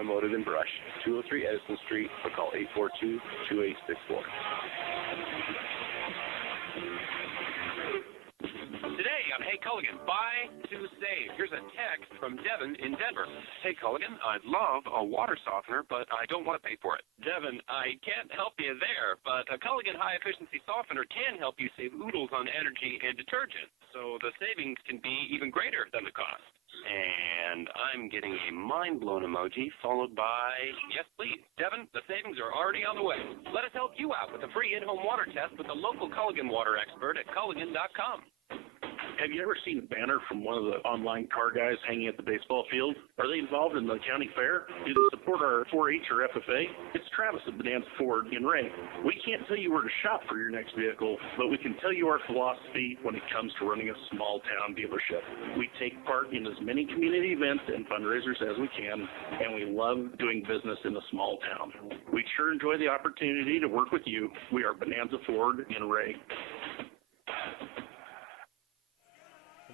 Automotive and Brush, 203 Edison Street, or call 842-2864. Today on Hey Culligan, buy to save. Here's a text from Devin in Denver. Hey Culligan, I'd love a water softener, but I don't want to pay for it. Devin, I can't help you there, but a Culligan high-efficiency softener can help you save oodles on energy and detergent, so the savings can be even greater than the cost. And I'm getting a mind-blown emoji followed by, yes, please. Devin, the savings are already on the way. Let us help you out with a free in-home water test with the local Culligan water expert at Culligan.com. Have you ever seen a banner from one of the online car guys hanging at the baseball field? Are they involved in the county fair? Do they support our 4-H or FFA? It's Travis at Bonanza Ford in Ray. We can't tell you where to shop for your next vehicle, but we can tell you our philosophy when it comes to running a small town dealership. We take part in as many community events and fundraisers as we can, and we love doing business in a small town. We sure enjoy the opportunity to work with you. We are Bonanza Ford in Ray.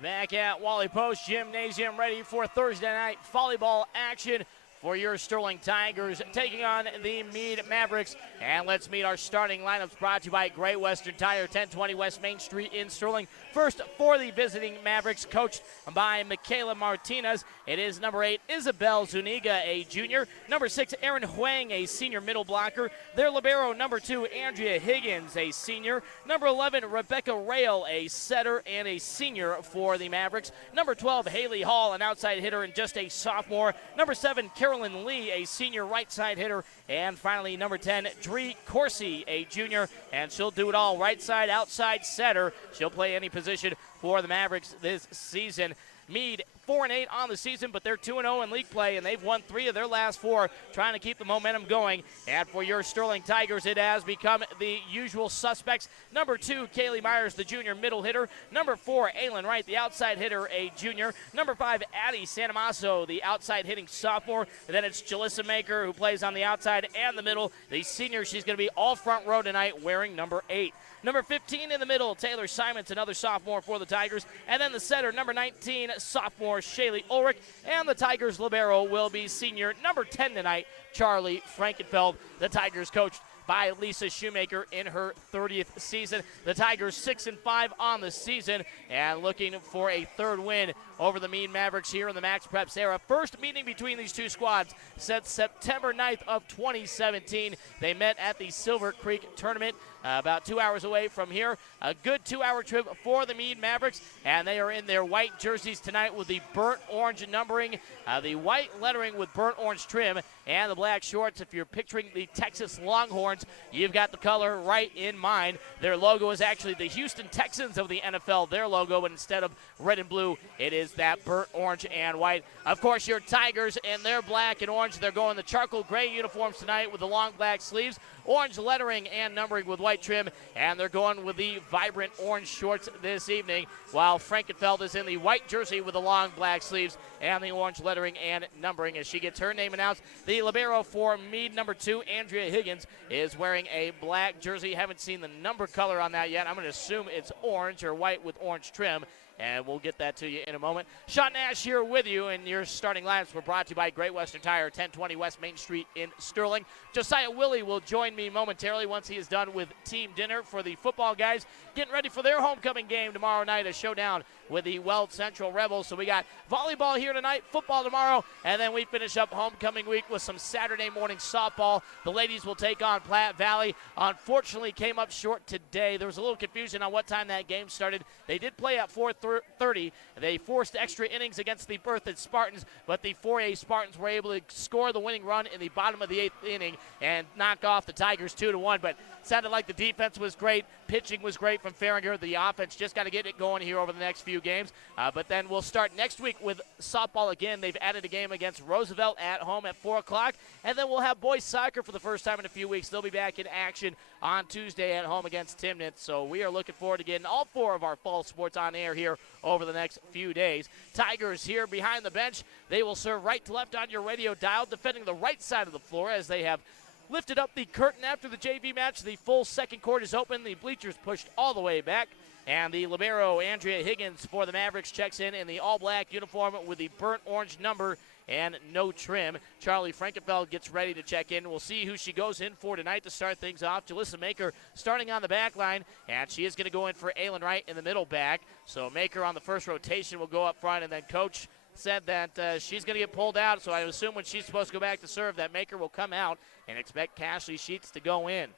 Back at Wally Post Gymnasium, ready for Thursday night volleyball action for your Sterling Tigers, taking on the Mead Mavericks. And let's meet our starting lineups, brought to you by Great Western Tire, 1020 West Main Street in Sterling. First for the visiting Mavericks, coached by Michaela Martinez. It is number 8, Isabel Zuniga, a junior. Number 6, Erin Huang, a senior middle blocker. Their libero, number 2, Andrea Higgins, a senior. Number 11, Rebecca Rail, a setter and a senior for the Mavericks. Number 12, Haley Hall, an outside hitter and just a sophomore. Number 7, Carolyn Lee, a senior right side hitter. And finally, number 10, Dree Corsi, a junior, and she'll do it all, right side, outside setter. She'll play any position for the Mavericks this season. Mead 4-8 on the season, but they're 2-0 in league play, and they've won 3 of their last 4, trying to keep the momentum going. And for your Sterling Tigers, it has become the usual suspects. Number 2, Kaylee Myers, the junior middle hitter. Number 4, Aylin Wright, the outside hitter, a junior. Number 5, Addie Santamasso, the outside hitting sophomore. And then it's Jalissa Maker, who plays on the outside and the middle. The senior, she's going to be all front row tonight, wearing number 8. Number 15 in the middle, Taylor Simons, another sophomore for the Tigers. And then the setter, number 19, sophomore Shaylee Ulrich. And the Tigers libero will be senior number 10 tonight, Charlie Frankenfeld. The Tigers coached by Lisa Shoemaker in her 30th season. The Tigers 6-5 on the season and looking for a third win over the Mead Mavericks here in the Max Preps era. First meeting between these two squads since September 9th of 2017. They met at the Silver Creek tournament about 2 hours away from here. A good 2-hour trip for the Mead Mavericks, and they are in their white jerseys tonight with the burnt orange numbering, the white lettering with burnt orange trim, and the black shorts. If you're picturing the Texas Longhorns, you've got the color right in mind. Their logo is actually the Houston Texans of the NFL, their logo, but instead of red and blue, it is that burnt orange and white. Of course, your Tigers in their black and orange. They're going the charcoal gray uniforms tonight with the long black sleeves, orange lettering and numbering with white trim, and they're going with the vibrant orange shorts this evening, while Frankenfeld is in the white jersey with the long black sleeves and the orange lettering and numbering. As she gets her name announced, the libero for Mead, number 2, Andrea Higgins, is wearing a black jersey. Haven't seen the number color on that yet. I'm going to assume it's orange or white with orange trim, and we'll get that to you in a moment. Sean Nash here with you, and your starting lineups were brought to you by Great Western Tire, 1020 West Main Street in Sterling. Josiah Willie will join me momentarily once he is done with team dinner for the football guys, getting ready for their homecoming game tomorrow night, a showdown with the Weld Central Rebels. So we got volleyball here tonight, football tomorrow, and then we finish up homecoming week with some Saturday morning softball. The ladies will take on Platte Valley. Unfortunately, came up short today. There was a little confusion on what time that game started. They did play at 4:30. They forced extra innings against the Berthoud Spartans, but the 4A Spartans were able to score the winning run in the bottom of the 8th inning and knock off the Tigers 2-1. But sounded like the defense was great. Pitching was great from Farringer. The offense just got to get it going here over the next few games. But then we'll start next week with softball again. They've added a game against Roosevelt at home at 4 o'clock. And then we'll have boys soccer for the first time in a few weeks. They'll be back in action on Tuesday at home against Timnitz. So we are looking forward to getting all 4 of our fall sports on air here over the next few days. Tigers here behind the bench. They will serve right to left on your radio dial, defending the right side of the floor as they have lifted up the curtain after the JV match. The full second court is open. The bleachers pushed all the way back. And the libero, Andrea Higgins, for the Mavericks, checks in the all-black uniform with the burnt orange number and no trim. Charlie Frankenfeld gets ready to check in. We'll see who she goes in for tonight to start things off. Jalissa Maker starting on the back line, and she is going to go in for Aylin Wright in the middle back. So Maker on the first rotation will go up front, and then Coach said that she's going to get pulled out, so I assume when she's supposed to go back to serve, that Maker will come out and expect Cashley Sheets to go in.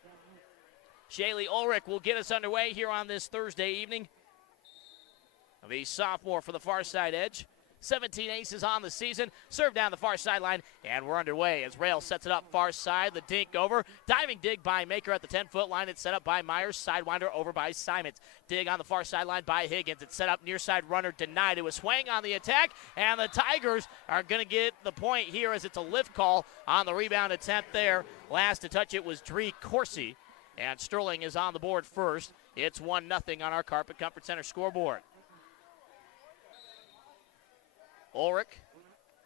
Shaylee Ulrich will get us underway here on this Thursday evening. The sophomore for the far side edge. 17 aces on the season. Serve down the far sideline, and we're underway as Rail sets it up far side. The dink over. Diving dig by Maker at the 10-foot line. It's set up by Myers. Sidewinder over by Simons. Dig on the far sideline by Higgins. It's set up near side runner denied. It was Swang on the attack, and the Tigers are going to get the point here as it's a lift call on the rebound attempt there. Last to touch it was Dree Corsi, and Sterling is on the board first. It's 1-0 on our Carpet Comfort Center scoreboard. Ulrich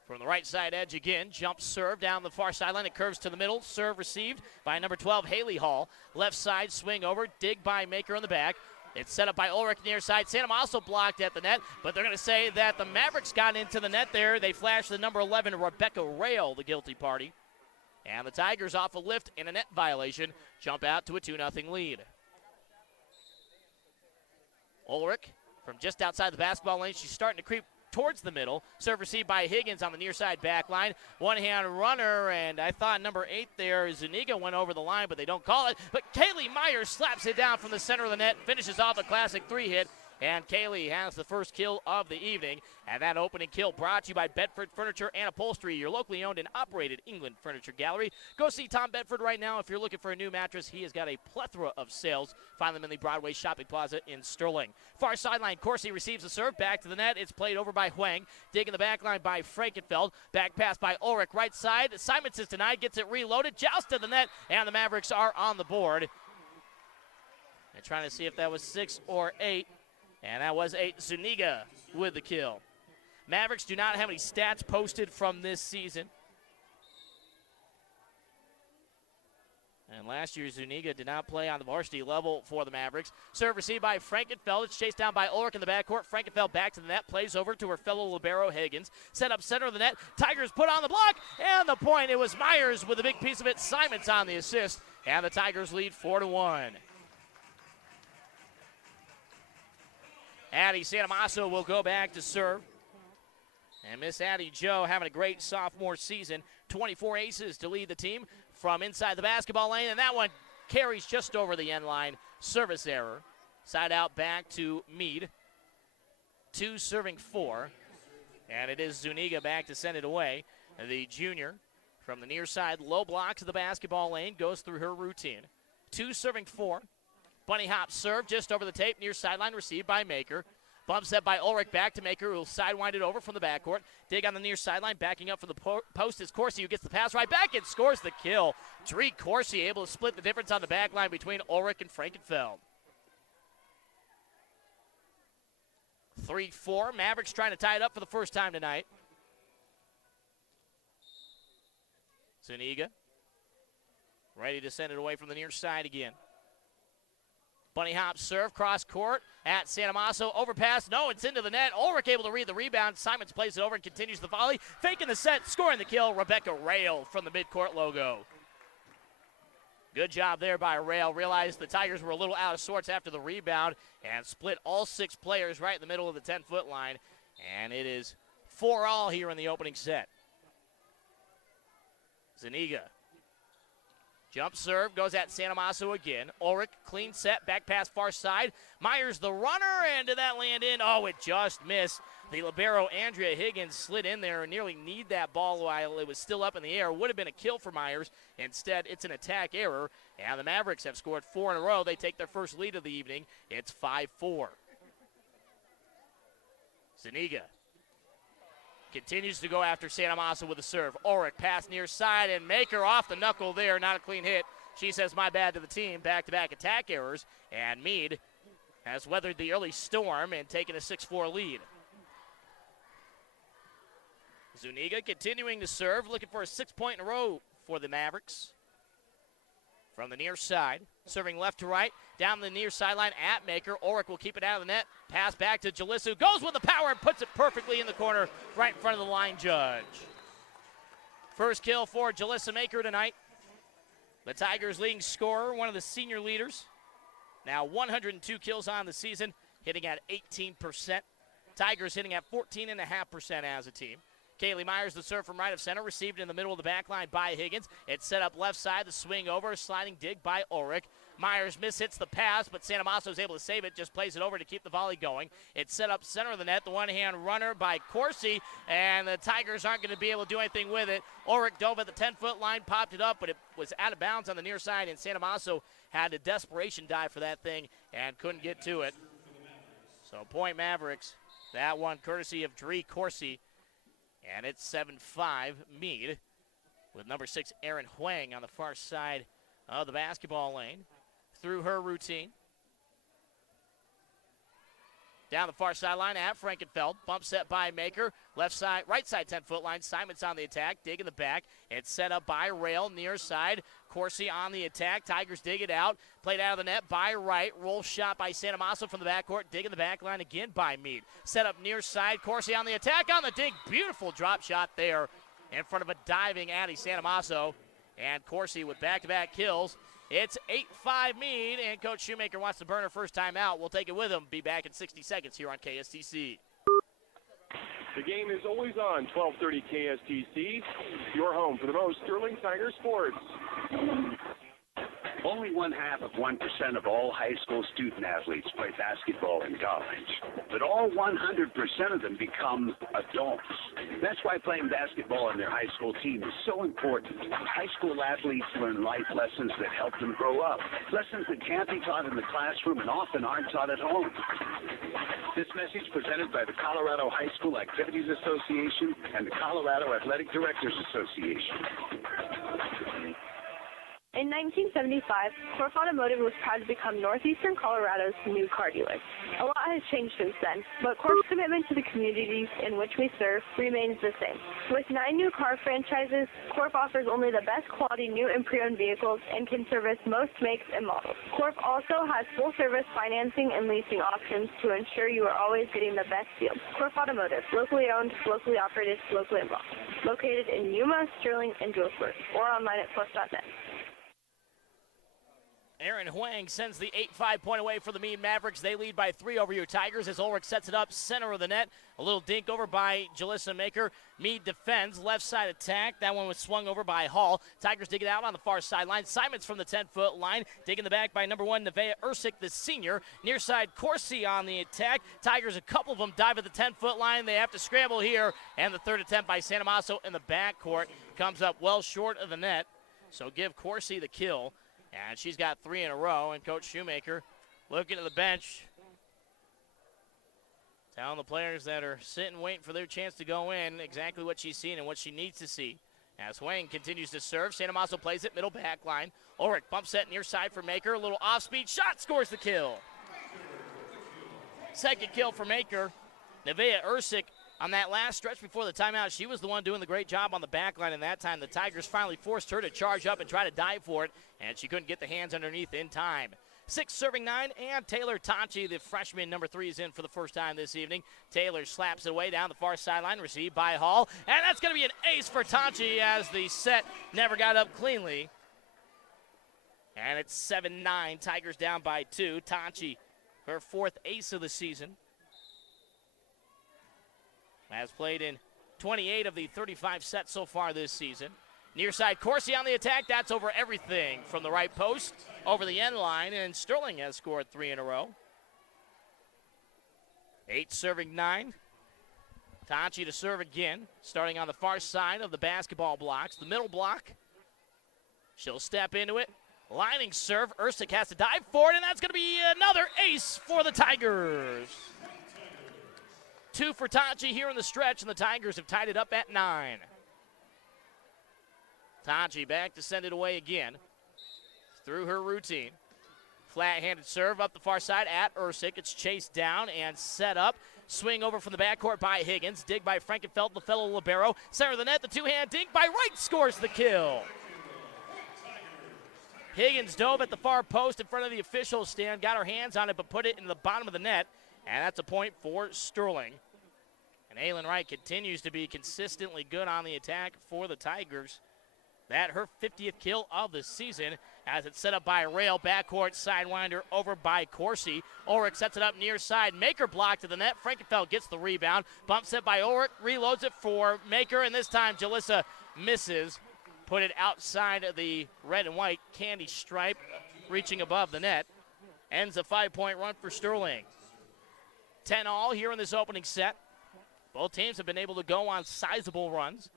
from the right side edge again. Jump serve down the far sideline. It curves to the middle. Serve received by number 12, Haley Hall. Left side swing over. Dig by Maker on the back. It's set up by Ulrich near side. Santa also blocked at the net, but they're going to say that the Mavericks got into the net there. They flashed the number 11, Rebecca Rail, the guilty party. And the Tigers off a lift in a net violation. Jump out to a 2-0 lead. Ulrich from just outside the basketball lane. She's starting to creep towards the middle. Serve received by Higgins on the near side back line. One-hand runner, and I thought number 8 there, Zuniga, went over the line, but they don't call it. But Kaylee Myers slaps it down from the center of the net, finishes off a classic 3-hit. And Kaylee has the first kill of the evening. And that opening kill brought to you by Bedford Furniture and Upholstery, your locally owned and operated England Furniture Gallery. Go see Tom Bedford right now if you're looking for a new mattress. He has got a plethora of sales. Find them in the Broadway Shopping Plaza in Sterling. Far sideline, Corsi receives the serve. Back to the net. It's played over by Huang. Dig in the back line by Frankenfeld. Back pass by Ulrich. Right side. Simons is denied. Gets it reloaded. Joust to the net. And the Mavericks are on the board. They're trying to see if that was 6 or 8. And that was 8. Zuniga with the kill. Mavericks do not have any stats posted from this season. And last year, Zuniga did not play on the varsity level for the Mavericks. Serve received by Frankenfeld. It's chased down by Ulrich in the backcourt. Frankenfeld back to the net. Plays over to her fellow libero, Higgins. Set up center of the net. Tigers put on the block. And the point. It was Myers with a big piece of it. Simons on the assist. And the Tigers lead 4-1. Addie Santamasso will go back to serve. And Miss Addie Joe having a great sophomore season. 24 aces to lead the team from inside the basketball lane. And that one carries just over the end line. Service error. Side out back to Mead. 2 serving 4. And it is Zuniga back to send it away. The junior from the near side, low block to the basketball lane, goes through her routine. 2 serving 4. Bunny hop serve just over the tape, near sideline, received by Maker. Bump set by Ulrich back to Maker, who will sidewind it over from the backcourt. Dig on the near sideline, backing up for the post is Corsi, who gets the pass right back and scores the kill. Dree Corsi able to split the difference on the back line between Ulrich and Frankenfeld. 3-4, Mavericks trying to tie it up for the first time tonight. Zuniga ready to send it away from the near side again. Bunny hop serve, cross court at Santamasso. Overpass, no, it's into the net. Ulrich able to read the rebound. Simons plays it over and continues the volley. Faking the set, scoring the kill. Rebecca Rail from the midcourt logo. Good job there by Rail. Realized the Tigers were a little out of sorts after the rebound and split all 6 players right in the middle of the 10-foot line. And it is 4-all here in the opening set. Zuniga. Jump serve, goes at Santamasso again. Ulrich, clean set, back pass far side. Myers the runner, and did that land in? Oh, it just missed. The libero, Andrea Higgins, slid in there and nearly kneed that ball while it was still up in the air. Would have been a kill for Myers. Instead, it's an attack error, and the Mavericks have scored 4 in a row. They take their first lead of the evening. It's 5-4. Zuniga continues to go after Santamasso with a serve. Ulrich pass near side and Maker off the knuckle there. Not a clean hit. She says my bad to the team. Back-to-back attack errors. And Mead has weathered the early storm and taken a 6-4 lead. Zuniga continuing to serve. Looking for a 6-point in a row for the Mavericks. From the near side, serving left to right, down the near sideline at Maker. Ulrich will keep it out of the net. Pass back to Jalissa, goes with the power and puts it perfectly in the corner right in front of the line judge. First kill for Jalissa Maker tonight. The Tigers' leading scorer, one of the senior leaders. Now 102 kills on the season, hitting at 18%. Tigers hitting at 14.5% as a team. Kaylee Myers, the serve from right of center, received in the middle of the back line by Higgins. It's set up left side, the swing over, sliding dig by Ulrich. Myers mishits the pass, but Santa Maso is able to save it, just plays it over to keep the volley going. It's set up center of the net, the one-hand runner by Corsi, and the Tigers aren't going to be able to do anything with it. Ulrich dove at the 10-foot line, popped it up, but it was out of bounds on the near side, and Santa Maso had a desperation dive for that thing and couldn't get to it. So point Mavericks. That one courtesy of Dree Corsi, and it's 7-5 Mead with number 6 Erin Huang on the far side of the basketball lane. Through her routine. Down the far sideline at Frankenfeld. Bump set by Maker. Left side, right side 10-foot line. Simon's on the attack. Dig in the back. It's set up by Rail. Near side. Corsi on the attack. Tigers dig it out. Played out of the net by Wright. Roll shot by Santa Maso from the backcourt. Dig in the back line again by Mead. Set up near side. Corsi on the attack. On the dig. Beautiful drop shot there in front of a diving Addie Santa Maso. And Corsi with back-to-back kills. It's 8-5 Mead, and Coach Shoemaker wants to burn her first time out. We'll take it with him. Be back in 60 seconds here on KSTC. The game is always on 1230 KSTC, your home for the most Sterling Tiger sports. Only 0.5% of all high school student athletes play basketball in college, but all 100% of them become adults. That's why playing basketball on their high school team is so important. High school athletes learn life lessons that help them grow up, lessons that can't be taught in the classroom and often aren't taught at home. This message presented by the Colorado High School Activities Association and the Colorado Athletic Directors Association. In 1975, Corf Automotive was proud to become Northeastern Colorado's new car dealer. A lot has changed since then, but Corf's commitment to the communities in which we serve remains the same. With 9 new car franchises, Corf offers only the best quality new and pre-owned vehicles and can service most makes and models. Corf also has full-service financing and leasing options to ensure you are always getting the best deal. Corf Automotive, locally owned, locally operated, locally involved. Located in Yuma, Sterling, and Julesburg, or online at corf.net. Erin Huang sends the 8-5 point away for the Mead Mavericks. They lead by 3 over your Tigers as Ulrich sets it up center of the net. A little dink over by Jalissa Maker. Mead defends, left side attack. That one was swung over by Hall. Tigers dig it out on the far sideline. Simons from the 10-foot line. Digging the back by number 1, Nevaeh Ursik, the senior. Near side, Corsi on the attack. Tigers, a couple of them dive at the 10-foot line. They have to scramble here. And the third attempt by Santa Maso in the backcourt comes up well short of the net. So give Corsi the kill. And she's got 3 in a row, and Coach Shoemaker looking at the bench, telling the players that are sitting waiting for their chance to go in exactly what she's seen and what she needs to see. As Huang continues to serve, Santa Maso plays it, middle back line. Ulrich bump set near side for Maker, a little off-speed shot, scores the kill. Second kill for Maker. Nevaeh Ursik on that last stretch before the timeout, she was the one doing the great job on the back line, and that time the Tigers finally forced her to charge up and try to dive for it, and she couldn't get the hands underneath in time. 6 serving 9, and Taylor Tonchi, the freshman, number 3, is in for the first time this evening. Taylor slaps it away down the far sideline, received by Hall, and that's going to be an ace for Tonchi as the set never got up cleanly. And it's 7-9, Tigers down by 2. Tonchi, her 4th ace of the season. Has played in 28 of the 35 sets so far this season. Near side, Corsi on the attack. That's over everything from the right post over the end line, and Sterling has scored 3 in a row. 8 serving 9. Tonchi to serve again, starting on the far side of the basketball blocks. The middle block. She'll step into it. Lining serve. Ursik has to dive for it, and that's going to be another ace for the Tigers. 2 for Tonchi here in the stretch, and the Tigers have tied it up at 9. Tonchi back to send it away again through her routine. Flat-handed serve up the far side at Ursik. It's chased down and set up. Swing over from the backcourt by Higgins. Dig by Frankenfeld, the fellow libero. Center of the net, the two-hand dink by Wright scores the kill. Higgins dove at the far post in front of the official stand, got her hands on it, but put it in the bottom of the net. And that's a point for Sterling. And Aylin Wright continues to be consistently good on the attack for the Tigers. That her 50th kill of the season as it's set up by Rail. Backcourt sidewinder over by Corsi. Ulrich sets it up near side. Maker blocked to the net. Frankenfeld gets the rebound. Bump set by Ulrich. Reloads it for Maker. And this time Jalissa misses. Put it outside of the red and white candy stripe. Reaching above the net. Ends a 5-point run for Sterling. 10-all here in this opening set. Both teams have been able to go on sizable runs.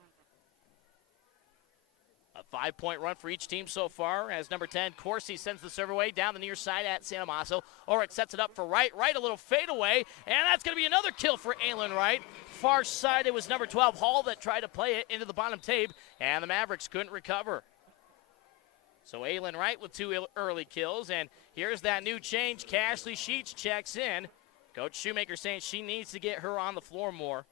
A 5-point run for each team so far as number 10, Corsi, sends the serve away down the near side at San Amaso. Ulrich sets it up for Wright. Wright, a little fadeaway, and that's going to be another kill for Aylin Wright. Far side, it was number 12, Hall, that tried to play it into the bottom tape, and the Mavericks couldn't recover. So Aylin Wright with 2 early kills, and here's that new change. Cashley Sheets checks in. Coach Shoemaker saying she needs to get her on the floor more.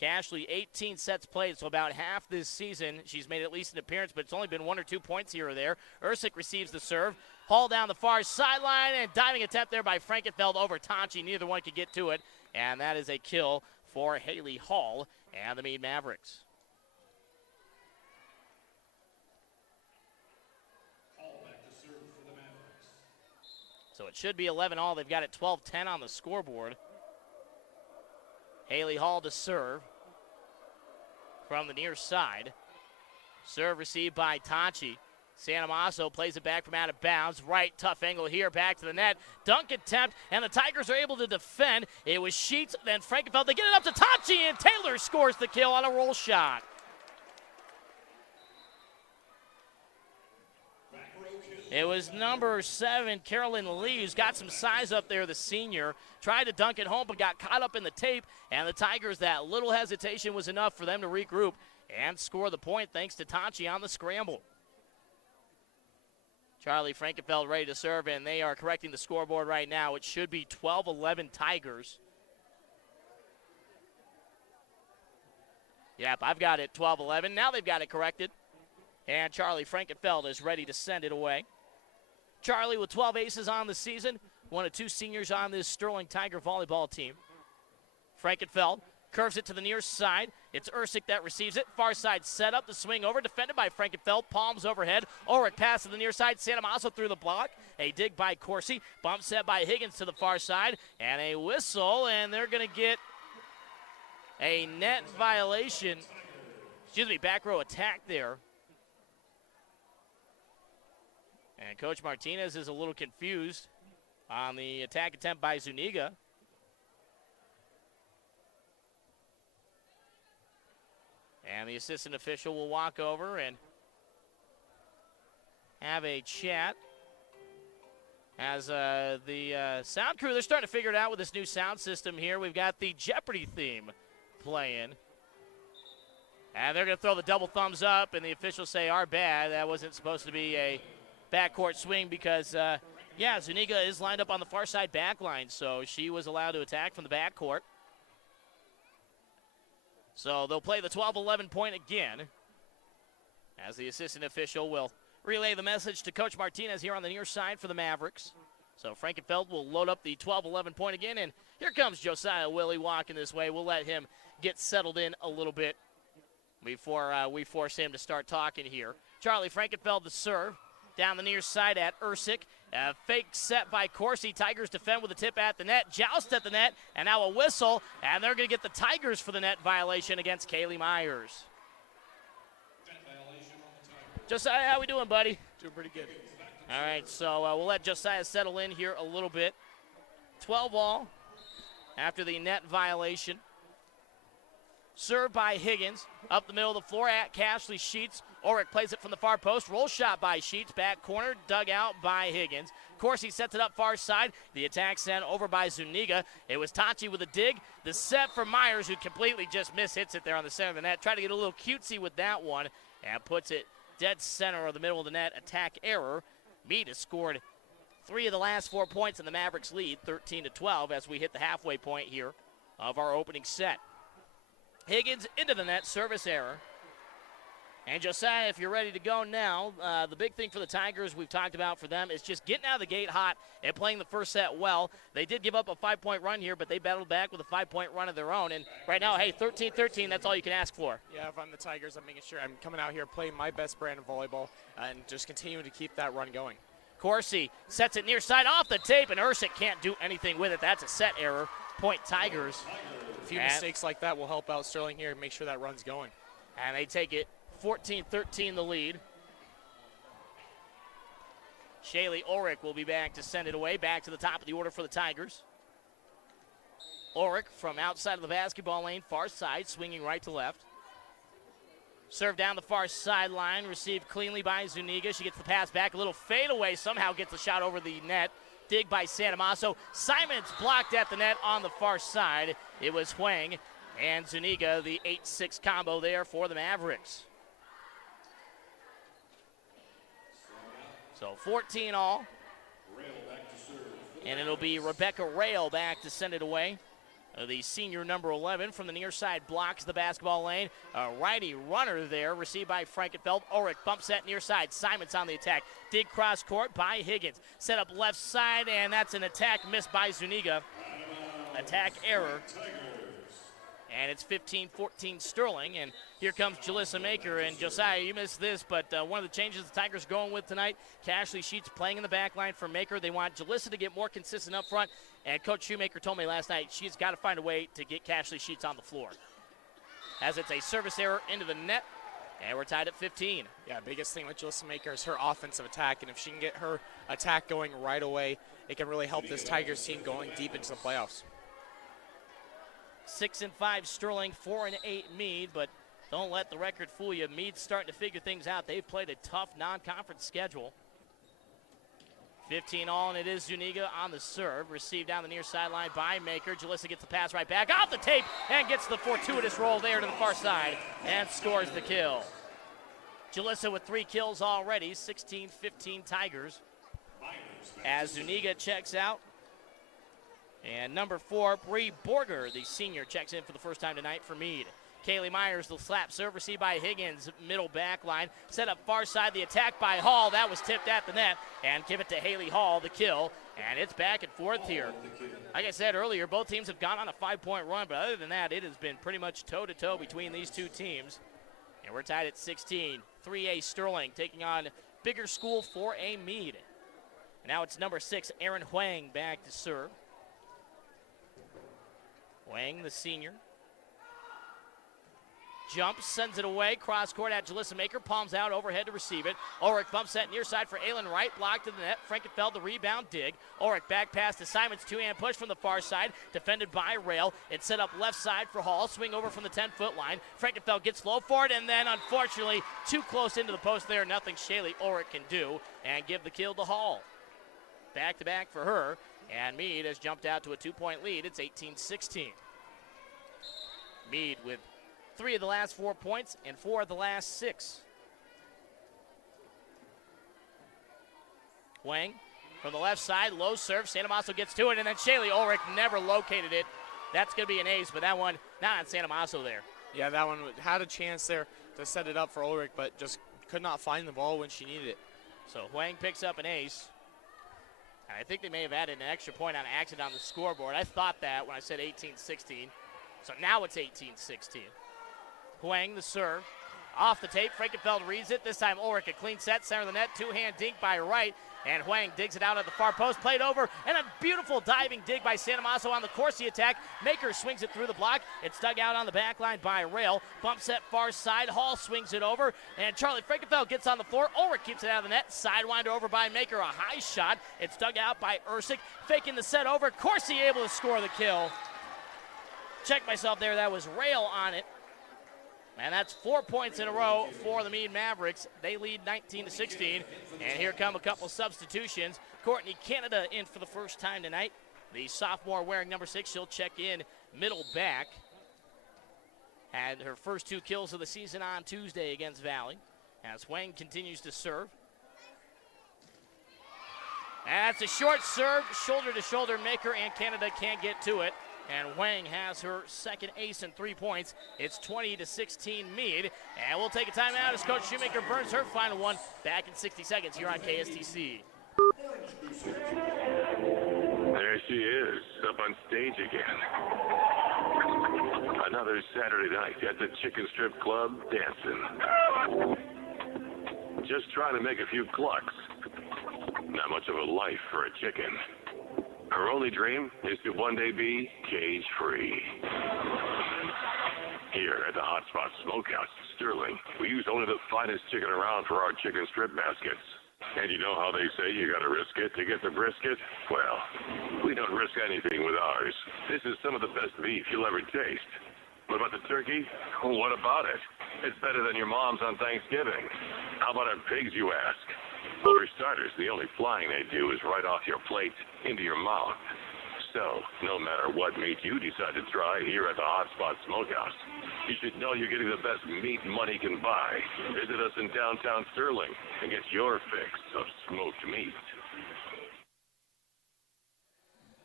Cashley, 18 sets played, so about half this season. She's made at least an appearance, but it's only been 1 or 2 points here or there. Ursik receives the serve. Hall down the far sideline, and diving attempt there by Frankenfeld over Tonchi. Neither one could get to it, and that is a kill for Haley Hall and the Mead Mavericks. So it should be 11-all. They've got it 12-10 on the scoreboard. Haley Hall to serve from the near side. Serve received by Tonchi. San Amaso plays it back from out of bounds. Right, tough angle here, back to the net. Dunk attempt, and the Tigers are able to defend. It was Sheets, then Frankenfeld. They get it up to Tonchi, and Taylor scores the kill on a roll shot. It was number 7, Carolyn Lee, who's got some size up there, the senior. Tried to dunk it home, but got caught up in the tape. And the Tigers, that little hesitation was enough for them to regroup and score the point thanks to Tonchi on the scramble. Charlie Frankenfeld ready to serve, and they are correcting the scoreboard right now. It should be 12-11 Tigers. Yep, I've got it 12-11. Now they've got it corrected. And Charlie Frankenfeld is ready to send it away. Charlie with 12 aces on the season, one of 2 seniors on this Sterling Tiger volleyball team. Frankenfeld curves it to the near side. It's Ursik that receives it. Far side set up, the swing over, defended by Frankenfeld. Palms overhead. Ulrich pass to the near side. Santa Maso through the block. A dig by Corsi. Bump set by Higgins to the far side. And a whistle, and they're going to get a net violation. Back row attack there. And Coach Martinez is a little confused on the attack attempt by Zuniga. And the assistant official will walk over and have a chat. As the sound crew, they're starting to figure it out with this new sound system here. We've got the Jeopardy theme playing. And they're going to throw the double thumbs up, and the officials say, our bad. That wasn't supposed to be a backcourt swing because, Zuniga is lined up on the far side back line, so she was allowed to attack from the backcourt. So they'll play the 12-11 point again as the assistant official will relay the message to Coach Martinez here on the near side for the Mavericks. So Frankenfeld will load up the 12-11 point again, and here comes Josiah Willie walking this way. We'll let him get settled in a little bit before we force him to start talking here. Charlie Frankenfeld to serve. Down the near side at Ursik. A fake set by Corsi. Tigers defend with a tip at the net. Joust at the net. And now a whistle. And they're going to get the Tigers for the net violation against Kaylee Myers. Josiah, how we doing, buddy? Doing pretty good. All right, so we'll let Josiah settle in here a little bit. 12-all after the net violation. Served by Higgins. Up the middle of the floor at Cashley Sheets. Ulrich plays it from the far post. Roll shot by Sheets. Back corner. Dug out by Higgins. Corsi sets it up far side. The attack sent over by Zuniga. It was Tachi with a dig. The set for Myers, who completely just hits it there on the center of the net. Tried to get a little cutesy with that one and puts it dead center of the middle of the net. Attack error. Mead has scored 3 of the last 4 points in the Mavericks lead, 13-12, as we hit the halfway point here of our opening set. Higgins into the net. Service error. And Josiah, if you're ready to go now, the big thing for the Tigers we've talked about for them is just getting out of the gate hot and playing the first set well. They did give up a 5-point run here, but they battled back with a 5-point run of their own. And right now, hey, 13-13, that's all you can ask for. Yeah, if I'm the Tigers, I'm making sure I'm coming out here playing my best brand of volleyball and just continuing to keep that run going. Corsi sets it near side off the tape, and Ursic can't do anything with it. That's a set error. Point Tigers. A few mistakes like that will help out Sterling here and make sure that run's going. And they take it 14-13 the lead. Shaylee Ulrich will be back to send it away. Back to the top of the order for the Tigers. Ulrich from outside of the basketball lane, far side, swinging right to left. Serve down the far sideline, received cleanly by Zuniga. She gets the pass back, a little fadeaway, somehow gets a shot over the net. Dig by Santamasso. Simons blocked at the net on the far side. It was Huang and Zuniga, the 8-6 combo there for the Mavericks. So 14 all. And it'll be Rebecca Rail back to send it away. The senior number 11 from the near side blocks the basketball lane. A righty runner there, received by Frankenfeld. Ulrich bump set near side. Simons on the attack. Dig cross court by Higgins. Set up left side, and that's an attack missed by Zuniga. Attack error. And it's 15-14 Sterling. And here comes Jalissa Maker. And Josiah, you missed this, but one of the changes the Tigers are going with tonight, Cashley Sheets playing in the back line for Maker. They want Jalissa to get more consistent up front. And Coach Shoemaker told me last night she's got to find a way to get Cashley Sheets on the floor. As it's a service error into the net, and we're tied at 15. Yeah, biggest thing with Jalissa Maker is her offensive attack, and if she can get her attack going right away, it can really help this Tigers team going deep into the playoffs. 6-5 Sterling, 4-8 Mead, but don't let the record fool you. Mead's starting to figure things out. They've played a tough non-conference schedule. 15 all, and it is Zuniga on the serve. Received down the near sideline by Maker. Jalissa gets the pass right back off the tape and gets the fortuitous roll there to the far side and scores the kill. Jalissa with 3 kills already, 16-15 Tigers. As Zuniga checks out. And number 4, Bree Borger, the senior, checks in for the first time tonight for Mead. Kaylee Myers, the slap serve, received by Higgins, middle back line. Set up far side, the attack by Hall. That was tipped at the net. And give it to Haley Hall, the kill. And it's back and forth here. Like I said earlier, both teams have gone on a 5-point run, but other than that, it has been pretty much toe-to-toe between these two teams. And we're tied at 16. 3A Sterling taking on bigger school 4A Mead. And now it's number 6, Aaron Huang, back to serve. Huang, the senior. Jumps, sends it away, cross court at Jalissa Maker, palms out, overhead to receive it. Ulrich bump set near side for Aylin Wright, blocked to the net. Frankenfeld the rebound, dig. Ulrich back pass to Simons, 2-hand push from the far side, defended by Rail. It's set up left side for Hall, swing over from the 10-foot line. Frankenfeld gets low for it, and then unfortunately too close into the post there. Nothing Shaylee Ulrich can do, and give the kill to Hall. Back to back for her, and Mead has jumped out to a 2-point lead. It's 18-16. Mead with 3 of the last 4 points and 4 of the last 6. Huang from the left side, low serve. Santamasso gets to it, and then Shaylee Ulrich never located it. That's going to be an ace, but that one not on Santamasso there. Yeah, that one had a chance there to set it up for Ulrich, but just could not find the ball when she needed it. So Huang picks up an ace. And I think they may have added an extra point on accident on the scoreboard. I thought that when I said 18-16. So now it's 18-16. Huang, the serve. Off the tape, Frankenfeld reads it. This time Ulrich, a clean set, center of the net, 2-hand dink by Wright. And Huang digs it out at the far post, played over, and a beautiful diving dig by Santamasso on the Corsi attack. Maker swings it through the block. It's dug out on the back line by Rail. Bump set far side, Hall swings it over, and Charlie Frankenfeld gets on the floor. Ulrich keeps it out of the net. Sidewinder over by Maker, a high shot. It's dug out by Ursic, faking the set over. Corsi able to score the kill. Check myself there, that was Rail on it. And that's 4 points in a row for the Mead Mavericks. They lead 19-16. And here come a couple substitutions. Courtney Canada in for the first time tonight. The sophomore wearing number 6. She'll check in middle back. Had her first 2 kills of the season on Tuesday against Valley. As Huang continues to serve. And that's a short serve, shoulder to shoulder Maker, and Canada can't get to it. And Wang has her second ace and 3 points. It's 20-16 Mead. And we'll take a timeout as Coach Shoemaker burns her final one. Back in 60 seconds here on KSTC. There she is, up on stage again. Another Saturday night at the Chicken Strip Club dancing. Just trying to make a few clucks. Not much of a life for a chicken. Her only dream is to one day be cage-free. Here at the Hotspot Smokehouse in Sterling, we use only the finest chicken around for our chicken strip baskets. And you know how they say you gotta risk it to get the brisket? Well, we don't risk anything with ours. This is some of the best beef you'll ever taste. What about the turkey? What about it? It's better than your mom's on Thanksgiving. How about our pigs, you ask? Well, for starters, the only flying they do is right off your plate into your mouth. So, no matter what meat you decide to try here at the Hotspot Smokehouse, you should know you're getting the best meat money can buy. Visit us in downtown Sterling and get your fix of smoked meat.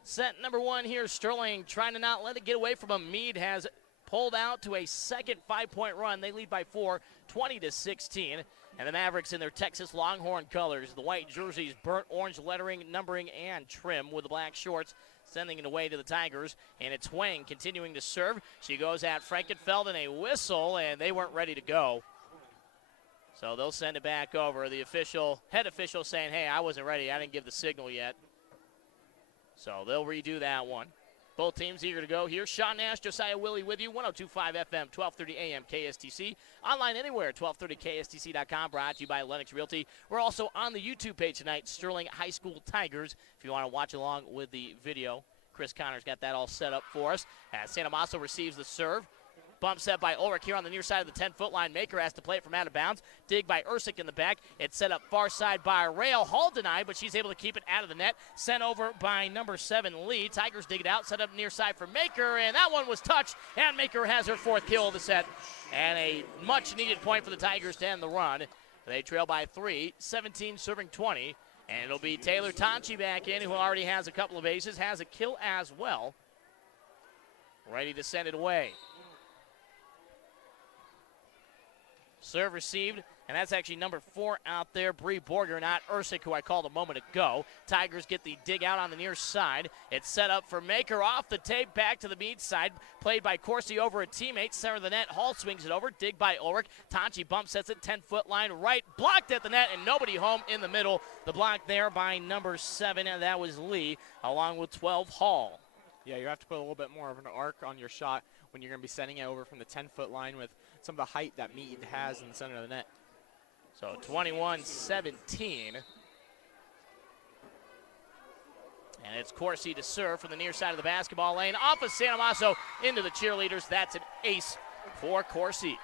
Set number one here, Sterling trying to not let it get away from him. Mead has pulled out to a second 5-point run. They lead by 4, 20-16. And the Mavericks in their Texas Longhorn colors, the white jerseys, burnt orange lettering, numbering, and trim with the black shorts, sending it away to the Tigers. And it's Wang continuing to serve. She goes at Frankenfeld and a whistle, and they weren't ready to go. So they'll send it back over. The head official saying, hey, I wasn't ready. I didn't give the signal yet. So they'll redo that one. Both teams eager to go here. Sean Nash, Josiah Willie with you. 102.5 FM, 1230 AM KSTC. Online anywhere, 1230KSTC.com. Brought to you by Lennox Realty. We're also on the YouTube page tonight, Sterling High School Tigers. If you want to watch along with the video, Chris Connor's got that all set up for us. As Santa Maso receives the serve. Bump set by Ulrich here on the near side of the 10-foot line. Maker has to play it from out of bounds. Dig by Ersick in the back. It's set up far side by Rail. Hall denied, but she's able to keep it out of the net. Sent over by number 7, Lee. Tigers dig it out. Set up near side for Maker, and that one was touched. And Maker has her 4th kill of the set. And a much-needed point for the Tigers to end the run. They trail by 3, 17 serving 20. And it'll be Taylor Tonchi back in, who already has a couple of aces, has a kill as well. Ready to send it away. Serve received, and that's actually number 4 out there, Bree Borger, not Ersick, who I called a moment ago. Tigers get the dig out on the near side. It's set up for Maker off the tape, back to the Mead side. Played by Corsi over a teammate, center of the net. Hall swings it over, dig by Ulrich. Tonchi bump sets it, 10-foot line right, blocked at the net, and nobody home in the middle. The block there by number 7, and that was Lee, along with 12, Hall. Yeah, you have to put a little bit more of an arc on your shot when you're going to be sending it over from the 10-foot line with some of the height that Mead has in the center of the net. So 21-17. And it's Corsi to serve from the near side of the basketball lane. Off of Santa Maso into the cheerleaders. That's an ace for Corsi.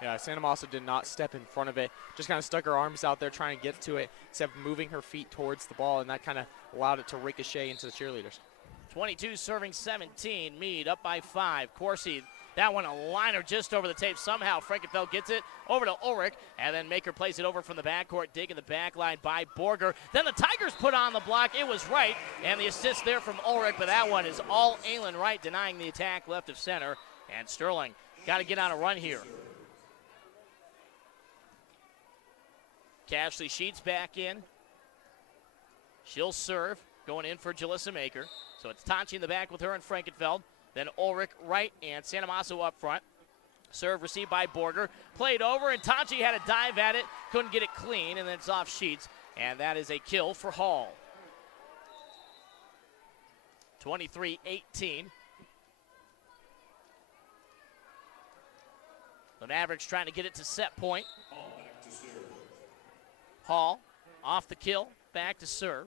Yeah, Santa Maso did not step in front of it. Just kind of stuck her arms out there trying to get to it instead of moving her feet towards the ball, and that kind of allowed it to ricochet into the cheerleaders. 22 serving 17. Mead up by 5. Corsi, that one a liner just over the tape. Somehow Frankenfeld gets it over to Ulrich, and then Maker plays it over from the backcourt. Dig in the back line by Borger. Then the Tigers put on the block. It was Wright, and the assist there from Ulrich, but that one is all Aylin Wright denying the attack left of center. And Sterling got to get on a run here. Cashley Sheets back in. She'll serve, going in for Jalissa Maker. So it's Tonchi in the back with her and Frankenfeld. Then Ulrich, Wright, and Santa Maso up front. Serve received by Borger. Played over, and Tonchi had a dive at it. Couldn't get it clean, and then it's off Sheets. And that is a kill for Hall. 23-18. The Mavericks trying to get it to set point. Hall off the kill, back to serve.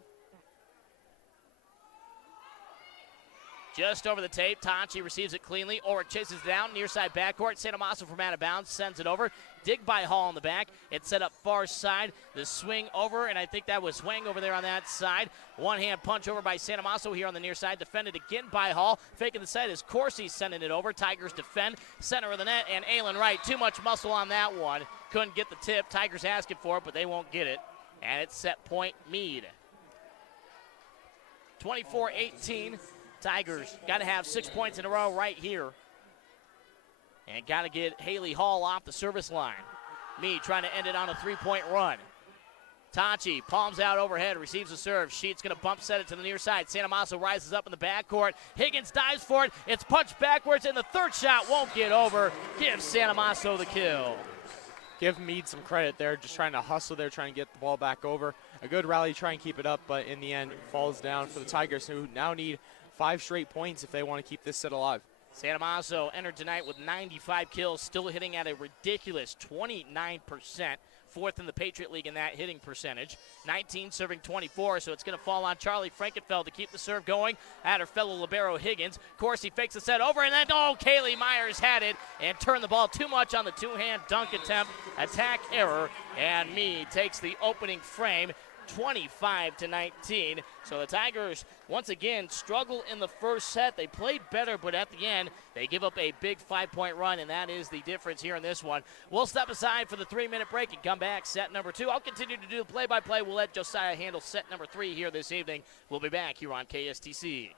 Just over the tape, Tonchi receives it cleanly. Ulrich chases it down, near side backcourt. Santa Maso from out of bounds, sends it over. Dig by Hall in the back. It's set up far side. The swing over, and I think that was Swang over there on that side. One-hand punch over by Santa Maso here on the near side. Defended again by Hall. Faking the set is Corsi sending it over. Tigers defend. Center of the net, and Aylin Wright. Too much muscle on that one. Couldn't get the tip. Tigers asking for it, but they won't get it. And it's set point Mead. 24-18. Tigers got to have 6 points in a row right here. And got to get Haley Hall off the service line. Mead trying to end it on a three-point run. Tachi palms out overhead, receives the serve. Sheet's going to bump set it to the near side. Santa Maso rises up in the backcourt. Higgins dives for it. It's punched backwards, and the third shot won't get over. Gives Santa Maso the kill. Give Mead some credit there, just trying to hustle there, trying to get the ball back over. A good rally, try and keep it up, but in the end, it falls down for the Tigers, who now need 5 straight points if they want to keep this set alive. Santa Maso entered tonight with 95 kills, still hitting at a ridiculous 29%. Fourth in the Patriot League in that hitting percentage. 19 serving 24, so it's going to fall on Charlie Frankenfeld to keep the serve going at her fellow libero Higgins. Corsi fakes the set over, and then, Kaylee Myers had it and turned the ball too much on the two-hand dunk attempt. Attack error, and Mead takes the opening frame. 25-19. So the Tigers once again struggle in the first set. They played better, but at the end they give up a big 5-point run, and that is the difference here in this one. We'll step aside for the 3-minute break and come back. Set number 2. I'll continue to do the play-by-play. We'll let Josiah handle set number 3 here this evening. We'll be back here on KSTC.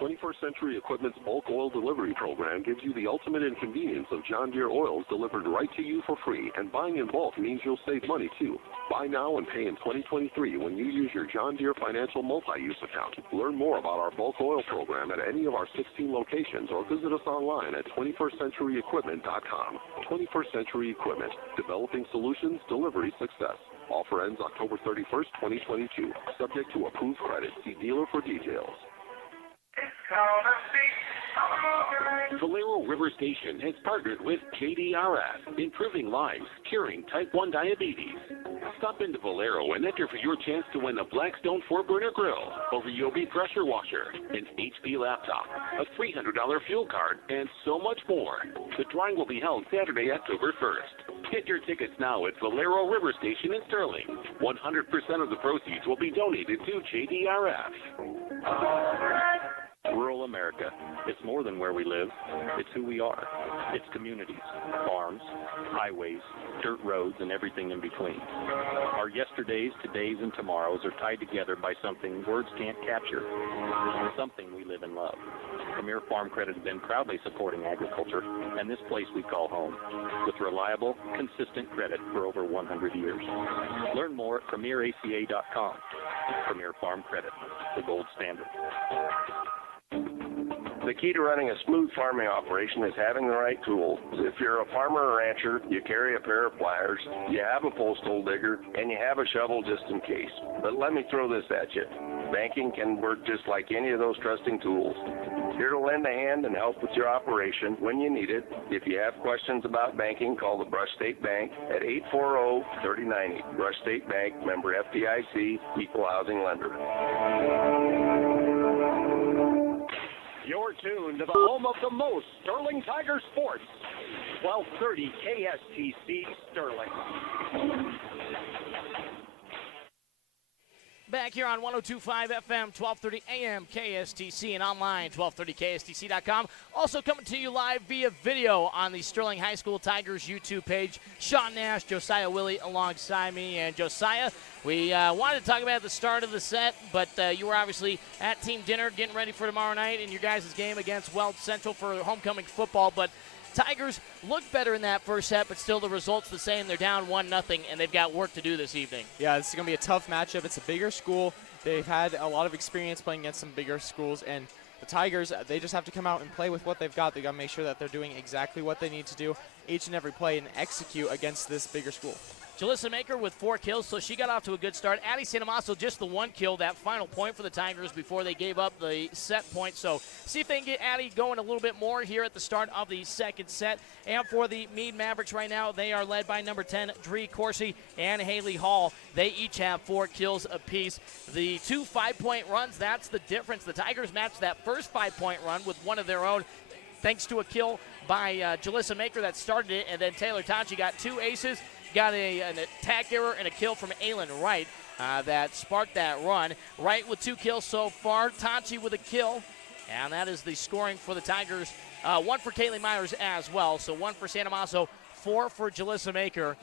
21st Century Equipment's bulk oil delivery program gives you the ultimate in convenience of John Deere oils delivered right to you for free, and buying in bulk means you'll save money too. Buy now and pay in 2023 when you use your John Deere Financial Multi-Use account. Learn more about our bulk oil program at any of our 16 locations or visit us online at 21stcenturyequipment.com. 21st Century Equipment, developing solutions, delivery success. Offer ends October 31st, 2022. Subject to approved credit. See dealer for details. Valero River Station has partnered with JDRF, improving lives, curing type 1 diabetes. Stop into Valero and enter for your chance to win a Blackstone 4-burner grill, a Ryobi pressure washer, an HP laptop, a $300 fuel card, and so much more. The drawing will be held Saturday, October 1st. Get your tickets now at Valero River Station in Sterling. 100% of the proceeds will be donated to JDRF. Rural America. It's more than where we live. It's who we are. It's communities, farms, highways, dirt roads, and everything in between. Our yesterdays, todays, and tomorrows are tied together by something words can't capture. Something we live and love. Premier Farm Credit has been proudly supporting agriculture and this place we call home, with reliable, consistent credit for over 100 years. Learn more at premieraca.com. Premier Farm Credit, the gold standard. The key to running a smooth farming operation is having the right tools. If you're a farmer or rancher, you carry a pair of pliers, you have a post hole digger, and you have a shovel just in case. But let me throw this at you. Banking can work just like any of those trusting tools. Here to lend a hand and help with your operation when you need it. If you have questions about banking, call the Brush State Bank at 840-3090. Brush State Bank, member FDIC, equal housing lender. You're tuned to the home of the most Sterling Tiger sports. 1230 KSTC Sterling. Back here on 102.5 FM, 1230 AM KSTC, and online 1230KSTC.com. Also coming to you live via video on the Sterling High School Tigers YouTube page. Sean Nash, Josiah Willie alongside me. And Josiah, we wanted to talk about the start of the set, but you were obviously at team dinner getting ready for tomorrow night in your guys' game against Weld Central for homecoming football. But Tigers looked better in that first set, but still the result's the same. They're down 1-0, and they've got work to do this evening. Yeah, this is going to be a tough matchup. It's a bigger school. They've had a lot of experience playing against some bigger schools, and the Tigers, they just have to come out and play with what they've got. They've got to make sure that they're doing exactly what they need to do each and every play and execute against this bigger school. Jalissa Maker with 4 kills, so she got off to a good start. Addie Santa Maso just the 1 kill, that final point for the Tigers before they gave up the set point. So see if they can get Addie going a little bit more here at the start of the second set. And for the Mead Mavericks right now, they are led by number 10, Dree Corsi and Haley Hall. They each have 4 kills apiece. The 2 5-point runs, that's the difference. The Tigers matched that first 5-point run with one of their own, thanks to a kill by Jalissa Maker that started it, and then Taylor Tachi got 2 aces. Got an attack error and a kill from Aylin Wright that sparked that run. Wright with 2 kills so far. Tachi with a kill. And that is the scoring for the Tigers. 1 for Kaylee Myers as well. So 1 for Santa Maso, 4 for Jalissa Maker.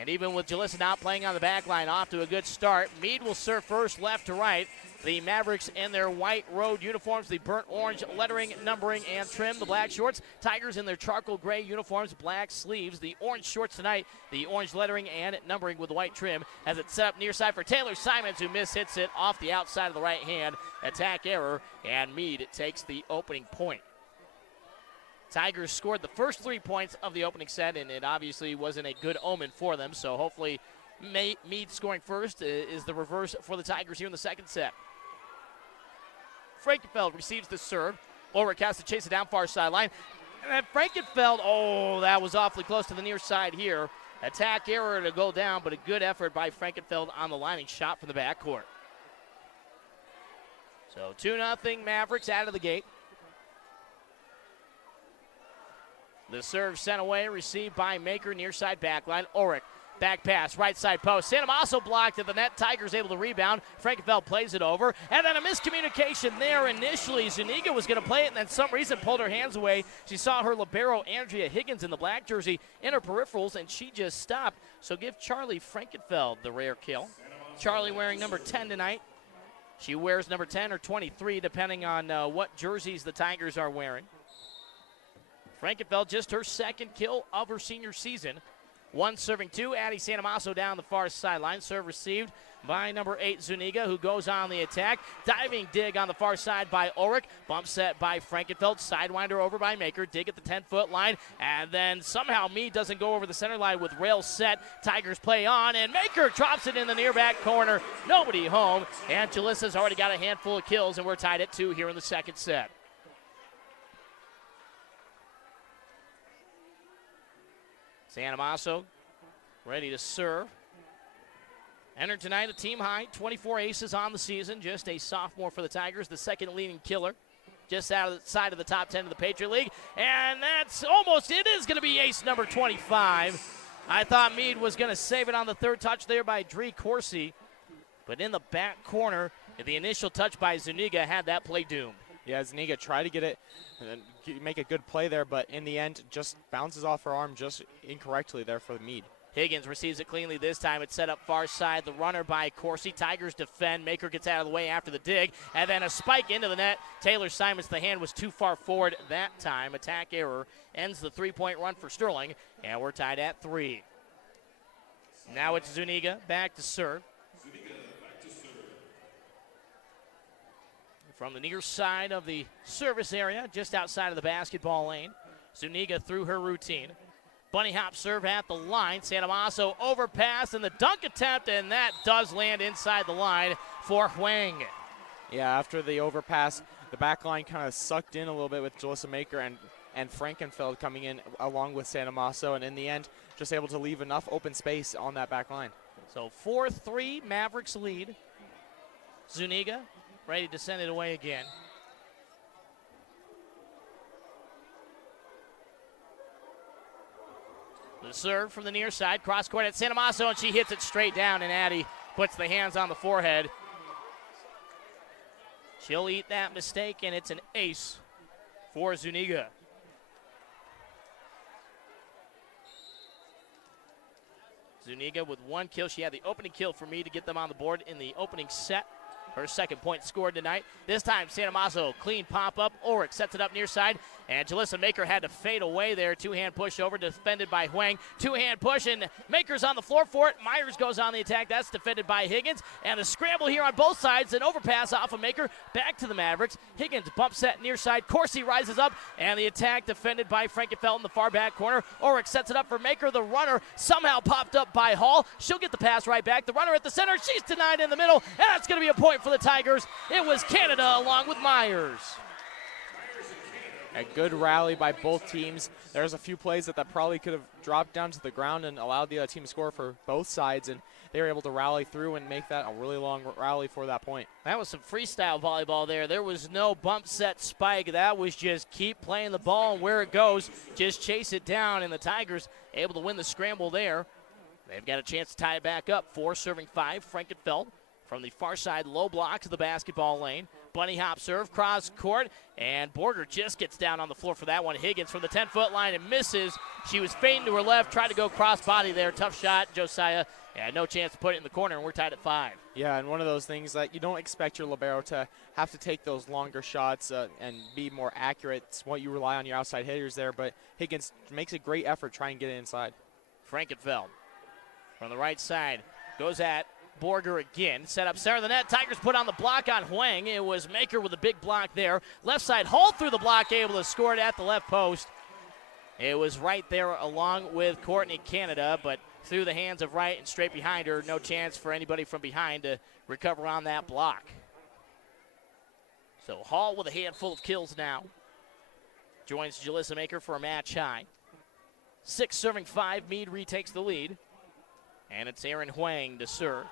And even with Jalissa not playing on the back line, off to a good start. Mead will serve first, left to right. The Mavericks in their white road uniforms, the burnt orange lettering, numbering, and trim. The black shorts. Tigers in their charcoal gray uniforms, black sleeves. The orange shorts tonight, the orange lettering and numbering with the white trim. As it's set up near side for Taylor Simons, who hits it off the outside of the right hand. Attack error, and Mead takes the opening point. Tigers scored the first 3 points of the opening set, and it obviously wasn't a good omen for them. So hopefully Mead scoring first is the reverse for the Tigers here in the second set. Frankenfeld receives the serve. Ulrich has to chase it down far sideline. And then Frankenfeld, that was awfully close to the near side here. Attack error to go down, but a good effort by Frankenfeld on the lining shot from the backcourt. So 2-0 Mavericks out of the gate. The serve sent away, received by Maker, near side backline. Ulrich, back pass, right side post. Santamasso blocked at the net. Tigers able to rebound. Frankenfeld plays it over. And then a miscommunication there initially. Zuniga was going to play it, and then some reason pulled her hands away. She saw her libero, Andrea Higgins, in the black jersey in her peripherals, and she just stopped. So give Charlie Frankenfeld the rare kill. Charlie wearing number 10 tonight. She wears number 10 or 23, depending on what jerseys the Tigers are wearing. Frankenfeld, just her second kill of her senior season. 1 serving 2. Addie Santamasso down the far sideline. Serve received by number 8, Zuniga, who goes on the attack. Diving dig on the far side by Ulrich. Bump set by Frankenfeld. Sidewinder over by Maker. Dig at the 10-foot line. And then somehow Mead doesn't go over the center line with rails set. Tigers play on, and Maker drops it in the near back corner. Nobody home. And Jalissa's already got a handful of kills, and we're tied at 2 here in the second set. Santamasso ready to serve. Entered tonight a team high, 24 aces on the season. Just a sophomore for the Tigers, the second leading killer. Just outside of the top 10 of the Patriot League. And that's almost, it is going to be ace number 25. I thought Mead was going to save it on the third touch there by Dree Corsi. But in the back corner, the initial touch by Zuniga had that play doomed. Yeah, Zuniga tried to get it and make a good play there, but in the end, just bounces off her arm just incorrectly there for Mead. Higgins receives it cleanly this time. It's set up far side. The runner by Corsi. Tigers defend. Maker gets out of the way after the dig. And then a spike into the net. Taylor Simons, the hand was too far forward that time. Attack error ends the three-point run for Sterling. And we're tied at 3. Now it's Zuniga back to serve. From the near side of the service area, just outside of the basketball lane, Zuniga through her routine. Bunny hop serve at the line. Santamasso overpass and the dunk attempt, and that does land inside the line for Huang. Yeah, after the overpass, the back line kind of sucked in a little bit with Jalissa Maker and Frankenfeld coming in along with Santamasso, and in the end, just able to leave enough open space on that back line. So 4-3, Mavericks lead. Zuniga ready to send it away again. The serve from the near side, cross court at Santamasso, and she hits it straight down, and Addie puts the hands on the forehead. She'll eat that mistake, and it's an ace for Zuniga. Zuniga with 1 kill. She had the opening kill for me to get them on the board in the opening set. Her second point scored tonight. This time, Santamasso, clean pop-up. Ulrich sets it up near side, and Jalissa Maker had to fade away there. Two-hand push over, defended by Huang. Two-hand push, and Maker's on the floor for it. Myers goes on the attack. That's defended by Higgins. And a scramble here on both sides. An overpass off of Maker. Back to the Mavericks. Higgins bump set near side. Corsi rises up, and the attack defended by Frankenfeld in the far back corner. Ulrich sets it up for Maker. The runner somehow popped up by Hall. She'll get the pass right back. The runner at the center. She's denied in the middle, and that's going to be a point for the Tigers. It was Canada along with Myers. A good rally by both teams. There's a few plays that probably could have dropped down to the ground and allowed the other team to score for both sides, and they were able to rally through and make that a really long rally for that point. That was some freestyle volleyball there. There was no bump set spike. That was just keep playing the ball, and where it goes, just chase it down, and the Tigers able to win the scramble there. They've got a chance to tie it back up. 4 serving 5, Frankenfeld. from the far side low block to the basketball lane. Bunny hop serve, cross court, and Borger just gets down on the floor for that one. Higgins from the 10-foot line and misses. She was fading to her left, tried to go cross body there. Tough shot, Josiah. Yeah, no chance to put it in the corner, and we're tied at 5. Yeah, and one of those things that you don't expect your libero to have to take those longer shots and be more accurate. It's what you rely on your outside hitters there, but Higgins makes a great effort trying to get it inside. Frankenfeld from the right side goes at Borger again. Set up center of the net. Tigers put on the block on Huang. It was Maker with a big block there. Left side, Hall through the block, able to score it at the left post. It was right there along with Courtney Canada, but through the hands of Wright and straight behind her. No chance for anybody from behind to recover on that block. So Hall with a handful of kills now. Joins Jalissa Maker for a match high. 6 serving 5. Mead retakes the lead. And it's Aaron Huang to serve.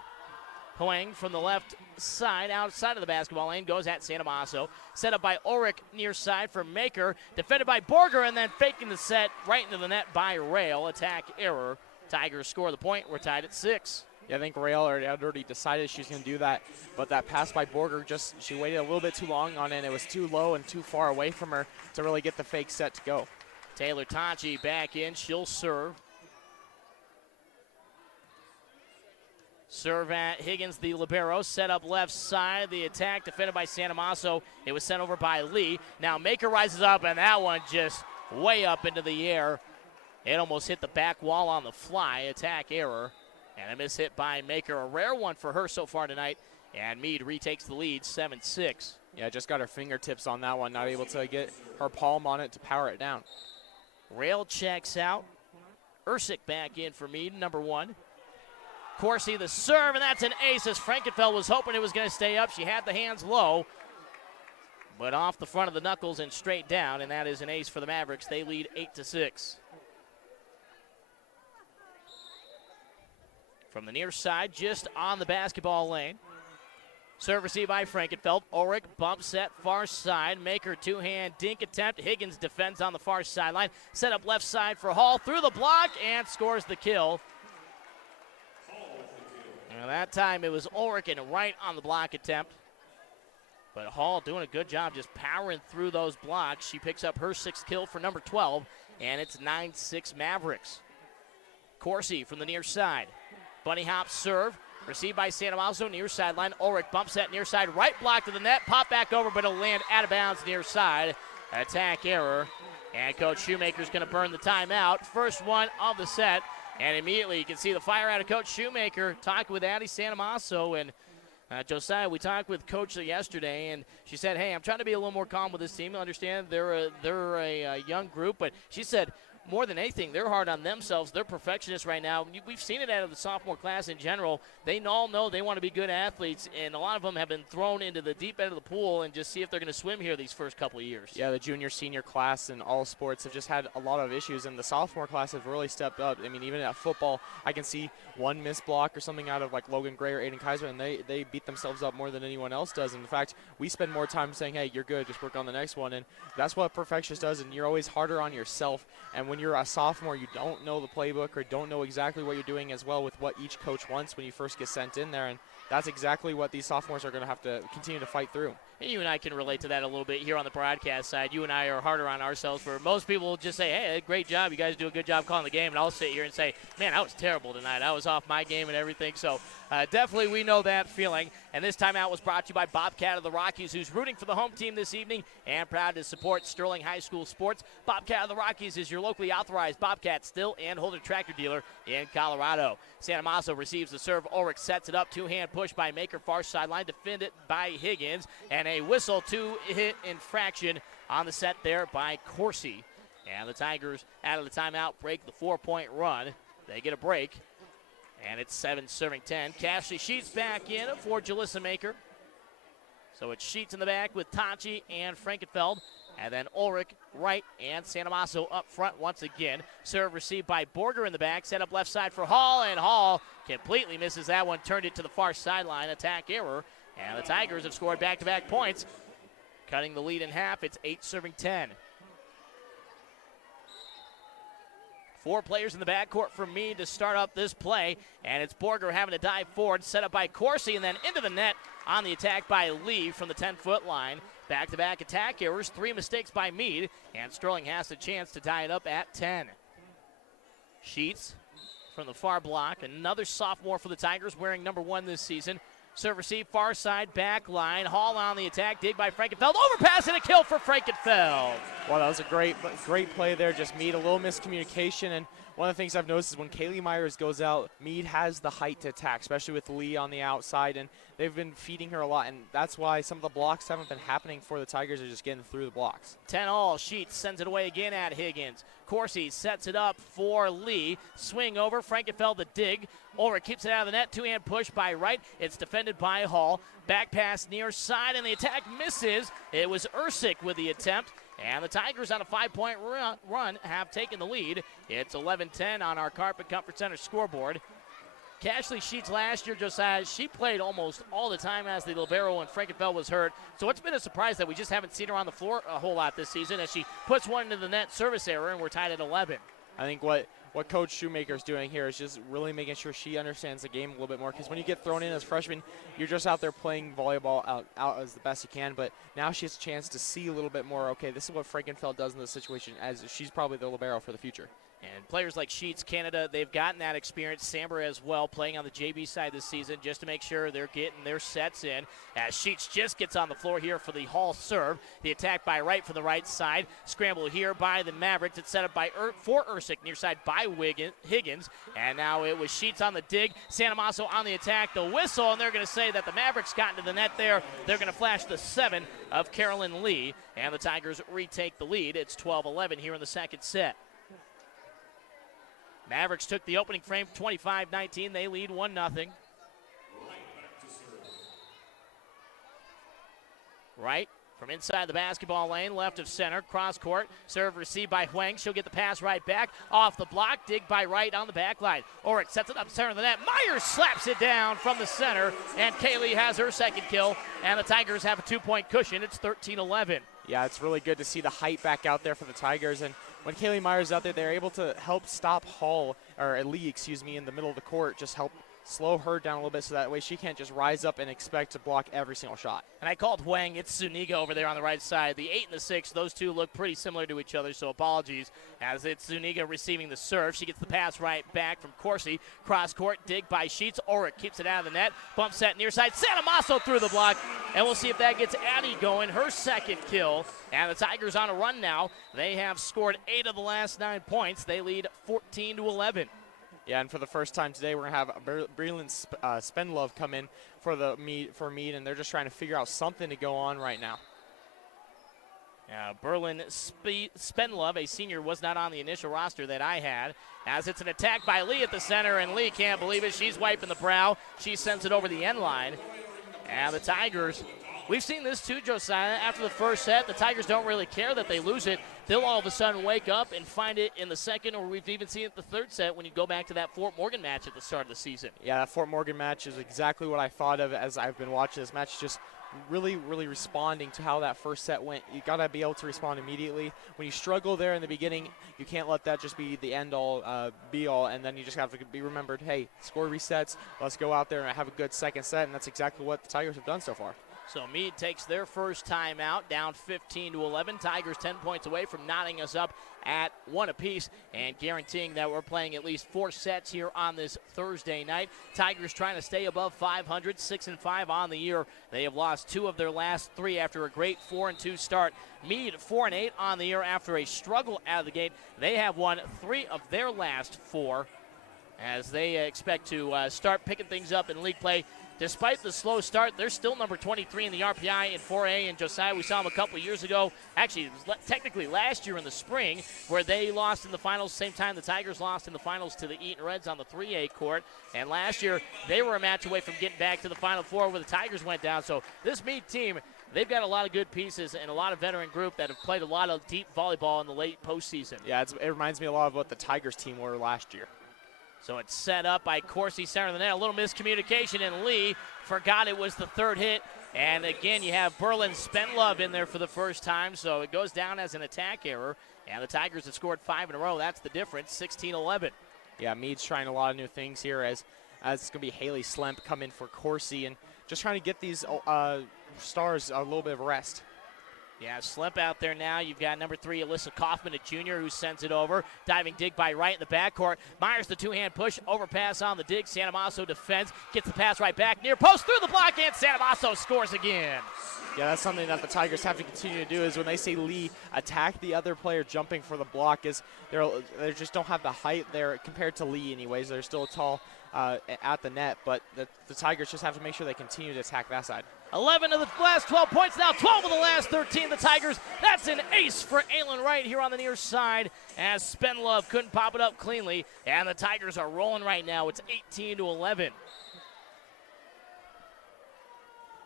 Huang from the left side, outside of the basketball lane, goes at Santamasso. Set up by Ulrich near side for Maker. Defended by Borger, and then faking the set right into the net by Rail. Attack error. Tigers score the point. We're tied at 6. Yeah, I think Rail had already decided she was going to do that, but that pass by Borger, she waited a little bit too long on it, and it was too low and too far away from her to really get the fake set to go. Taylor Tonchi back in. She'll serve. Serve at Higgins, the libero. Set up left side. The attack defended by Santamasso. It was sent over by Lee. Now Maker rises up, and that one just way up into the air. It almost hit the back wall on the fly. Attack error. And a miss hit by Maker. A rare one for her so far tonight. And Mead retakes the lead, 7-6. Yeah, just got her fingertips on that one. Not able to get her palm on it to power it down. Rail checks out. Ursic back in for Mead, number 1. Corsi the serve, and that's an ace as Frankenfeld was hoping it was going to stay up. She had the hands low, but off the front of the knuckles and straight down, and that is an ace for the Mavericks. They lead 8-6. From the near side, just on the basketball lane. Serve received by Frankenfeld. Ulrich bump set far side. Maker two-hand dink attempt. Higgins defends on the far sideline. Set up left side for Hall through the block and scores the kill. And that time it was Ulrich and right on the block attempt. But Hall doing a good job just powering through those blocks. She picks up her 6th kill for number 12, and it's 9-6 Mavericks. Corsi from the near side. Bunny hop serve. Received by Santamasso, near sideline. Ulrich bump set near side, right block to the net. Pop back over, but it'll land out of bounds near side. Attack error. And Coach Shoemaker's going to burn the timeout. First one of the set. And immediately you can see the fire out of Coach Shoemaker. Talking with Addie Santamasso and Josiah. We talked with Coach yesterday, and she said, hey, I'm trying to be a little more calm with this team. I understand they're a young group, but she said, more than anything, they're hard on themselves. They're perfectionists right now. We've seen it out of the sophomore class in general. They all know they want to be good athletes, and a lot of them have been thrown into the deep end of the pool and just see if they're going to swim here these first couple of years. Yeah, the junior, senior class in all sports have just had a lot of issues, and the sophomore class have really stepped up. I mean, even at football, I can see one missed block or something out of like Logan Gray or Aiden Kaiser, and they beat themselves up more than anyone else does. And in fact, we spend more time saying, hey, you're good, just work on the next one, and that's what perfectionist does, and you're always harder on yourself. And when you're a sophomore, you don't know the playbook or don't know exactly what you're doing as well with what each coach wants when you first get sent in there, and that's exactly what these sophomores are going to have to continue to fight through. And you and I can relate to that a little bit here on the broadcast side. You and I are harder on ourselves. For most people will just say, hey, great job. You guys do a good job calling the game. And I'll sit here and say, man, I was terrible tonight. I was off my game and everything. So definitely we know that feeling. And this timeout was brought to you by Bobcat of the Rockies, who's rooting for the home team this evening and proud to support Sterling High School sports. Bobcat of the Rockies is your locally authorized Bobcat still and Holder tractor dealer in Colorado. Santamasso receives the serve. Ulrich sets it up. Two-hand push by Maker, far sideline, defended by Higgins. And a whistle two-hit infraction on the set there by Corsi. And the Tigers, out of the timeout, break the 4-point run. They get a break. And it's 7-10. Cashley Sheets back in for Jalissa Maker. So it's Sheets in the back with Tachi and Frankenfeld. And then Ulrich, Wright, and Santamasso up front once again. Serve received by Borger in the back. Set up left side for Hall, and Hall completely misses that one. Turned it to the far sideline. Attack error. And the Tigers have scored back-to-back points, cutting the lead in half. It's 8-10. 4 players in the backcourt for Mead to start up this play, and it's Borger having to dive forward, set up by Corsi, and then into the net on the attack by Lee from the 10-foot line. Back-to-back attack errors, 3 mistakes by Mead, and Sterling has a chance to tie it up at 10. Sheets from the far block, another sophomore for the Tigers wearing number 1 this season. Serve receive, far side, back line. Hall on the attack, dig by Frankenfeld. Overpass and a kill for Frankenfeld. Well, that was a great play there. Just Mead, a little miscommunication. And one of the things I've noticed is when Kaylee Myers goes out, Mead has the height to attack, especially with Lee on the outside. And they've been feeding her a lot. And that's why some of the blocks haven't been happening for the Tigers. They're just getting through the blocks. 10-all. Sheets sends it away again at Higgins. Corsi sets it up for Lee. Swing over. Frankenfeld the dig. Ulrich keeps it out of the net. 2-hand push by Wright. It's defended by Hall. Back pass near side, and the attack misses. It was Ersick with the attempt. And the Tigers on a 5-point run have taken the lead. It's 11-10 on our Carpet Comfort Center scoreboard. Cashley Sheets last year, Josiah, she played almost all the time as the libero when Frankenfeld was hurt. So it's been a surprise that we just haven't seen her on the floor a whole lot this season as she puts one into the net, service error, and we're tied at 11. I think what Coach Shoemaker's doing here is just really making sure she understands the game a little bit more, because when you get thrown in as freshman, you're just out there playing volleyball out as the best you can, but now she has a chance to see a little bit more, okay, this is what Frankenfeld does in this situation, as she's probably the libero for the future. And players like Sheets, Canada, they've gotten that experience. Samber as well, playing on the JV side this season just to make sure they're getting their sets in. As Sheets just gets on the floor here for the Hall serve. The attack by Wright for the right side. Scramble here by the Mavericks. It's set up by for Ersick, near side by Higgins. And now it was Sheets on the dig. Santamasso on the attack. The whistle, and they're going to say that the Mavericks got into the net there. They're going to flash the 7 of Carolyn Lee. And the Tigers retake the lead. It's 12-11 here in the second set. Mavericks took the opening frame 25-19. They lead 1-0. Right from inside the basketball lane, left of center, cross court, serve received by Huang. She'll get the pass right back, off the block, dig by Wright on the back line. Ulrich sets it up center of the net. Myers slaps it down from the center, and Kaylee has her second kill, and the Tigers have a 2-point cushion. It's 13-11. Yeah, it's really good to see the height back out there for the Tigers, and when Kaylee Myers is out there, they're able to help stop Lee, in the middle of the court, just help slow her down a little bit so that way she can't just rise up and expect to block every single shot. And I called Huang. It's Zuniga over there on the right side. The 8 and the 6, those two look pretty similar to each other, so apologies, as it's Zuniga receiving the serve. She gets the pass right back from Corsi. Cross court, dig by Sheets. Ulrich keeps it out of the net. Bump set near side. Santamasso through the block, and we'll see if that gets Addie going. Her second kill. And the Tigers on a run now. They have scored 8 of the last 9 points. They lead 14-11. Yeah, and for the first time today, we're going to have Breland Spenlove come in for Mead, and they're just trying to figure out something to go on right now. Berlin Spenlove, a senior, was not on the initial roster that I had, as it's an attack by Lee at the center, and Lee can't believe it. She's wiping the brow. She sends it over the end line. And the Tigers, we've seen this too, Josiah. After the first set, the Tigers don't really care that they lose it. They'll all of a sudden wake up and find it in the second, or we've even seen it the third set when you go back to that Fort Morgan match at the start of the season. Yeah, that Fort Morgan match is exactly what I thought of as I've been watching this match, just really, really responding to how that first set went. You got to be able to respond immediately. When you struggle there in the beginning, you can't let that just be the end-all, be-all, and then you just have to be remembered, hey, score resets, let's go out there and have a good second set, and that's exactly what the Tigers have done so far. So Mead takes their first timeout, down 15-11. Tigers 10 points away from knotting us up at 1 apiece and guaranteeing that we're playing at least 4 sets here on this Thursday night. Tigers trying to stay above 500, 6-5 on the year. They have lost 2 of their last 3 after a great 4-2 start. Mead 4-8 on the year after a struggle out of the gate. They have won 3 of their last 4 as they expect to start picking things up in league play. Despite the slow start, they're still number 23 in the RPI in 4A. And Josiah, we saw them a couple of years ago. Actually, it was technically last year in the spring, where they lost in the finals, same time the Tigers lost in the finals to the Eaton Reds on the 3A court. And last year, they were a match away from getting back to the Final Four where the Tigers went down. So this Mead team, they've got a lot of good pieces and a lot of veteran group that have played a lot of deep volleyball in the late postseason. Yeah, it reminds me a lot of what the Tigers team were last year. So it's set up by Corsi, center of the net. A little miscommunication, and Lee forgot it was the third hit. And again, you have Berlin Spenlove in there for the first time, so it goes down as an attack error. And the Tigers have scored 5 in a row. That's the difference, 16-11. Yeah, Mead's trying a lot of new things here as it's going to be Haley Slemp come in for Corsi and just trying to get these stars a little bit of rest. Yeah, Slemp out there now. You've got number 3, Alyssa Kaufman, a junior, who sends it over. Diving dig by Wright in the backcourt. Myers, the two-hand push, overpass on the dig. Santa Maso defends, gets the pass right back. Near post, through the block, and Santa Maso scores again. Yeah, that's something that the Tigers have to continue to do is when they see Lee attack the other player jumping for the block is they just don't have the height there compared to Lee anyways. They're still tall at the net, but the Tigers just have to make sure they continue to attack that side. 11 of the last 12 points, now 12 of the last 13. The Tigers, that's an ace for Aylin Wright here on the near side as Spenlove couldn't pop it up cleanly, and the Tigers are rolling right now. It's 18-11.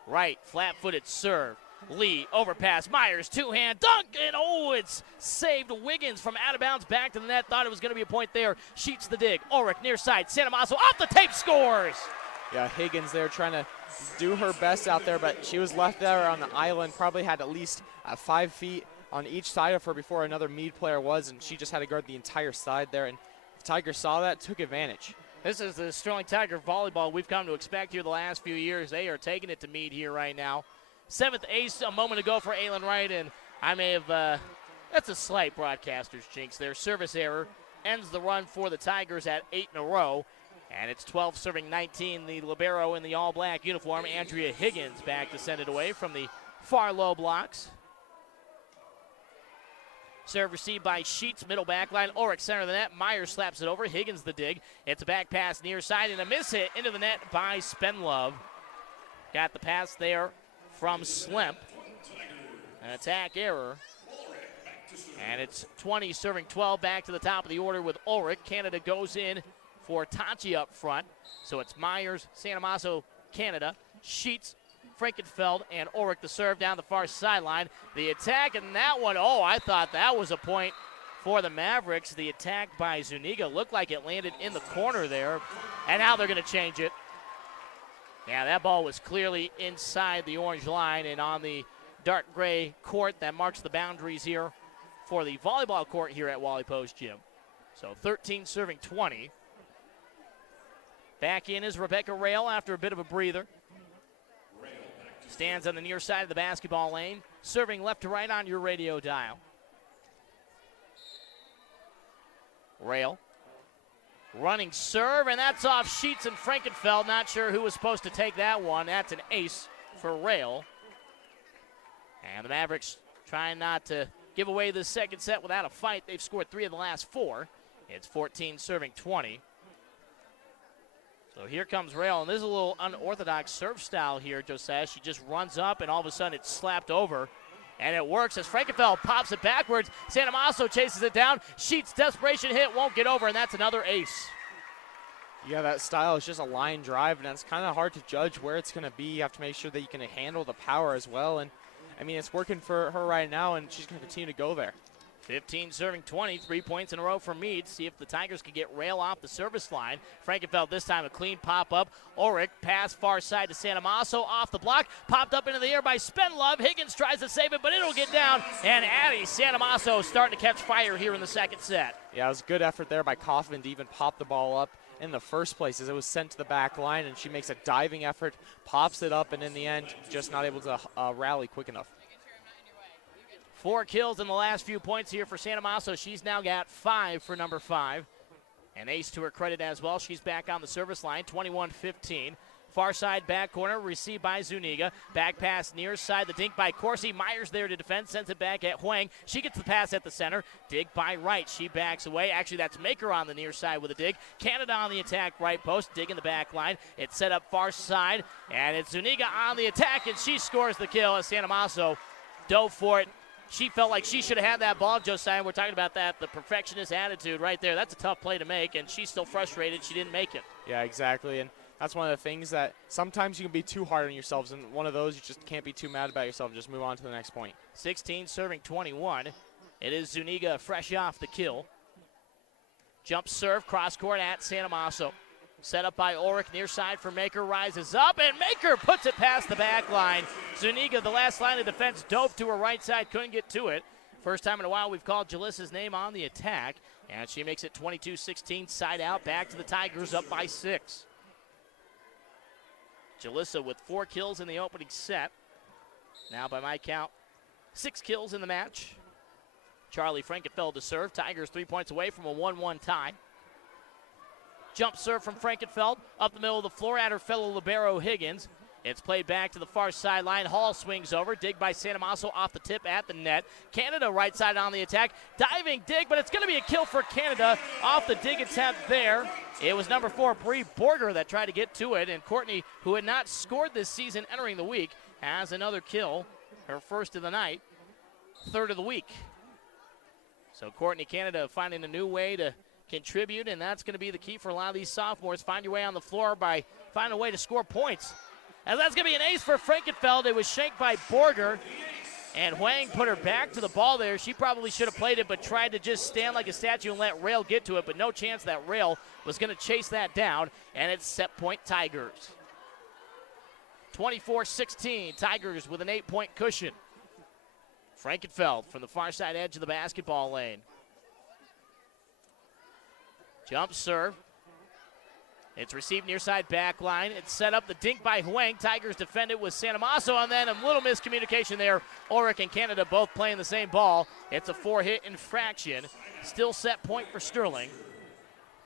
Wright, flat-footed serve. Lee, overpass, Myers, two-hand dunk, and it's saved. Wiggins from out of bounds back to the net. Thought it was going to be a point there. Sheets the dig. Ulrich near side. Santa Maso off the tape, scores. Yeah, Higgins there trying to do her best out there, but she was left there on the island. Probably had at least 5 feet on each side of her before another Mead player was, and she just had to guard the entire side there. And the Tigers saw that, took advantage. This is the Sterling Tiger volleyball we've come to expect here the last few years. They are taking it to Mead here right now. 7th ace a moment ago for Aylin Wright, and I may have, that's a slight broadcaster's jinx there. Service error ends the run for the Tigers at 8 in a row, and it's 12 serving 19. The libero in the all-black uniform, Andrea Higgins, back to send it away from the far low blocks. Serve received by Sheets, middle back line. Ulrich, center of the net. Myers slaps it over. Higgins the dig. It's a back pass near side and a miss hit into the net by Spenlove. Got the pass there from Slemp. An attack error. And it's 20 serving 12 back to the top of the order with Ulrich. Canada goes in for Tachi up front. So it's Myers, Santa Maso, Canada. Sheets, Frankenfeld, and Ulrich the serve down the far sideline. The attack, and that one, I thought that was a point for the Mavericks. The attack by Zuniga looked like it landed in the corner there, and now they're going to change it. Yeah, that ball was clearly inside the orange line and on the dark gray court that marks the boundaries here for the volleyball court here at Wally Post Gym. So 13 serving 20. Back in is Rebecca Rail after a bit of a breather. Stands on the near side of the basketball lane, serving left to right on your radio dial. Rail. Running serve, and that's off Sheets and Frankenfeld. Not sure who was supposed to take that one. That's an ace for Rail. And the Mavericks trying not to give away the second set without a fight. They've scored 3 of the last 4. It's 14 serving 20. So here comes Rail, and this is a little unorthodox serve style here, Josiah. She just runs up, and all of a sudden it's slapped over. And it works as Frankenfeld pops it backwards. Santa Maso chases it down. Sheets desperation hit, won't get over, and that's another ace. Yeah, that style is just a line drive, and it's kind of hard to judge where it's going to be. You have to make sure that you can handle the power as well. And, I mean, it's working for her right now, and she's going to continue to go there. 15 serving 20, 3 points in a row for Mead. See if the Tigers can get Rail off the service line. Frankenfeld this time a clean pop-up. Ulrich pass far side to Santa Maso off the block. Popped up into the air by Spenlove. Higgins tries to save it, but it'll get down. And Addie Santa Maso starting to catch fire here in the second set. Yeah, it was a good effort there by Kaufman to even pop the ball up in the first place as it was sent to the back line, and she makes a diving effort, pops it up, and in the end, just not able to rally quick enough. 4 kills in the last few points here for Santa Maso. She's now got 5 for number 5. An ace to her credit as well. She's back on the service line, 21-15. Far side back corner, received by Zuniga. Back pass near side, the dink by Corsi. Myers there to defend, sends it back at Huang. She gets the pass at the center. Dig by Wright. She backs away. Actually, that's Maker on the near side with a dig. Canada on the attack, right post. Dig in the back line. It's set up far side, and it's Zuniga on the attack, and she scores the kill as Santa Maso dove for it. She felt like she should have had that ball, Josiah. We're talking about that, the perfectionist attitude right there. That's a tough play to make, and she's still frustrated she didn't make it. Yeah, exactly, and that's one of the things that sometimes you can be too hard on yourselves, and one of those you just can't be too mad about yourself and just move on to the next point. 16 serving 21. It is Zuniga fresh off the kill. Jump serve, cross court at Santa Maso. Set up by Ulrich, near side for Maker, rises up, and Maker puts it past the back line. Zuniga, the last line of defense, dove to her right side, couldn't get to it. First time in a while we've called Jalissa's name on the attack, and she makes it 22-16, side out, back to the Tigers, up by 6. Jalissa with 4 kills in the opening set. Now, by my count, 6 kills in the match. Charlie Frankenfeld to serve. Tigers 3 points away from a 1-1 tie. Jump serve from Frankenfeld up the middle of the floor at her fellow libero Higgins. It's played back to the far sideline. Hall swings over. Dig by Santamasso off the tip at the net. Canada right side on the attack. Diving dig, but it's going to be a kill for Canada off the dig attempt there. It was number 4, Bree Borger, that tried to get to it. And Courtney, who had not scored this season entering the week, has another kill. Her first of the night, third of the week. So Courtney Canada finding a new way to contribute, and that's going to be the key for a lot of these sophomores. Find your way on the floor by finding a way to score points. And that's going to be an ace for Frankenfeld. It was shanked by Borger, and Huang put her back to the ball there. She probably should have played it, but tried to just stand like a statue and let Rail get to it, but no chance that Rail was going to chase that down, and it's set point Tigers. 24-16, Tigers with an 8-point cushion. Frankenfeld from the far side edge of the basketball lane. Jump serve. It's received near side back line. It's set up the dink by Huang. Tigers defend it with Santamasso, and then a little miscommunication there. Ulrich and Canada both playing the same ball. It's a 4-hit infraction. Still set point for Sterling.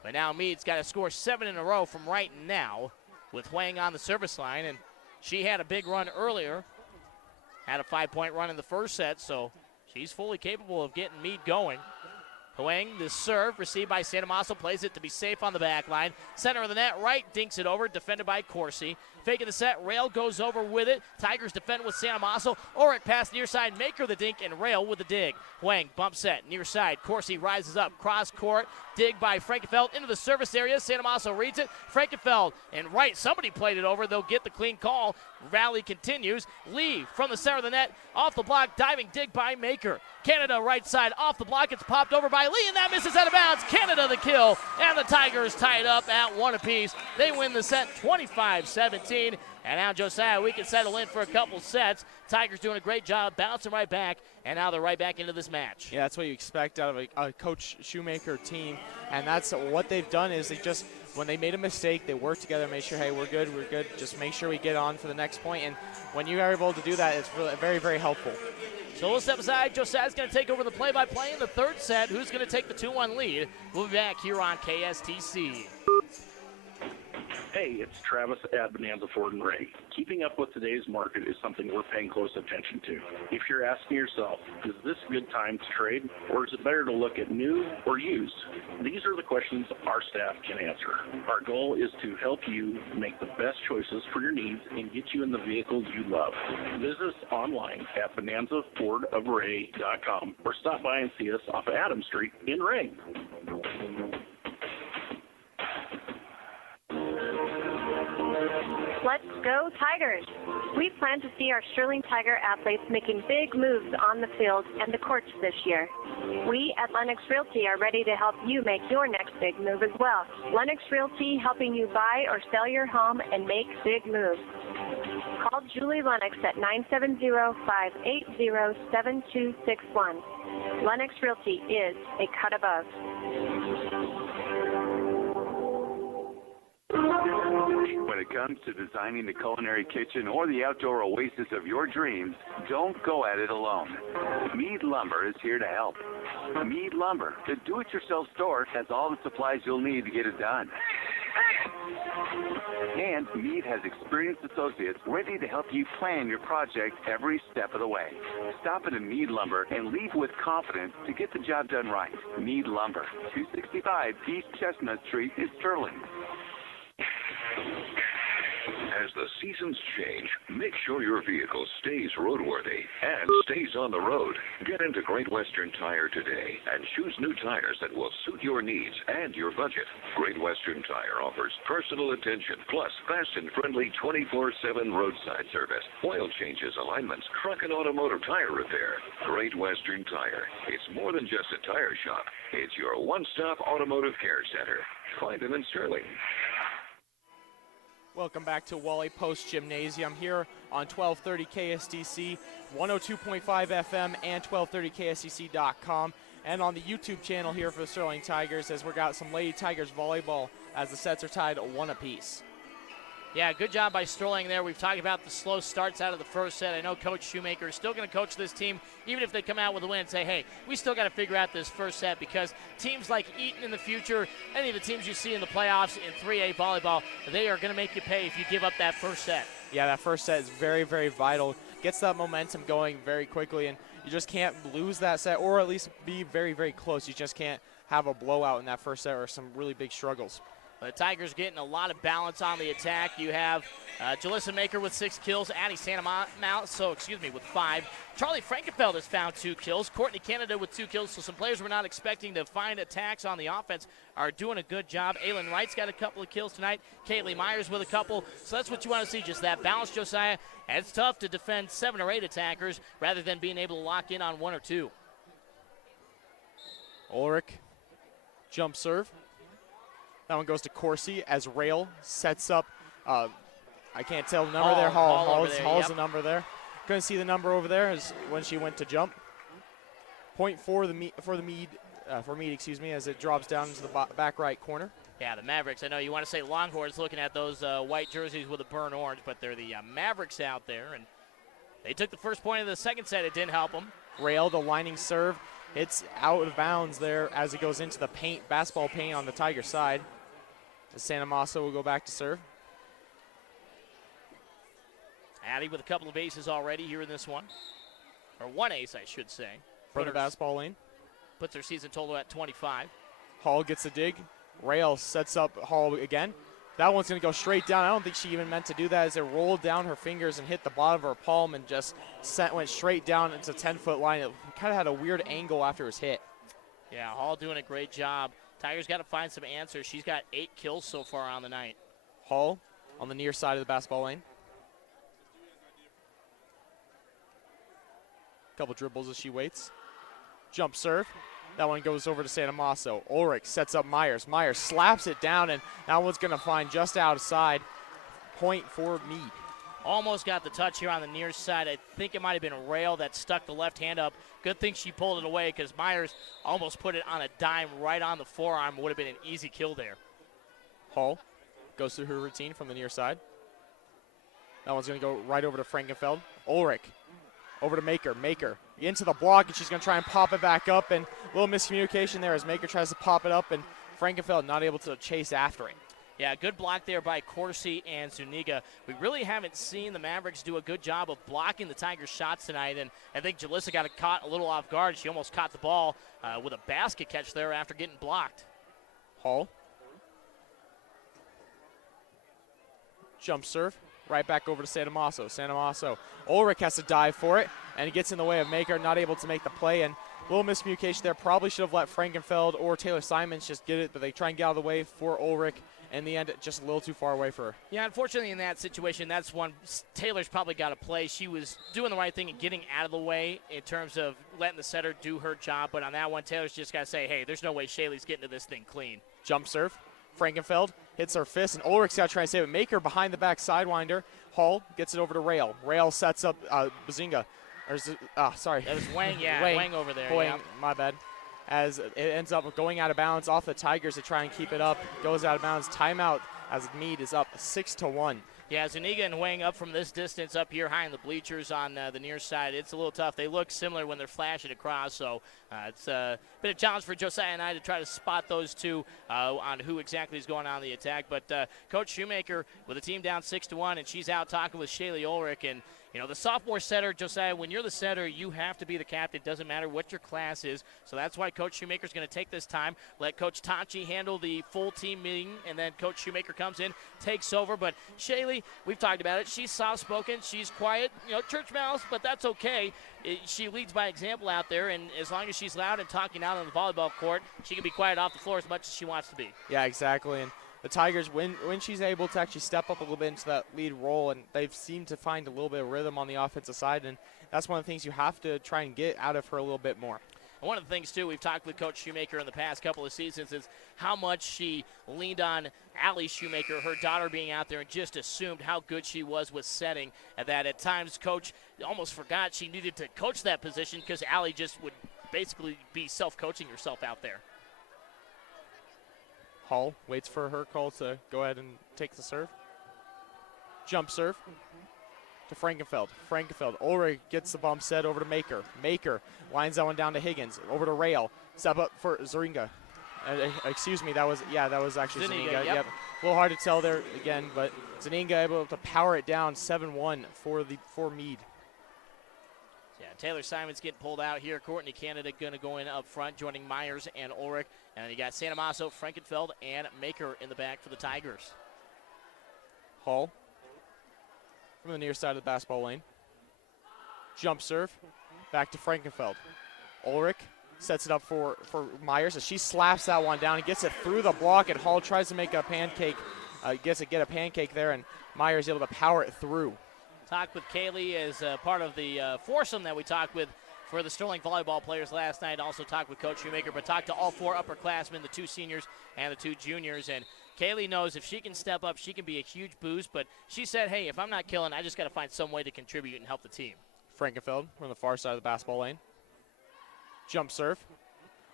But now Mead's got to score 7 in a row from right now with Huang on the service line, and she had a big run earlier. Had a 5-point run in the first set, so she's fully capable of getting Mead going. Huang, the serve, received by Santamasso, plays it to be safe on the back line. Center of the net, right, dinks it over, defended by Corsi. Faking the set, Rail goes over with it. Tigers defend with Santamasso. Ulrich pass near side, Maker the dink, and Rail with the dig. Huang, bump set, near side. Corsi rises up, cross court, dig by Frankenfeld into the service area. Santamasso reads it. Frankenfeld and right, somebody played it over. They'll get the clean call. Rally continues. Lee from the center of the net, off the block, diving dig by Maker. Canada right side, off the block. It's popped over by Lee, and that misses out of bounds. Canada the kill, and the Tigers tied up at 1 apiece. They win the set 25-17. And now Josiah, we can settle in for a couple sets. Tigers doing a great job, bouncing right back, and now they're right back into this match. Yeah, that's what you expect out of a Coach Shoemaker team, and that's what they've done is they just, when they made a mistake, they work together, make sure, hey, we're good, just make sure we get on for the next point, and when you are able to do that, it's really very, very helpful. So we'll step aside. Josiah's going to take over the play-by-play in the third set. Who's going to take the 2-1 lead? We'll be back here on KSTC. Hey, it's Travis at Bonanza Ford and Ray. Keeping up with today's market is something we're paying close attention to. If you're asking yourself, is this a good time to trade, or is it better to look at new or used? These are the questions our staff can answer. Our goal is to help you make the best choices for your needs and get you in the vehicles you love. Visit us online at bonanzafordofray.com or stop by and see us off of Adams Street in Ray. Let's go Tigers! We plan to see our Sterling Tiger athletes making big moves on the field and the courts this year. We at Lennox Realty are ready to help you make your next big move as well. Lennox Realty, helping you buy or sell your home and make big moves. Call Julie Lennox at 970-580-7261. Lennox Realty is a cut above. When it comes to designing the culinary kitchen or the outdoor oasis of your dreams, don't go at it alone. Mead Lumber is here to help. Mead Lumber, the do-it-yourself store, has all the supplies you'll need to get it done. And Mead has experienced associates ready to help you plan your project every step of the way. Stop at Mead Lumber and leave with confidence to get the job done right. Mead Lumber, 265 East Chestnut Street in Sterling. As the seasons change, make sure your vehicle stays roadworthy and stays on the road. Get into Great Western Tire today and choose new tires that will suit your needs and your budget. Great Western Tire offers personal attention, plus fast and friendly 24/7 roadside service, oil changes, alignments, truck and automotive tire repair. Great Western Tire. It's more than just a tire shop. It's your one-stop automotive care center. Find them in Sterling. Welcome back to Wally Post Gymnasium here on 1230 KSDC, 102.5 FM, and 1230KSDC.com, and on the YouTube channel here for the Sterling Tigers as we got some Lady Tigers volleyball as the sets are tied 1 apiece. Yeah, good job by Sterling there. We've talked about the slow starts out of the first set. I know Coach Shoemaker is still going to coach this team, even if they come out with a win and say, hey, we still got to figure out this first set, because teams like Eaton in the future, any of the teams you see in the playoffs in 3A volleyball, they are going to make you pay if you give up that first set. Yeah, that first set is very, very vital. Gets that momentum going very quickly, and you just can't lose that set, or at least be very, very close. You just can't have a blowout in that first set or some really big struggles. The Tigers getting a lot of balance on the attack. You have Jalissa Maker with 6 kills, Addie with 5. Charlie Frankenfeld has found 2 kills. Courtney Canada with 2 kills. So some players we're not expecting to find attacks on the offense are doing a good job. Aylin Wright's got a couple of kills tonight. Kaylee Myers with a couple. So that's what you want to see, just that balance, Josiah. And it's tough to defend 7 or 8 attackers rather than being able to lock in on 1 or 2. Ulrich, jump serve. That one goes to Corsi as Rail sets up. I can't tell the number there. Hall's the number there. Couldn't see the number over there as when she went to jump. Point for Mead, as it drops down into the back right corner. Yeah, the Mavericks. I know you want to say Longhorns looking at those white jerseys with a burnt orange, but they're the Mavericks out there, and they took the first point of the second set. It didn't help them. Rail, the lining serve. It's out of bounds there as it goes into the basketball paint on the Tiger side. Santa Masa will go back to serve. Addie with a couple of aces already here in this one. Or 1 ace, I should say. For the basketball lane. Puts her season total at 25. Hall gets a dig. Rail sets up Hall again. That one's going to go straight down. I don't think she even meant to do that as it rolled down her fingers and hit the bottom of her palm and just went straight down into the 10-foot line. It kind of had a weird angle after it was hit. Yeah, Hall doing a great job. Tigers got to find some answers. She's got 8 kills so far on the night. Hall on the near side of the basketball lane. Couple dribbles as she waits. Jump serve. That one goes over to Santa Maso. Ulrich sets up Myers. Myers slaps it down, and that one's going to find just outside. Point for Mead. Almost got the touch here on the near side. I think it might have been a Rail that stuck the left hand up. Good thing she pulled it away because Myers almost put it on a dime right on the forearm. Would have been an easy kill there. Hall goes through her routine from the near side. That one's going to go right over to Frankenfeld. Ulrich over to Maker. Maker into the block, and she's going to try and pop it back up. And a little miscommunication there as Maker tries to pop it up, and Frankenfeld not able to chase after it. Yeah, good block there by Corsi and Zuniga. We really haven't seen the Mavericks do a good job of blocking the Tigers' shots tonight, and I think Jalissa got caught a little off guard. She almost caught the ball with a basket catch there after getting blocked. Hall. Jump serve. Right back over to Santa Maso. Santa Maso. Ulrich has to dive for it, and he gets in the way of Maker, not able to make the play, and a little miscommunication there. Probably should have let Frankenfeld or Taylor Simons just get it, but they try and get out of the way for Ulrich. In the end, just a little too far away for her. Yeah, unfortunately in that situation, that's one Taylor's probably got to play. She was doing the right thing and getting out of the way in terms of letting the setter do her job. But on that one, Taylor's just got to say, hey, there's no way Shaylee's getting to this thing clean. Jump serve. Frankenfeld hits her fist, and Ulrich's got to try and save it. Maker behind the back sidewinder. Hall gets it over to Rail. Rail sets up Bazinga. Sorry. That was Wang, yeah. Wang over there. Wang, yeah. My bad. As it ends up going out of bounds off the Tigers to try and keep it up. Goes out of bounds. Timeout as Mead is up 6-1. Yeah, Zuniga and Wang up from this distance up here high in the bleachers on the near side. It's a little tough. They look similar when they're flashing across, so it's a bit of a challenge for Josiah and I to try to spot those two on who exactly is going on the attack. But Coach Shoemaker with the team down 6-1, and she's out talking with Shaylee Ulrich. And, you know, the sophomore setter, Josiah, when you're the setter, you have to be the captain. Doesn't matter what your class is. So that's why Coach Shoemaker's going to take this time, let Coach Tachi handle the full team meeting, and then Coach Shoemaker comes in, takes over. But Shaylee, we've talked about it. She's soft-spoken. She's quiet, you know, church mouse, but that's okay. She leads by example out there, and as long as she's loud and talking out on the volleyball court, she can be quiet off the floor as much as she wants to be. Yeah, exactly. And the Tigers, when she's able to actually step up a little bit into that lead role, and they've seemed to find a little bit of rhythm on the offensive side, and that's one of the things you have to try and get out of her a little bit more. one of the things, too, we've talked with Coach Shoemaker in the past couple of seasons is how much she leaned on Allie Shoemaker, her daughter, being out there and just assumed how good she was with setting, and that at times Coach almost forgot she needed to coach that position because Allie just would basically be self-coaching herself out there. Hall waits for her call to go ahead and take the serve. Jump serve to Frankenfeld. Ulrich gets the bump set over to Maker. Maker lines that one down to Higgins. Over to Rail. Step up for Zeringa. Excuse me, that was actually Zaninga. Yep. A little hard to tell there again, but Zaninga able to power it down 7-1 for Mead. Yeah, Taylor Simon's getting pulled out here. Courtney Canada going to go in up front, joining Myers and Ulrich. And then you got Santa Maso, Frankenfeld, and Maker in the back for the Tigers. Hall from the near side of the basketball lane. Jump serve. Back to Frankenfeld. Ulrich sets it up for Myers as she slaps that one down and gets it through the block, and Hall tries to make a pancake. Get a pancake there, and Myers able to power it through. Talked with Kaylee as part of the foursome that we talked with for the Sterling volleyball players last night. Also talked with Coach Shoemaker, but talked to all four upperclassmen, the 2 seniors and the 2 juniors. And Kaylee knows if she can step up, she can be a huge boost. But she said, hey, if I'm not killing, I just got to find some way to contribute and help the team. Frankenfeld from the far side of the basketball lane. Jump serve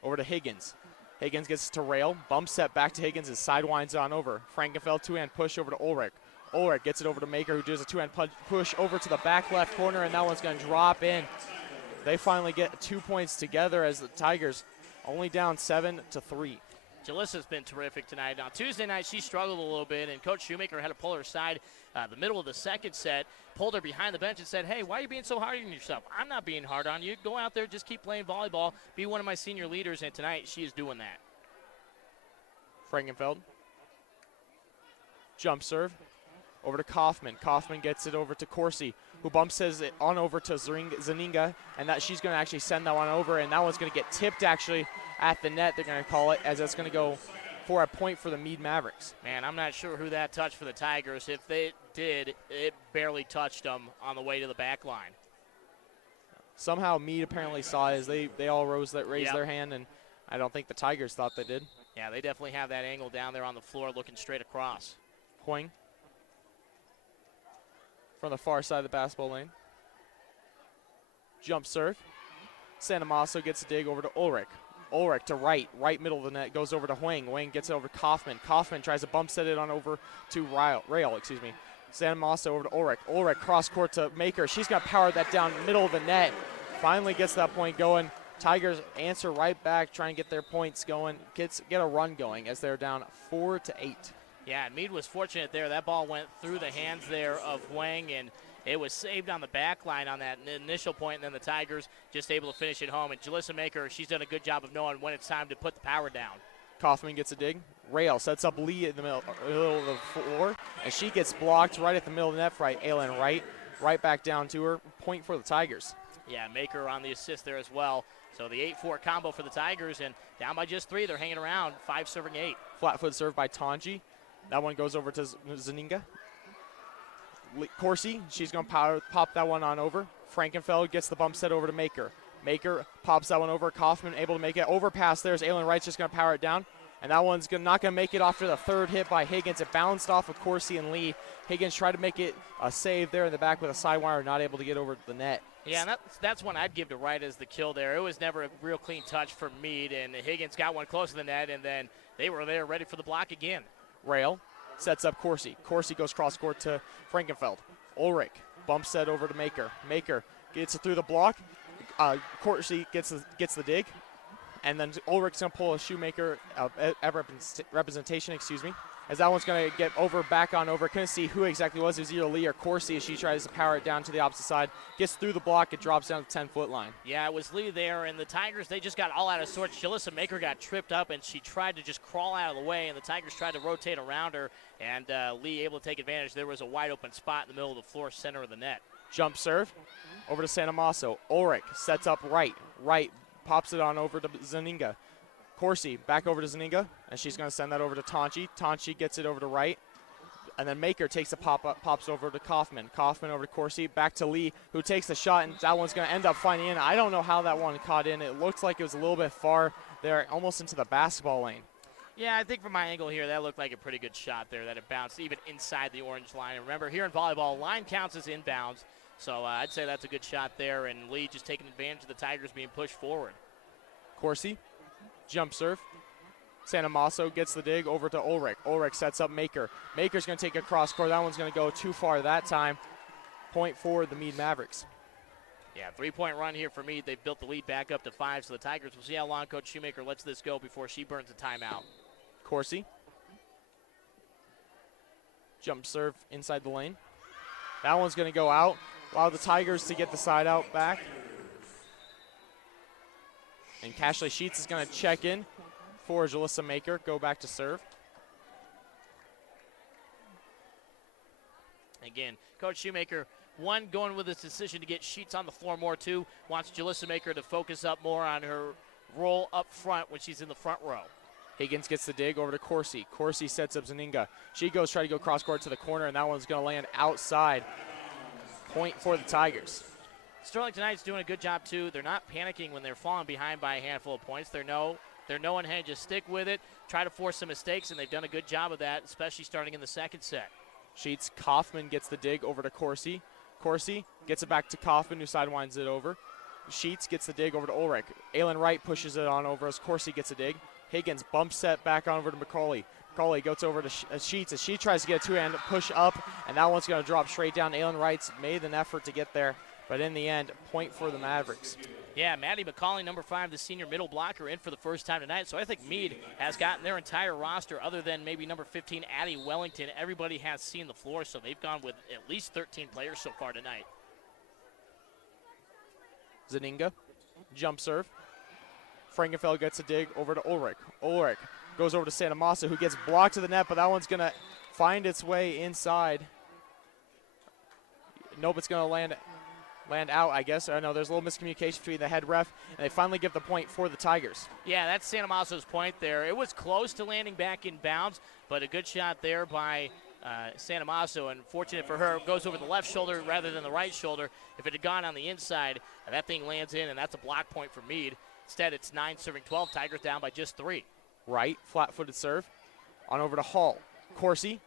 over to Higgins. Higgins gets to Rail. Bump set back to Higgins and sidewinds on over. Frankenfeld 2-hand push over to Ulrich. Ulrich gets it over to Maker, who does a 2-hand push over to the back left corner, and that one's going to drop in. They finally get 2 points together as the Tigers only down 7-3. Jalissa's been terrific tonight. On Tuesday night, she struggled a little bit, and Coach Shoemaker had to pull her aside the middle of the second set, pulled her behind the bench and said, hey, why are you being so hard on yourself? I'm not being hard on you. Go out there, just keep playing volleyball, be one of my senior leaders, and tonight she is doing that. Frankenfeld. Jump serve over to Kaufman. Kaufman gets it over to Corsi, who bumps it on over to Zaninga, and that she's going to actually send that one over, and that one's going to get tipped actually at the net, they're going to call it, as that's going to go for a point for the Mead Mavericks. Man, I'm not sure who that touched for the Tigers. If they did, it barely touched them on the way to the back line. Somehow Mead apparently saw it as they all raised their hand, and I don't think the Tigers thought they did. Yeah, they definitely have that angle down there on the floor looking straight across. Hoing from the far side of the basketball lane. Jump serve. Santa Maso gets a dig over to Ulrich. Ulrich to right middle of the net, goes over to Hoing. Hoing gets it over to Kaufman. Kaufman tries to bump set it on over to Rail. Santa Maso over to Ulrich. Ulrich cross court to Maker. She's going to power that down middle of the net. Finally gets that point going. Tigers answer right back, trying to get their points going, get a run going as they're down 4-8. Yeah, Mead was fortunate there. That ball went through the hands there of Wang, and it was saved on the back line on that initial point, and then the Tigers just able to finish it home. And Jalissa Maker, she's done a good job of knowing when it's time to put the power down. Kaufman gets a dig. Rail sets up Lee in the middle of the floor, and she gets blocked right at the middle of the net for Aylin Wright. Right back down to her. Point for the Tigers. Yeah, Maker on the assist there as well. So the 8-4 combo for the Tigers, and down by just 3. They're hanging around, 5 serving 8. Flat foot serve by Tanji. That one goes over to Zaninga. Corsi, she's going to pop that one on over. Frankenfeld gets the bump set over to Maker. Maker pops that one over. Kaufman able to make it. Overpass. There's Aylin Wright's just going to power it down. And that one's not going to make it after the third hit by Higgins. It bounced off of Corsi and Lee. Higgins tried to make it a save there in the back with a sidewire, not able to get over the net. Yeah, and that's one I'd give to Wright as the kill there. It was never a real clean touch for Mead, and Higgins got one close to the net, and then they were there ready for the block again. Rail sets up Corsi. Corsi goes cross court to Frankenfeld. Ulrich bump set over to Maker. Maker gets it through the block. Corsi gets the dig. And then Ulrich's going to pull a Shoemaker representation, as that one's going to get back on over. Couldn't see who exactly it was. It was either Lee or Corsi as she tries to power it down to the opposite side. Gets through the block. It drops down to the 10-foot line. Yeah, it was Lee there, and the Tigers, they just got all out of sorts. Jalissa Maker got tripped up, and she tried to just crawl out of the way, and the Tigers tried to rotate around her, and Lee able to take advantage. There was a wide-open spot in the middle of the floor, center of the net. Jump serve over to Santa Maso. Ulrich sets up right. Pops it on over to Zaninga. Corsi back over to Zaninga, and she's going to send that over to Tanchi. Tanchi gets it over to right. And then Maker takes a pops over to Kaufman. Kaufman over to Corsi, back to Lee, who takes the shot, and that one's going to end up finding in. I don't know how that one caught in. It looks like it was a little bit far there, almost into the basketball lane. Yeah, I think from my angle here, that looked like a pretty good shot there, that it bounced even inside the orange line. And remember, here in volleyball, line counts as inbounds. So I'd say that's a good shot there, and Lee just taking advantage of the Tigers being pushed forward. Corsi, jump serve. Santamasso gets the dig over to Ulrich. Ulrich sets up Maker. Maker's going to take a cross court. That one's going to go too far that time. Point for the Mead Mavericks. Yeah, 3-point run here for Mead. They've built the lead back up to 5, so the Tigers will see how long Coach Shoemaker lets this go before she burns a timeout. Corsi. Jump serve inside the lane. That one's going to go out. Allow the Tigers to get the side out back. And Cashley Sheets is going to check in for Jalissa Maker. Go back to serve. Again, Coach Shoemaker, one, going with his decision to get Sheets on the floor more. Two, wants Jalissa Maker to focus up more on her role up front when she's in the front row. Higgins gets the dig over to Corsi. Corsi sets up Zaninga. She goes try to go cross court to the corner, and that one's going to land outside. Point for the Tigers. Sterling tonight's doing a good job too. They're not panicking when they're falling behind by a handful of points. They're knowing, hey, just stick with it, try to force some mistakes, and they've done a good job of that, especially starting in the second set. Sheets, Kaufman gets the dig over to Corsi. Corsi gets it back to Kaufman, who sidewinds it over. Sheets gets the dig over to Ulrich. Aylin Wright pushes it on over as Corsi gets a dig. Higgins bump set back on over to McCauley. McCauley goes over to Sheets as she tries to get a two-hand push up, and that one's going to drop straight down. Aylin Wright's made an effort to get there, but in the end, point for the Mavericks. Yeah, Maddie McCauley, number 5, the senior middle blocker, in for the first time tonight. So I think Mead has gotten their entire roster, other than maybe number 15, Addie Wellington. Everybody has seen the floor, so they've gone with at least 13 players so far tonight. Zaninga, jump serve. Frankenfeld gets a dig over to Ulrich. Ulrich goes over to Santamasso, who gets blocked to the net, but that one's going to find its way inside. Nope, it's going to land out, I guess. I know there's a little miscommunication between the head ref, and they finally give the point for the Tigers. Yeah, that's Santamasso's point there. It was close to landing back in bounds, but a good shot there by Santamasso, and fortunate for her, it goes over the left shoulder rather than the right shoulder. If it had gone on the inside, that thing lands in, and that's a block point for Mead. Instead, it's 9 serving 12. Tigers down by just 3. Right, flat-footed serve. On over to Hall. Corsi,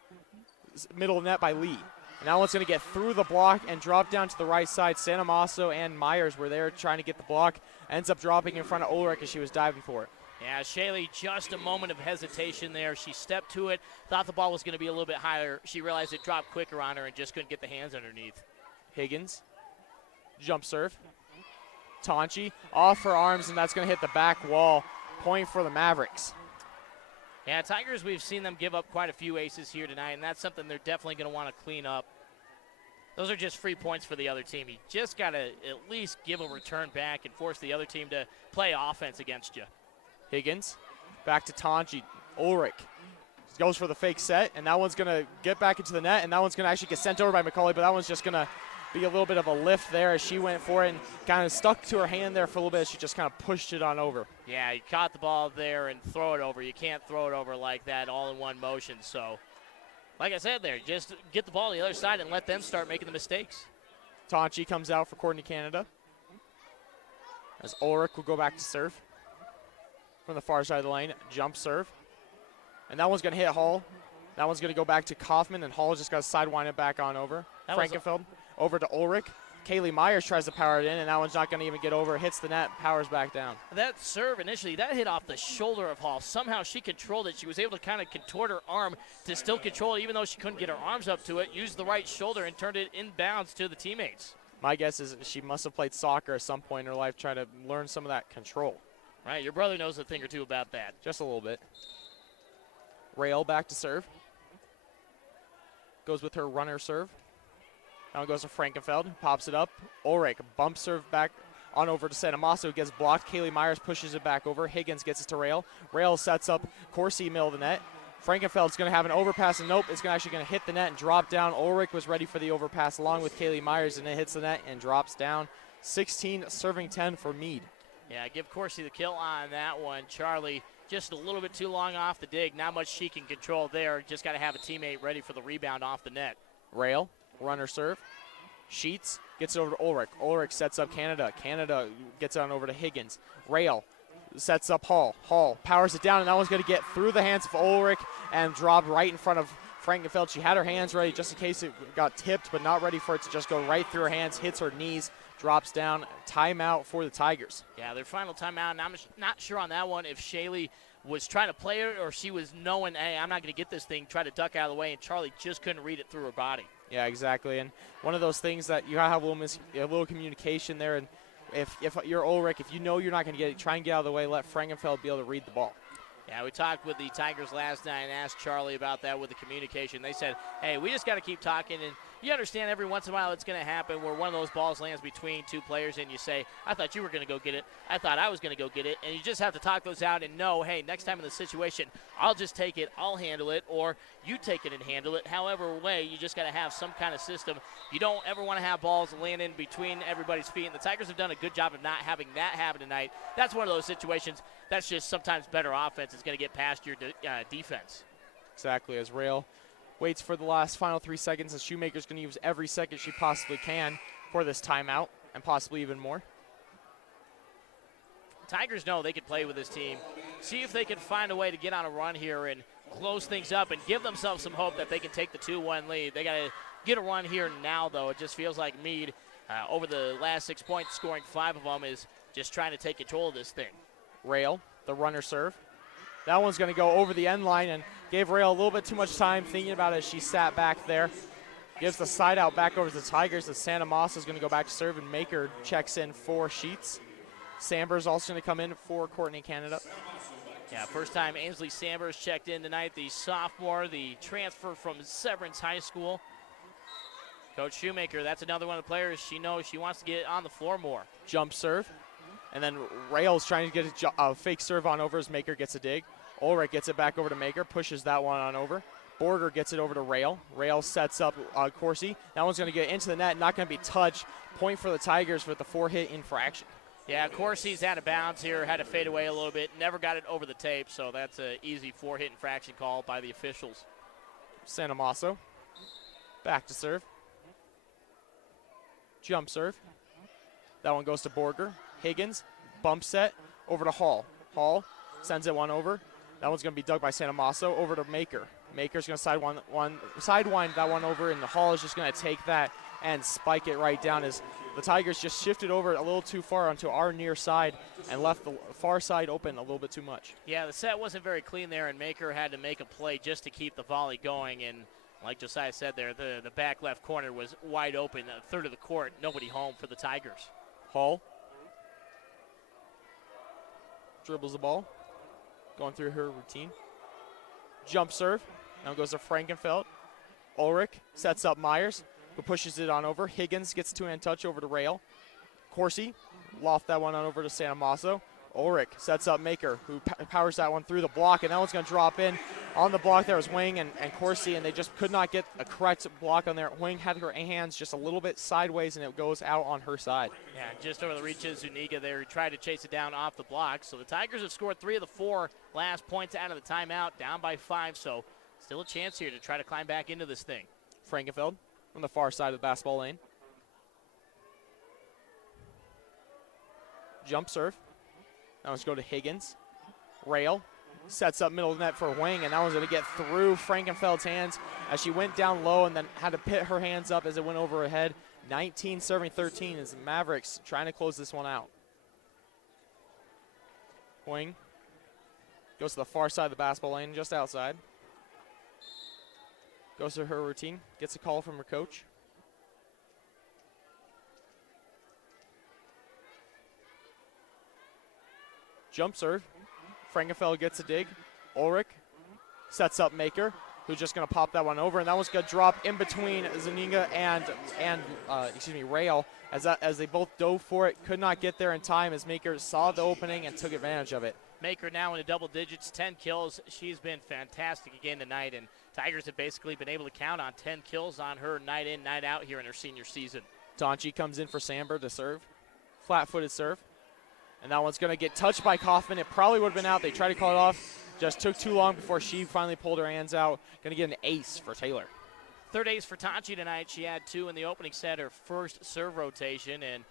middle of net by Lee. And that one's going to get through the block and drop down to the right side. Santamasso and Myers were there trying to get the block. Ends up dropping in front of Ulrich as she was diving for it. Yeah, Shaylee, just a moment of hesitation there. She stepped to it, thought the ball was going to be a little bit higher. She realized it dropped quicker on her and just couldn't get the hands underneath. Higgins, jump serve. Tonchi off her arms, and that's going to hit the back wall. Point for the Mavericks. Yeah, Tigers, we've seen them give up quite a few aces here tonight, and that's something they're definitely going to want to clean up. Those are just free points for the other team. You just got to at least give a return back and force the other team to play offense against you. Higgins, back to Tonchi. Ulrich goes for the fake set, and that one's going to get back into the net, and that one's going to actually get sent over by McCauley, but that one's just going to be a little bit of a lift there as she went for it and kind of stuck to her hand there for a little bit. She just kind of pushed it on over. Yeah, you caught the ball there and throw it over. You can't throw it over like that all in one motion. So, like I said there, just get the ball to the other side and let them start making the mistakes. Tonchi comes out for Courtney Canada as Ulrich will go back to serve from the far side of the lane. Jump serve. And that one's going to hit Hall. That one's going to go back to Kaufman, and Hall just got to sidewind it back on over. Frankenfeld over to Ulrich. Kaylee Myers tries to power it in, and that one's not going to even get over. Hits the net, powers back down. That serve initially, that hit off the shoulder of Hall. Somehow she controlled it. She was able to kind of contort her arm to still control it, even though she couldn't get her arms up to it. Used the right shoulder and turned it inbounds to the teammates. My guess is she must have played soccer at some point in her life, trying to learn some of that control. Right, your brother knows a thing or two about that. Just a little bit. Rail back to serve. Goes with her runner serve. Now it goes to Frankenfeld, pops it up. Ulrich, bump serve back on over to Santamasso, gets blocked. Kaylee Myers pushes it back over. Higgins gets it to Rail. Rail sets up Corsi, middle of the net. Frankenfeld's going to have an overpass, and nope, it's actually going to hit the net and drop down. Ulrich was ready for the overpass along with Kaylee Myers, and it hits the net and drops down. 16 serving 10 for Mead. Yeah, give Corsi the kill on that one. Charlie just a little bit too long off the dig. Not much she can control there. Just got to have a teammate ready for the rebound off the net. Rail, runner serve. Sheets gets it over to Ulrich. Ulrich sets up Canada. Canada gets it on over to Higgins. Rail sets up Hall. Hall powers it down, and that one's going to get through the hands of Ulrich and drop right in front of Frankenfeld. She had her hands ready just in case it got tipped, but not ready for it to just go right through her hands, hits her knees, drops down. Timeout for the Tigers. Yeah, their final timeout, and I'm not sure on that one if Shaylee was trying to play it or she was knowing, hey, I'm not going to get this thing, try to duck out of the way, and Charlie just couldn't read it through her body. Yeah, exactly. And one of those things that you gotta have a little communication there. And if you're Ulrich, if you know you're not going to get it, try and get out of the way. Let Frankenfeld be able to read the ball. Yeah, we talked with the Tigers last night and asked Charlie about that with the communication. They said, hey, we just got to keep talking. And you understand every once in a while it's going to happen where one of those balls lands between two players and you say, I thought you were going to go get it. I thought I was going to go get it. And you just have to talk those out and know, hey, next time in the situation, I'll just take it, I'll handle it, or you take it and handle it. However way, you just got to have some kind of system. You don't ever want to have balls landing between everybody's feet. And the Tigers have done a good job of not having that happen tonight. That's one of those situations that's just sometimes better offense is going to get past your defense. Exactly, as Rail waits for the last final 3 seconds, and Shoemaker's going to use every second she possibly can for this timeout, and possibly even more. Tigers know they could play with this team. See if they can find a way to get on a run here and close things up and give themselves some hope that they can take the 2-1 lead. They got to get a run here now, though. It just feels like Mead, over the last 6 points, scoring 5 of them, is just trying to take control of this thing. Rail, the runner serve. That one's going to go over the end line and gave Rail a little bit too much time thinking about it as she sat back there. Gives the side out back over to the Tigers as Santa Mossa is going to go back to serve, and Maker checks in for Sheets. Samber's also going to come in for Courtney Canada. Yeah, first time Ainsley Sambers checked in tonight, the sophomore, the transfer from Severance High School. Coach Shoemaker, that's another one of the players she knows she wants to get on the floor more. Jump serve. And then Rail's trying to get a fake serve on over as Maker gets a dig. Ulrich gets it back over to Maker, pushes that one on over. Borger gets it over to Rail. Rail sets up Corsi. That one's going to get into the net, not going to be touched. Point for the Tigers with the 4-hit infraction. Yeah, Corsi's out of bounds here, had to fade away a little bit, never got it over the tape, so that's an easy 4-hit infraction call by the officials. Santa Mossa back to serve. Jump serve. That one goes to Borger. Higgins, bump set, over to Hall. Hall sends it one over. That one's going to be dug by Santa Mossa over to Maker. Maker's going to sidewind that one over, and the Hall is just going to take that and spike it right down as the Tigers just shifted over a little too far onto our near side and left the far side open a little bit too much. Yeah, the set wasn't very clean there, and Maker had to make a play just to keep the volley going. And like Josiah said there, the back left corner was wide open, a third of the court, nobody home for the Tigers. Hall dribbles the ball, going through her routine. Jump serve. Now goes to Frankenfeld. Ulrich sets up Myers, who pushes it on over. Higgins gets a two-hand touch over to Rail. Corsi loft that one on over to Santa Mossa. Ulrich sets up Maker, who powers that one through the block, and that one's going to drop in. On the block there was Wing and Corsi, and they just could not get a correct block on there. Wing had her hands just a little bit sideways, and it goes out on her side. Yeah, just over the reaches, Zuniga there tried to chase it down off the block. So the Tigers have scored 3 of the 4 last points out of the timeout, down by 5, so still a chance here to try to climb back into this thing. Frankenfeld on the far side of the basketball lane. Jump serve. Now let's go to Higgins. Rail sets up middle of the net for Wing, and that one's going to get through Frankenfeld's hands as she went down low and then had to pit her hands up as it went over her head. 19 serving 13 as the Mavericks trying to close this one out. Wing goes to the far side of the basketball lane, just outside. Goes to her routine, gets a call from her coach. Jump serve. Frankenfeld gets a dig. Ulrich sets up Maker, who's just going to pop that one over, and that one's going to drop in between Zuniga and Rail as they both dove for it. Could not get there in time as Maker saw the opening and took advantage of it. Maker now in the double digits, 10 kills. She's been fantastic again tonight, and Tigers have basically been able to count on 10 kills on her night in, night out here in her senior season. Donchi comes in for Samber to serve. Flat-footed serve. And that one's going to get touched by Kaufman. It probably would have been out. They tried to call it off. Just took too long before she finally pulled her hands out. Going to get an ace for Taylor. Third ace for Tachi tonight. She had 2 in the opening set, her first serve rotation. And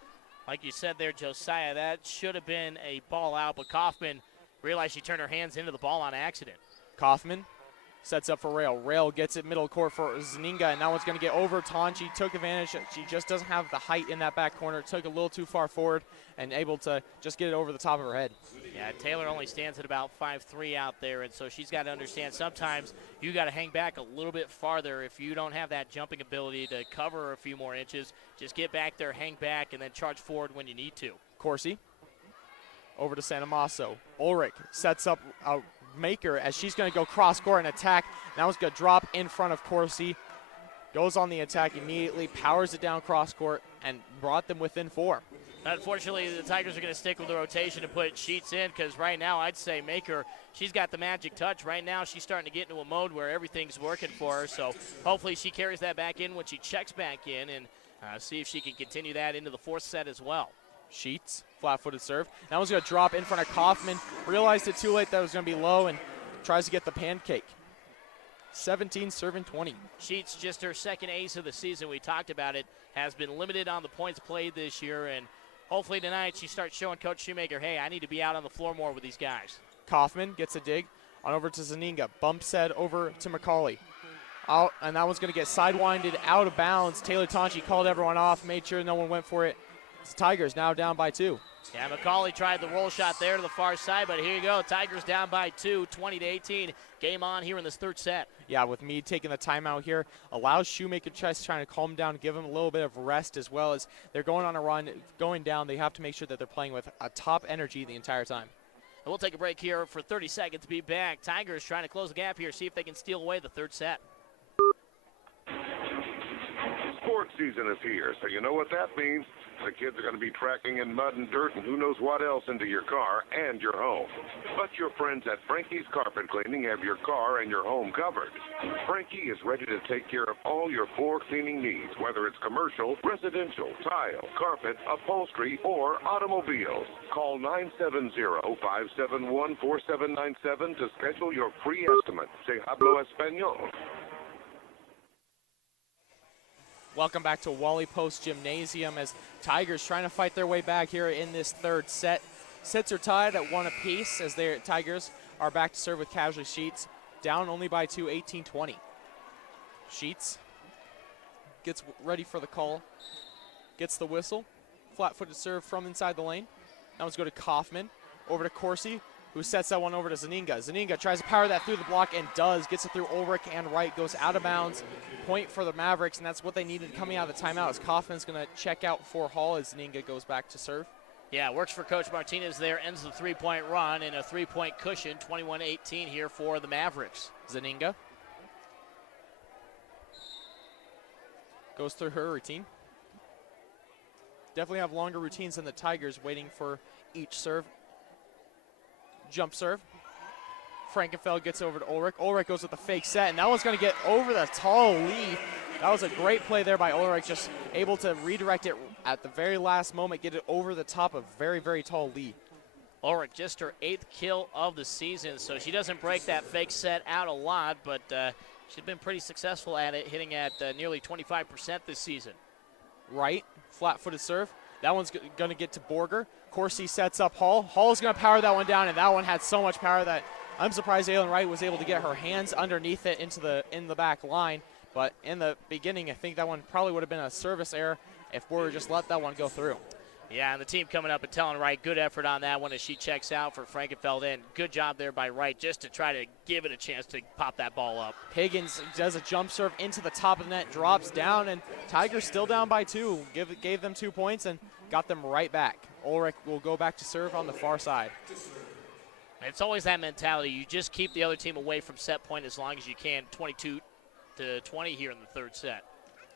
like you said there, Josiah, that should have been a ball out, but Kaufman realized she turned her hands into the ball on accident. Kaufman sets up for Rail. Rail gets it middle court for Zaninga, and that one's going to get over. Tanchi took advantage. She just doesn't have the height in that back corner. Took a little too far forward and able to just get it over the top of her head. Yeah, Taylor only stands at about 5'3" out there, and so she's got to understand sometimes you got to hang back a little bit farther if you don't have that jumping ability to cover a few more inches. Just get back there, hang back, and then charge forward when you need to. Corsi over to Sanamaso. Ulrich sets up a Maker as she's going to go cross court and attack. Now it's going to drop in front of Corsi. Goes on the attack immediately, powers it down cross court, and brought them within 4. Unfortunately, the Tigers are going to stick with the rotation and put Sheets in because right now I'd say Maker, she's got the magic touch. Right now she's starting to get into a mode where everything's working for her. So hopefully she carries that back in when she checks back in and see if she can continue that into the 4th set as well. Sheets, flat-footed serve. That one's going to drop in front of Kaufman. Realized it too late that it was going to be low and tries to get the pancake. 17 serving 20. Sheets, just her second ace of the season. We talked about it. Has been limited on the points played this year, and hopefully tonight she starts showing Coach Shoemaker, hey, I need to be out on the floor more with these guys. Kaufman gets a dig on over to Zaninga. Bumps head over to McCauley. Out, and that one's going to get sidewinded out of bounds. Taylor Tonchi called everyone off, made sure no one went for it. The Tigers now down by 2. Yeah, McCauley tried the roll shot there to the far side, but here you go. Tigers down by 2, 20-18. Game on here in this 3rd set. Yeah, with Mead taking the timeout here, allows Shoemaker Chess trying to calm down, give them a little bit of rest as well as they're going on a run, going down. They have to make sure that they're playing with a top energy the entire time. And we'll take a break here for 30 seconds. Be back. Tigers trying to close the gap here, see if they can steal away the 3rd set. Sports season is here, so you know what that means. The kids are going to be tracking in mud and dirt and who knows what else into your car and your home. But your friends at Frankie's Carpet Cleaning have your car and your home covered. Frankie is ready to take care of all your floor cleaning needs, whether it's commercial, residential, tile, carpet, upholstery, or automobiles. Call 970-571-4797 to schedule your free estimate. Se hablo español. Welcome back to Wally Post Gymnasium as Tigers trying to fight their way back here in this 3rd set. Sets are tied at 1 apiece as their Tigers are back to serve with casual Sheets. Down only by 2, 18-20. Sheets gets ready for the call. Gets the whistle. Flat-footed serve from inside the lane. Now let's go to Kaufman. Over to Corsi, who sets that one over to Zaninga. Zaninga tries to power that through the block and does. Gets it through Ulrich and Wright. Goes out of bounds. Point for the Mavericks, and that's what they needed coming out of the timeout as Kaufman's going to check out for Hall as Zaninga goes back to serve. Yeah, works for Coach Martinez there. Ends the 3-point run and a 3-point cushion. 21-18 here for the Mavericks. Zaninga goes through her routine. Definitely have longer routines than the Tigers, waiting for each serve. Jump serve. Frankenfeld gets over to Ulrich. Ulrich goes with the fake set, and that one's going to get over the tall Lee. That was a great play there by Ulrich, just able to redirect it at the very last moment, get it over the top of very, very tall Lee. Ulrich, just her 8th kill of the season, so she doesn't break that fake set out a lot, but she's been pretty successful at it, hitting at nearly 25% this season. Right, flat-footed serve. That one's going to get to Borger. Corsi sets up Hall. Hall's going to power that one down, and that one had so much power that I'm surprised Aylin Wright was able to get her hands underneath it in the back line. But in the beginning, I think that one probably would have been a service error if Borger just let that one go through. Yeah, and the team coming up and telling Wright, good effort on that one as she checks out for Frankenfeld in. Good job there by Wright just to try to give it a chance to pop that ball up. Higgins does a jump serve into the top of the net, drops down, and Tigers still down by 2. Gave them 2 points and got them right back. Ulrich will go back to serve on the far side. It's always that mentality. You just keep the other team away from set point as long as you can. 22-20 here in the 3rd set.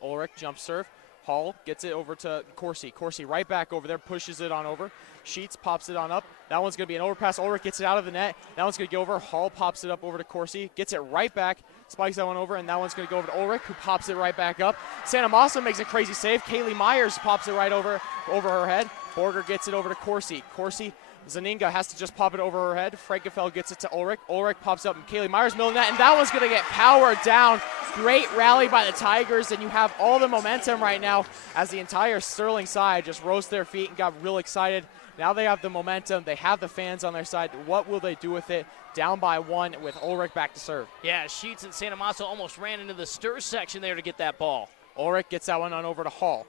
Ulrich jump serve. Hall gets it over to Corsi. Corsi right back over there, pushes it on over. Sheets pops it on up. That one's going to be an overpass. Ulrich gets it out of the net. That one's going to go over. Hall pops it up over to Corsi. Gets it right back. Spikes that one over, and that one's going to go over to Ulrich, who pops it right back up. Sanamasa makes a crazy save. Kaylee Myers pops it right over her head. Borger gets it over to Corsi. Corsi Zaninga has to just pop it over her head. Frankenfeld gets it to Ulrich. Ulrich pops up and Kaylee Myers middle net, and that one's going to get powered down. Great rally by the Tigers, and you have all the momentum right now as the entire Sterling side just rose to their feet and got real excited. Now they have the momentum. They have the fans on their side. What will they do with it? Down by 1 with Ulrich back to serve. Yeah, Sheets and Santa Masa almost ran into the stir section there to get that ball. Ulrich gets that one on over to Hall.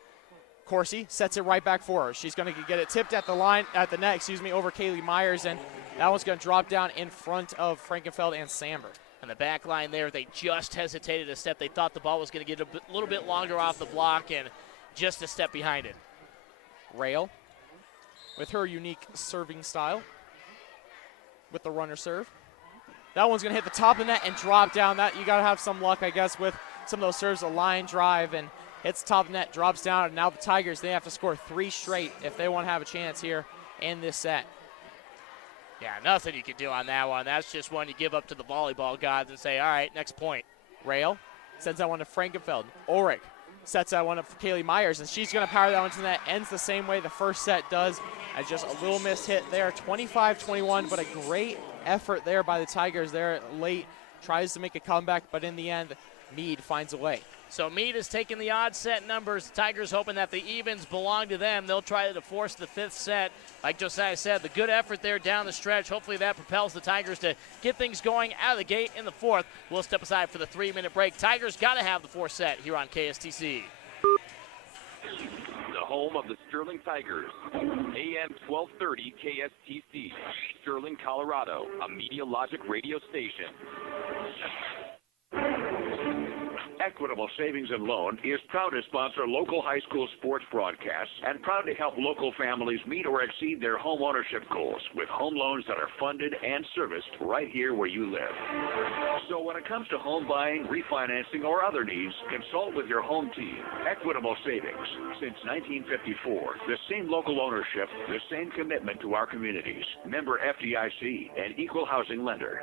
Corsi sets it right back for her. She's going to get it tipped at the line, at the net, over Kaylee Myers, and that one's going to drop down in front of Frankenfeld and Sandberg. And the back line there, they just hesitated a step. They thought the ball was going to get a little bit longer off the block and just a step behind it. Rail with her unique serving style with the runner serve. That one's going to hit the top of the net and drop down. That you got to have some luck, I guess, with some of those serves, a line drive, and hits top net, drops down, and now the Tigers, they have to score 3 straight if they want to have a chance here in this set. Yeah, nothing you can do on that one. That's just one you give up to the volleyball gods and say, all right, next point. Rail sends that one to Frankenfeld. Ulrich sets that one up for Kaylee Myers, and she's going to power that one to the net. Ends the same way the first set does, as just a little missed hit there. 25-21, but a great effort there by the Tigers there late. Tries to make a comeback, but in the end, Mead finds a way. So Mead is taking the odd set numbers. The Tigers hoping that the evens belong to them. They'll try to force the 5th set. Like Josiah said, the good effort there down the stretch. Hopefully that propels the Tigers to get things going out of the gate in the 4th. We'll step aside for the 3-minute break. Tigers got to have the 4th set here on KSTC. The home of the Sterling Tigers. AM 1230 KSTC. Sterling, Colorado. A Media Logic radio station. Equitable Savings and Loan is proud to sponsor local high school sports broadcasts and proud to help local families meet or exceed their home ownership goals with home loans that are funded and serviced right here where you live. So when it comes to home buying, refinancing, or other needs, consult with your home team. Equitable Savings. Since 1954, the same local ownership, the same commitment to our communities. Member FDIC, an equal housing lender.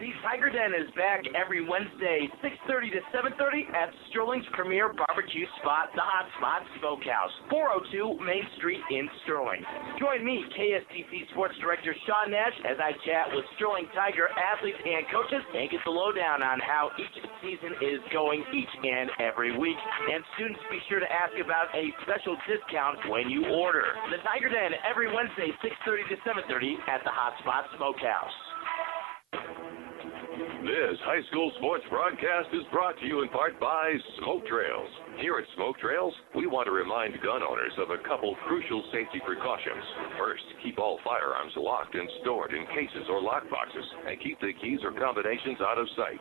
The Tiger Den is back every Wednesday, 6:30 to 7:30 at Sterling's premier barbecue spot, the Hot Spot Smokehouse, 402 Main Street in Sterling. Join me, KSTC Sports Director Sean Nash, as I chat with Sterling Tiger athletes and coaches and get the lowdown on how each season is going each and every week. And students, be sure to ask about a special discount when you order. The Tiger Den every Wednesday, 6:30 to 7:30 at the Hot Spot Smokehouse. This high school sports broadcast is brought to you in part by Smoke Trails. Here at Smoke Trails, we want to remind gun owners of a couple crucial safety precautions. First, keep all firearms locked and stored in cases or lockboxes, and keep the keys or combinations out of sight.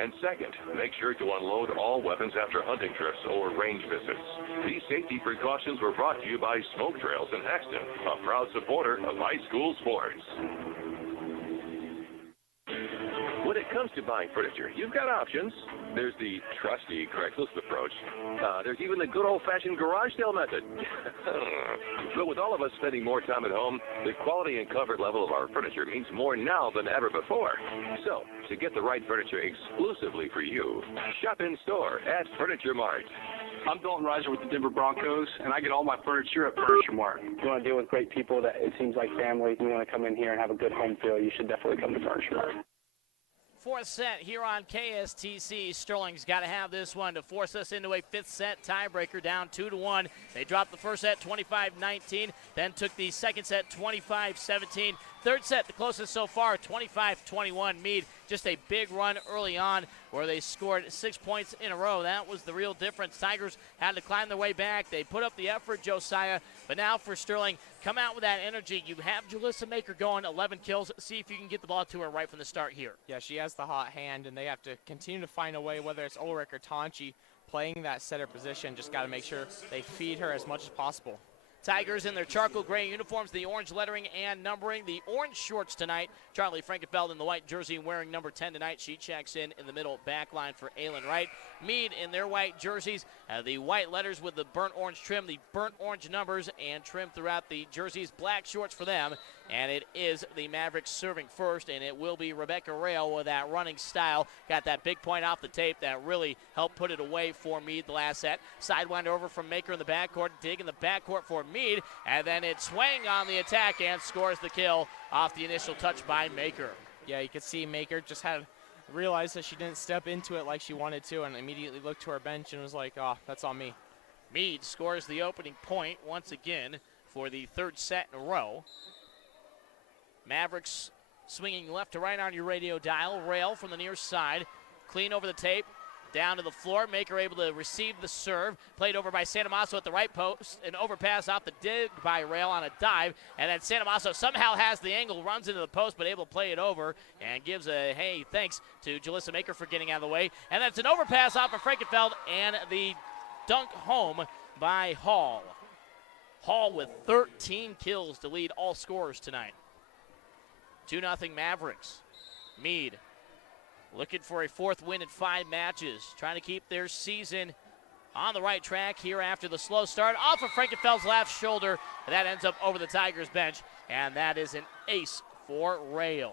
And second, make sure to unload all weapons after hunting trips or range visits. These safety precautions were brought to you by Smoke Trails in Hexton, a proud supporter of high school sports. When it comes to buying furniture, you've got options. There's the trusty Craigslist approach. There's even the good old-fashioned garage sale method. But with all of us spending more time at home, the quality and comfort level of our furniture means more now than ever before. So, to get the right furniture exclusively for you, shop in store at Furniture Mart. I'm Dalton Reiser with the Denver Broncos, and I get all my furniture at Furniture Mart. If you want to deal with great people that it seems like family, you want to come in here and have a good home feel, you should definitely come to Furniture Mart. 4th set here on KSTC. Sterling's got to have this one to force us into a 5th set tiebreaker, down 2-1. They dropped the first set 25-19, then took the second set 25-17. Third set, the closest so far, 25-21. Mead, just a big run early on where they scored 6 points in a row. That was the real difference. Tigers had to climb their way back. They put up the effort, Josiah, but now for Sterling, come out with that energy. You have Jalissa Maker going, 11 kills. See if you can get the ball to her right from the start here. Yeah, she has the hot hand, and they have to continue to find a way, whether it's Ulrich or Tonchi, playing that setter position. Just got to make sure they feed her as much as possible. Tigers in their charcoal gray uniforms, the orange lettering and numbering, the orange shorts tonight. Charlie Frankenfeld in the white jersey wearing number 10 tonight. She checks in the middle back line for Aylin Wright. Mead in their white jerseys, the white letters with the burnt orange trim, the burnt orange numbers, and trim throughout the jerseys. Black shorts for them. and it is the Mavericks serving first, and it will be Rebecca Rail with that running style. Got that big point off the tape that really helped put it away for Mead the last set. Sidewinder over from Maker in the backcourt, dig in the backcourt for Mead, and then it swang on the attack and scores the kill off the initial touch by Maker. Yeah, you could see Maker just had realized that she didn't step into it like she wanted to, and immediately looked to her bench and was like, oh, that's on me. Mead scores the opening point once again for the third set in a row. Mavericks swinging left to right on your radio dial. Rail from the near side. Clean over the tape. Down to the floor. Maker able to receive the serve. Played over by Santamasso at the right post. An overpass off the dig by Rail on a dive. And then Santamasso somehow has the angle, runs into the post, but able to play it over and gives a hey, thanks to Jalissa Maker for getting out of the way. And that's an overpass off of Frankenfeld and the dunk home by Hall. Hall with 13 kills to lead all scorers tonight. 2-0 Mavericks. Mead looking for a fourth win in 5 matches, trying to keep their season on the right track here after the slow start. Off of Frankenfeld's left shoulder, and that ends up over the Tigers bench, and that is an ace for Rail.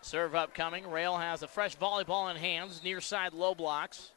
Serve upcoming. Rail has a fresh volleyball in hands, near side low blocks.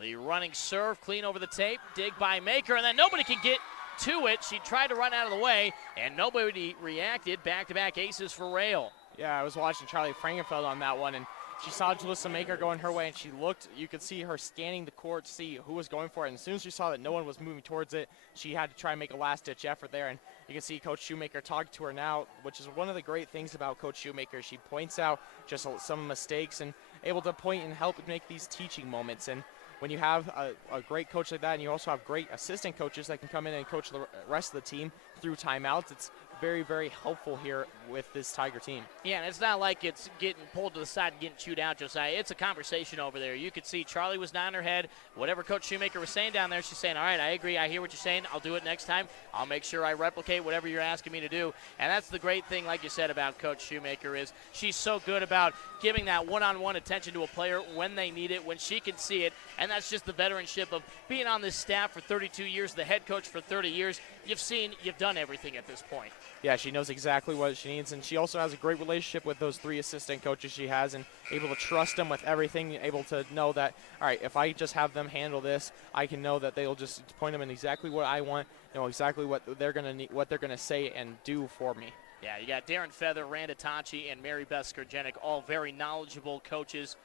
The running serve, clean over the tape, dig by Maker, and then nobody can get to it. She tried to run out of the way, and nobody reacted. Back-to-back aces for Rail. Yeah, I was watching Charlie Frankenfeld on that one, and she saw Jalissa Maker going her way, and she looked. You could see her scanning the court to see who was going for it, and as soon as she saw that no one was moving towards it, she had to try and make a last-ditch effort there, and you can see Coach Shoemaker talking to her now, which is one of the great things about Coach Shoemaker. She points out just some mistakes and able to point and help make these teaching moments. And when you have a great coach like that, and you also have great assistant coaches that can come in and coach the rest of the team through timeouts, it's very, very helpful here with this Tiger team. Yeah, and it's not like it's getting pulled to the side and getting chewed out, Josiah. It's a conversation over there. You could see Charlie was nodding her head. Whatever Coach Shoemaker was saying down there, she's saying, all right, I agree. I hear what you're saying. I'll do it next time. I'll make sure I replicate whatever you're asking me to do. And that's the great thing, like you said, about Coach Shoemaker is she's so good about giving that one-on-one attention to a player when they need it, when she can see it. And that's just the veteranship of being on this staff for 32 years, the head coach for 30 years. You've done everything at this point. Yeah, she knows exactly what she needs, and she also has a great relationship with those 3 assistant coaches she has, and able to trust them with everything, able to know that, all right, if I just have them handle this, I can know that they'll just point them in exactly what I want, know exactly what they're gonna need, what they're gonna say and do for me. Yeah, you got Darren Feather, Randa Tachi, and Mary Beth Skurgenik, all very knowledgeable coaches.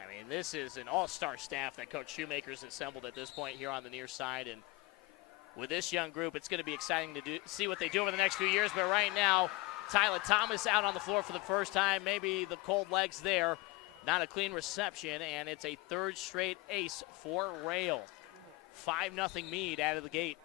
I mean, this is an all-star staff that Coach Shoemaker's assembled at this point here on the near side, and with this young group, it's going to be exciting to see what they do over the next few years. But right now, Tyler Thomas out on the floor for the first time. Maybe the cold legs there. Not a clean reception, and it's a third straight ace for Rail. 5-0 Mead out of the gate.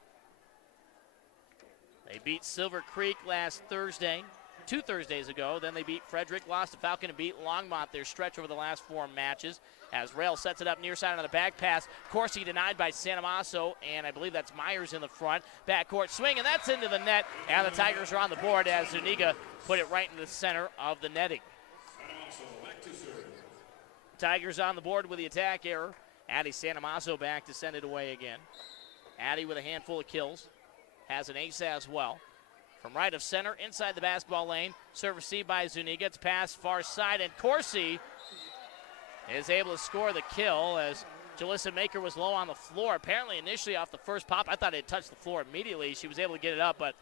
They beat Silver Creek last Thursday, 2 Thursdays ago. Then they beat Frederick, lost to Falcon, and beat Longmont, their stretch over the last 4 matches. As Rail sets it up near side on the back pass. Corsi denied by Santamasso, and I believe that's Myers in the front. Backcourt swing, and that's into the net. And the Tigers are on the board as Zuniga put it right in the center of the netting. Tigers on the board with the attack error. Addie Santamasso back to send it away again. Addie with a handful of kills. Has an ace as well. From right of center, inside the basketball lane. Serve received by Zuniga. It's passed far side, and Corsi is able to score the kill as Jalissa Maker was low on the floor. Apparently, initially off the first pop, I thought it touched the floor immediately. She was able to get it up, but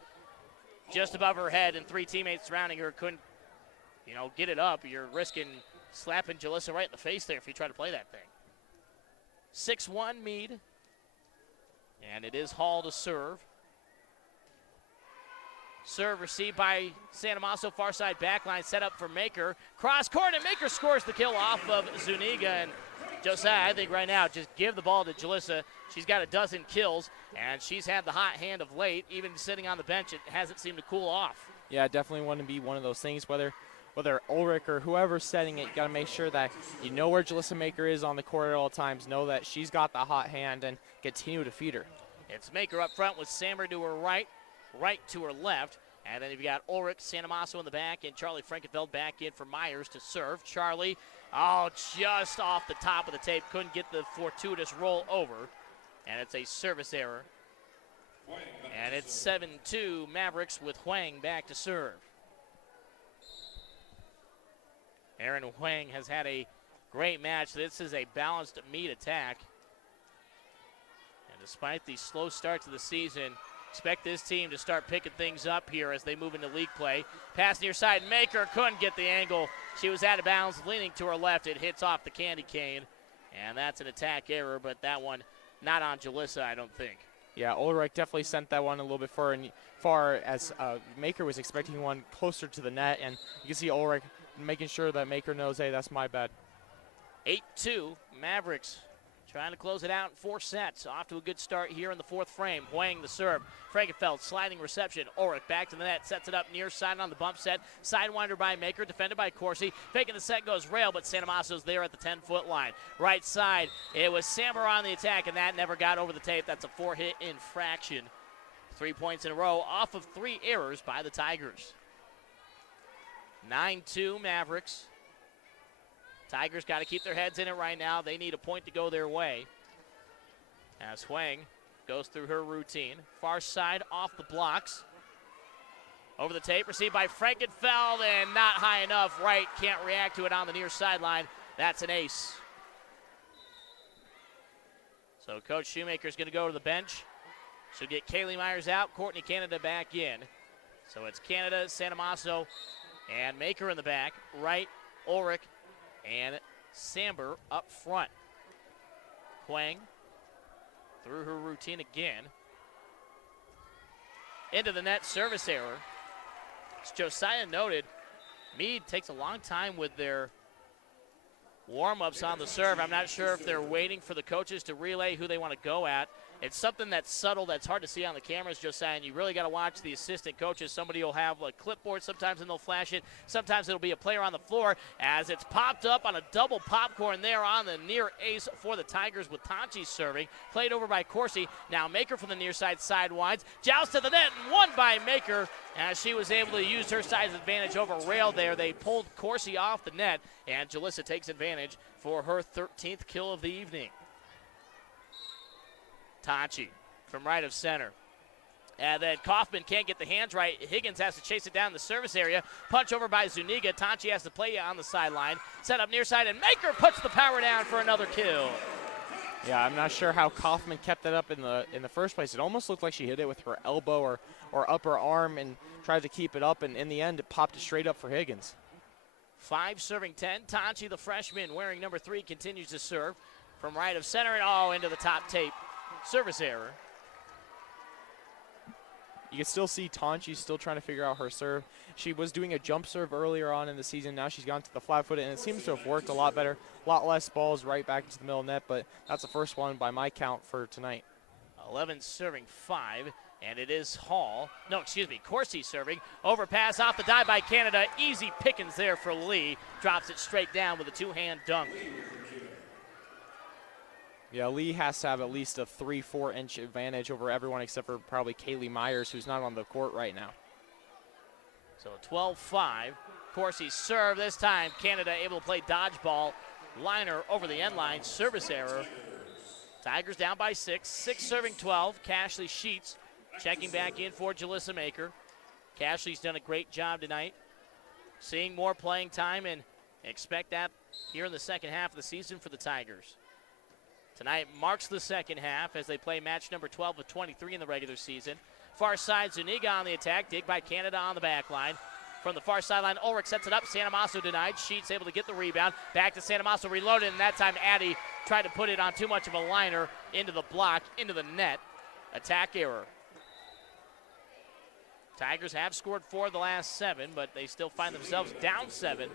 just above her head, and 3 teammates surrounding her couldn't, get it up. You're risking slapping Jalissa right in the face there if you try to play that thing. 6-1 Mead, and it is Hall to serve. Serve received by Santamasso, far side backline, set up for Maker. Cross court, and Maker scores the kill off of Zuniga. And Josiah, I think right now, just give the ball to Jalissa. She's got a dozen kills, and she's had the hot hand of late. Even sitting on the bench, it hasn't seemed to cool off. Yeah, definitely want to be one of those things, whether Ulrich or whoever's setting it, you got to make sure that you know where Jalissa Maker is on the court at all times, know that she's got the hot hand, and continue to feed her. It's Maker up front with Sammer to her right to her left, And then you've got Ulrich, Santamasso in the back, and Charlie Frankenfeld back in for Myers to serve. Charlie, just off the top of the tape, couldn't get the fortuitous roll over. And it's a service error. And it's 7-2 Mavericks with Huang back to serve. Aaron Huang has had a great match. This is a balanced Mead attack. And despite the slow start to the season, expect this team to start picking things up here as they move into league play. Pass near side, Maker couldn't get the angle. She was out of bounds, leaning to her left. It hits off the candy cane. And that's an attack error, but that one not on Jalissa, I don't think. Yeah, Ulrich definitely sent that one a little bit far as Maker was expecting one closer to the net, and you can see Ulrich making sure that Maker knows, hey, that's my bad. 8-2, Mavericks trying to close it out in 4 sets. Off to a good start here in the 4th frame. Huang the serve. Frankenfeld sliding reception. Ulrich back to the net. Sets it up near side on the bump set. Sidewinder by Maker. Defended by Corsi. Faking the set goes rail, but Santamasso's there at the 10-foot line. Right side. It was Samber on the attack, and that never got over the tape. That's a 4-hit infraction. 3 points in a row off of 3 errors by the Tigers. 9-2 Mavericks. Tigers got to keep their heads in it right now. They need a point to go their way. As Huang goes through her routine. Far side off the blocks. Over the tape, received by Frankenfeld, and not high enough. Wright can't react to it on the near sideline. That's an ace. So Coach Shoemaker's going to go to the bench. She'll get Kaylee Myers out, Courtney Canada back in. So it's Canada, Santamasso, and Maker in the back. Wright, Ulrich, and Samber up front. Huang through her routine again. Into the net, service error. As Josiah noted, Mead takes a long time with their warm-ups on the serve. I'm not sure if they're waiting for the coaches to relay who they want to go at. It's something that's subtle, that's hard to see on the cameras, Josiah, and you really got to watch the assistant coaches. Somebody will have a clipboard sometimes and they'll flash it. Sometimes it'll be a player on the floor as it's popped up on a double popcorn there on the near ace for the Tigers with Tanchi serving. Played over by Corsi. Now Maker from the near side sidewinds. Joust to the net and won by Maker as she was able to use her size advantage over rail there. They pulled Corsi off the net, and Jalissa takes advantage for her 13th kill of the evening. Tanchi from right of center. And then Kaufman can't get the hands right. Higgins has to chase it down the service area. Punch over by Zuniga. Tanchi has to play on the sideline. Set up near side, and Maker puts the power down for another kill. Yeah, I'm not sure how Kaufman kept that up in the first place. It almost looked like she hit it with her elbow or upper arm and tried to keep it up, and in the end, it popped it straight up for Higgins. 5 serving 10. Tanchi, the freshman, wearing number 3, continues to serve from right of center and into the top tape. Service error. You can still see Tanchi still trying to figure out her serve. She was doing a jump serve earlier on in the season. Now she's gone to the flat footed, and it seems to have worked a lot better. A lot less balls right back into the middle net, but that's the first one by my count for tonight. 11 serving 5, and it is Corsi serving. Overpass off the dive by Canada. Easy pickings there for Lee. Drops it straight down with a 2-hand dunk. Yeah, Lee has to have at least a 3-4 inch advantage over everyone except for probably Kaylee Myers, who's not on the court right now. So 12-5. Corsi serve this time. Canada able to play dodgeball. Liner over the end line. Service error. Tigers down by 6. 6 serving 12. Cashley Sheets checking back in for Jalissa Maker. Cashley's done a great job tonight. Seeing more playing time, and expect that here in the second half of the season for the Tigers. Tonight marks the second half as they play match number 12 of 23 in the regular season. Far side, Zuniga on the attack. Dig by Canada on the back line. From the far sideline, Ulrich sets it up. Santamasso denied. Sheets able to get the rebound. Back to Santamasso, reloaded, and that time Addy tried to put it on too much of a liner into the block, into the net. Attack error. Tigers have scored 4 of the last 7, but they still find themselves down 7.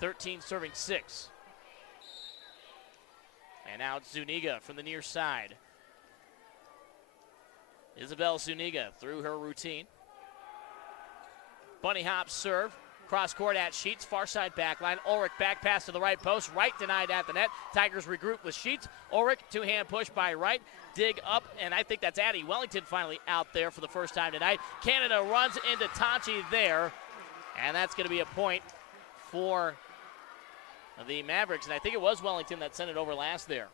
13 serving 6. And now it's Zuniga from the near side. Isabel Zuniga through her routine. Bunny hop serve. cross court at Sheets, far side backline. Ulrich back pass to the right post. Wright denied at the net. Tigers regroup with Sheets. Ulrich, two-hand push by Wright. Dig up, and I think that's Addie Wellington finally out there for the first time tonight. Canada runs into Tachi there, and that's going to be a point for the Mavericks. And I think it was Wellington that sent it over last there.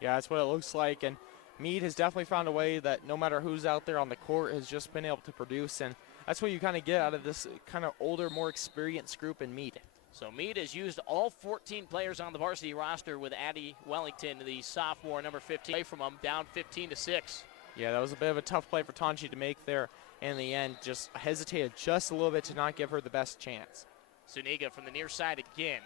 Yeah, that's what it looks like. And Mead has definitely found a way that no matter who's out there on the court has just been able to produce. And that's what you kind of get out of this kind of older, more experienced group in Mead. So Mead has used all 14 players on the varsity roster with Addie Wellington, the sophomore, number 15, away from him, down 15-6. Yeah, that was a bit of a tough play for Tanchi to make there in the end. Just hesitated just a little bit to not give her the best chance. Zuniga from the near side again.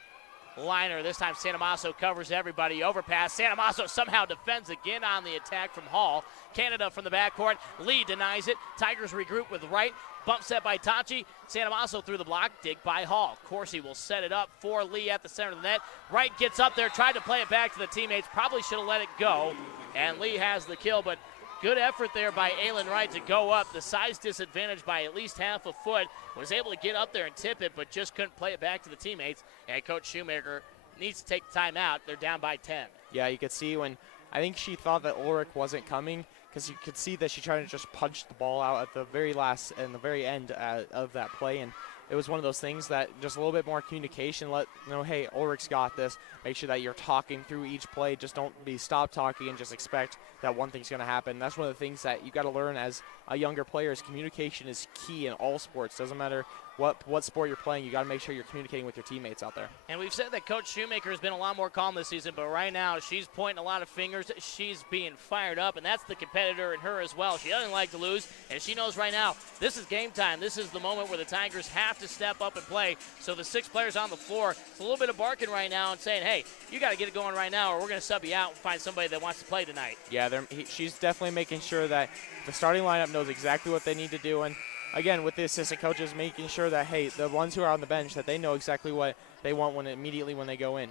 Liner, this time Santamasso covers everybody. Overpass, Santamasso somehow defends again on the attack from Hall. Canada from the backcourt, Lee denies it. Tigers regroup with Wright. Bump set by Tachi. Santamasso through the block, dig by Hall. Corsi will set it up for Lee at the center of the net. Wright gets up there, tried to play it back to the teammates. Probably should have let it go. And Lee has the kill, but good effort there by Aylin Wright to go up. The size disadvantage by at least half a foot. Was able to get up there and tip it, but just couldn't play it back to the teammates. And Coach Shoemaker needs to take the timeout. They're down by 10. Yeah, you could see when I think she thought that Ulrich wasn't coming because you could see that she tried to just punch the ball out at the very last and the very end of that play. And it was one of those things that just a little bit more communication. Let you know, hey, Ulrich's got this. Make sure that you're talking through each play. Just don't be stop talking and just expect that one thing's going to happen. That's one of the things that you got to learn as a younger player is communication is key in all sports. Doesn't matter what sport you're playing, you got to make sure you're communicating with your teammates out there. And we've said that Coach Shoemaker has been a lot more calm this season, but right now she's pointing a lot of fingers. She's being fired up, and that's the competitor in her as well. She doesn't like to lose, and she knows right now this is game time. This is the moment where the Tigers have to step up and play. So the 6 players on the floor, it's a little bit of barking right now and saying, hey, you got to get it going right now or we're going to sub you out and find somebody that wants to play tonight. Yeah, she's definitely making sure that the starting lineup knows exactly what they need to do. And again, with the assistant coaches, making sure that, hey, the ones who are on the bench, that they know exactly what they want immediately when they go in.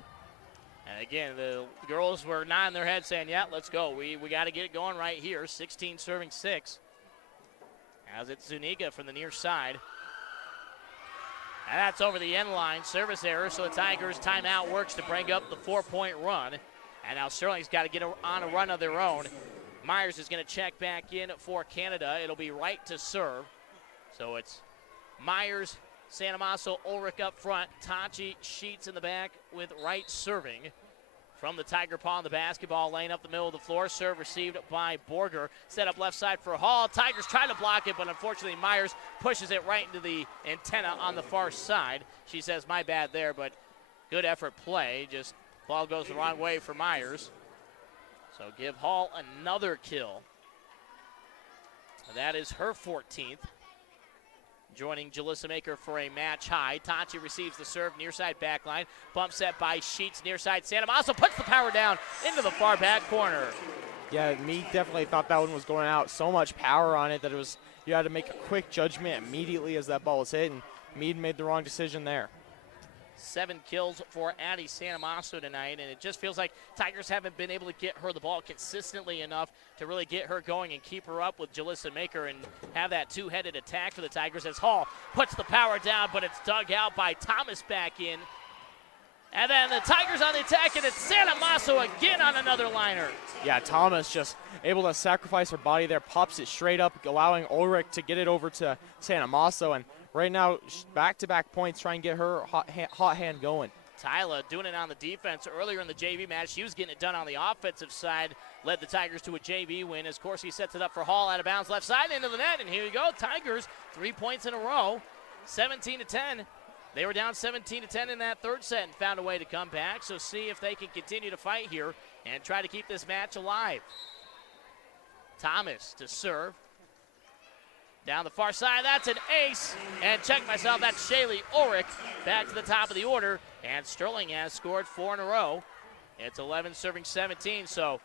And again, the girls were nodding their head saying, yeah, let's go. We got to get it going right here. 16 serving 6. As it's Zuniga from the near side. And that's over the end line. Service error, so the Tigers' timeout works to bring up the 4-point run. And now Sterling's got to get on a run of their own. Myers is going to check back in for Canada. It'll be Wright to serve. So it's Myers, Santamasso, Ulrich up front. Tachi, Sheets in the back with Wright serving. From the Tiger paw in the basketball lane up the middle of the floor. Serve received by Borger. Set up left side for Hall. Tigers try to block it, but unfortunately Myers pushes it right into the antenna on the far side. She says, my bad there, but good effort play. Just ball goes the wrong way for Myers. So give Hall another kill. That is her 14th. Joining Jalissa Maker for a match high. Tachi receives the serve, near side backline. Bump set by Sheets, near side. Santamasso puts the power down into the far back corner. Yeah, Mead definitely thought that one was going out. So much power on it that you had to make a quick judgment immediately as that ball was hit, and Mead made the wrong decision there. 7 kills for Addie Santamasso tonight, and it just feels like Tigers haven't been able to get her the ball consistently enough to really get her going and keep her up with Jalissa Maker and have that two-headed attack for the Tigers as Hall puts the power down, but it's dug out by Thomas back in. And then the Tigers on the attack, and it's Santamasso again on another liner. Yeah, Thomas just able to sacrifice her body there, pops it straight up, allowing Ulrich to get it over to Santamasso. And right now, back-to-back points, trying to get her hot hand going. Tyla doing it on the defense earlier in the JV match. She was getting it done on the offensive side. Led the Tigers to a JV win as Corsi sets it up for Hall out of bounds left side into the net. And here we go, Tigers 3 points in a row, 17-10. They were down 17-10 in that third set and found a way to come back. So see if they can continue to fight here and try to keep this match alive. Thomas to serve. Down the far side, that's an ace. And check myself, that's Shaylee Ulrich back to the top of the order. And Sterling has scored 4 in a row. It's 11 serving 17. So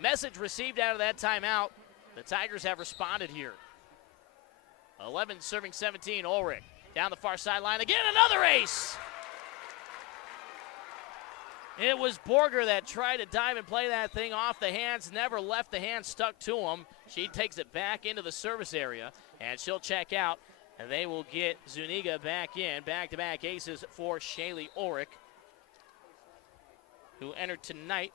message received out of that timeout. The Tigers have responded here. 11 serving 17, Ulrich. Down the far sideline again, another ace. It was Borger that tried to dive and play that thing off the hands, never left the hand stuck to him. She takes it back into the service area, and she'll check out. And they will get Zuniga back in. Back-to-back aces for Shaylee Ulrich, who entered tonight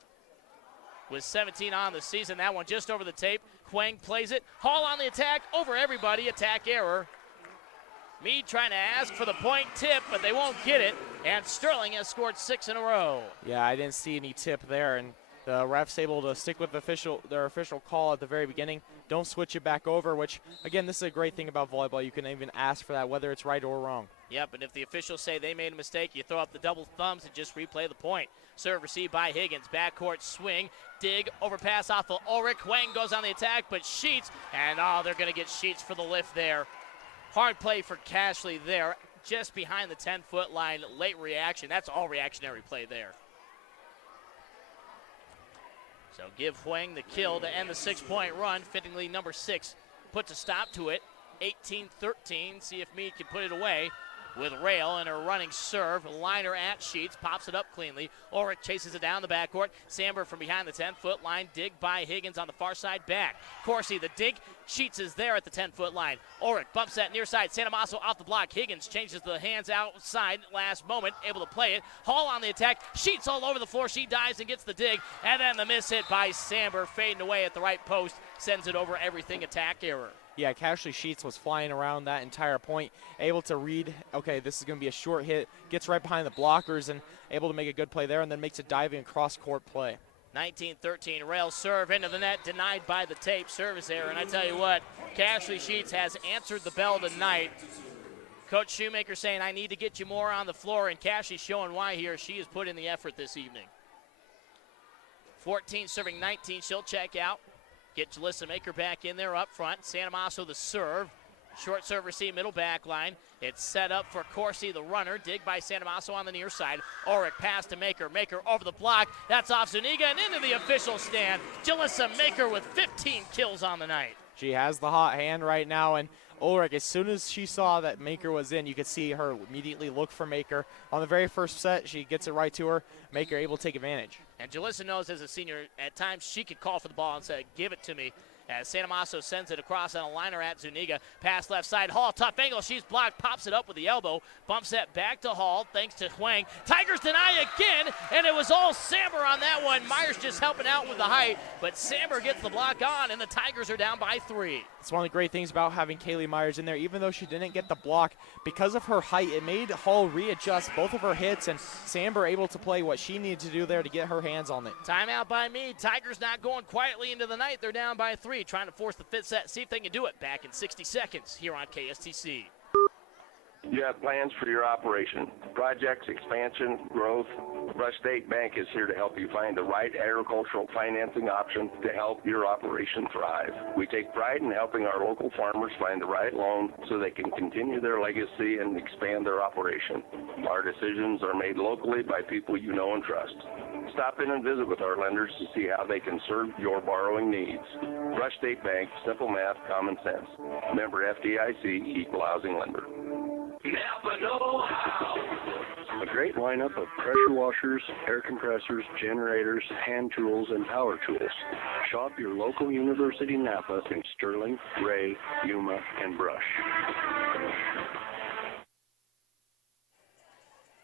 with 17 on the season. That one just over the tape. Huang plays it. Hall on the attack. Over everybody. Attack error. Mead trying to ask for the point tip, but they won't get it. And Sterling has scored 6 in a row. Yeah, I didn't see any tip there, and the ref's able to stick with their official call at the very beginning. Don't switch it back over, which, again, this is a great thing about volleyball. You can even ask for that, whether it's right or wrong. Yep, and if the officials say they made a mistake, you throw up the double thumbs and just replay the point. Serve received by Higgins. Backcourt swing. Dig. Overpass off of Ulrich. Huang goes on the attack, but Sheets. And, they're going to get Sheets for the lift there. Hard play for Cashley there. Just behind the 10-foot line. Late reaction. That's all reactionary play there. So give Huang the kill to end the 6-point run. Fittingly, number 6 puts a stop to it. 18-13. See if Mead can put it away with Rail and her running serve. Liner at Sheets. Pops it up cleanly. Ulrich chases it down the backcourt. Samber from behind the 10-foot line. Dig by Higgins on the far side back. Corsi the dig. Sheets is there at the 10-foot line. Ulrich bumps that near side. Santamasso off the block. Higgins changes the hands outside last moment. Able to play it. Hall on the attack. Sheets all over the floor. She dives and gets the dig. And then the miss hit by Samber fading away at the right post. Sends it over everything. Attack error. Yeah, Cashley Sheets was flying around that entire point, able to read, okay, this is going to be a short hit, gets right behind the blockers and able to make a good play there, and then makes a diving cross-court play. 19-13, Rail serve into the net, denied by the tape. Service error, and I tell you what, Cashley Sheets has answered the bell tonight. Coach Shoemaker saying, I need to get you more on the floor, and Cashley's showing why here. She has put in the effort this evening. 14 serving 19, she'll check out. Get Jalissa Maker back in there up front. Santamasso the serve. Short serve receive, middle back line. It's set up for Corsi, the runner. Dig by Santamasso on the near side. Ulrich pass to Maker. Maker over the block. That's off Zuniga and into the official stand. Jalissa Maker with 15 kills on the night. She has the hot hand right now, and Ulrich, as soon as she saw that Maker was in, you could see her immediately look for Maker. On the very first set, she gets it right to her. Maker able to take advantage. And Jalissa knows as a senior, at times she could call for the ball and say, give it to me. As Santamasso sends it across on a liner at Zuniga. Pass left side. Hall, tough angle. She's blocked. Pops it up with the elbow. Bumps that back to Hall thanks to Huang. Tigers deny again, and it was all Samber on that one. Myers just helping out with the height, but Samber gets the block on, and the Tigers are down by 3. It's one of the great things about having Kaylee Myers in there. Even though she didn't get the block, because of her height, it made Hall readjust both of her hits, and Samber able to play what she needed to do there to get her hands on it. Timeout by Mead. Tigers not going quietly into the night. They're down by 3, trying to force the fifth set, see if they can do it. Back in 60 seconds here on KSTC. You have plans for your operation, projects, expansion, growth. Rush State Bank is here to help you find the right agricultural financing option to help your operation thrive. We take pride in helping our local farmers find the right loan so they can continue their legacy and expand their operation. Our decisions are made locally by people you know and trust. Stop in and visit with our lenders to see how they can serve your borrowing needs. Rush State Bank, simple math, common sense. Member FDIC, equal housing lender. Napa know-how. A great lineup of pressure washers, air compressors, generators, hand tools, and power tools. Shop your local University Napa in Sterling, Ray, Yuma, and Brush.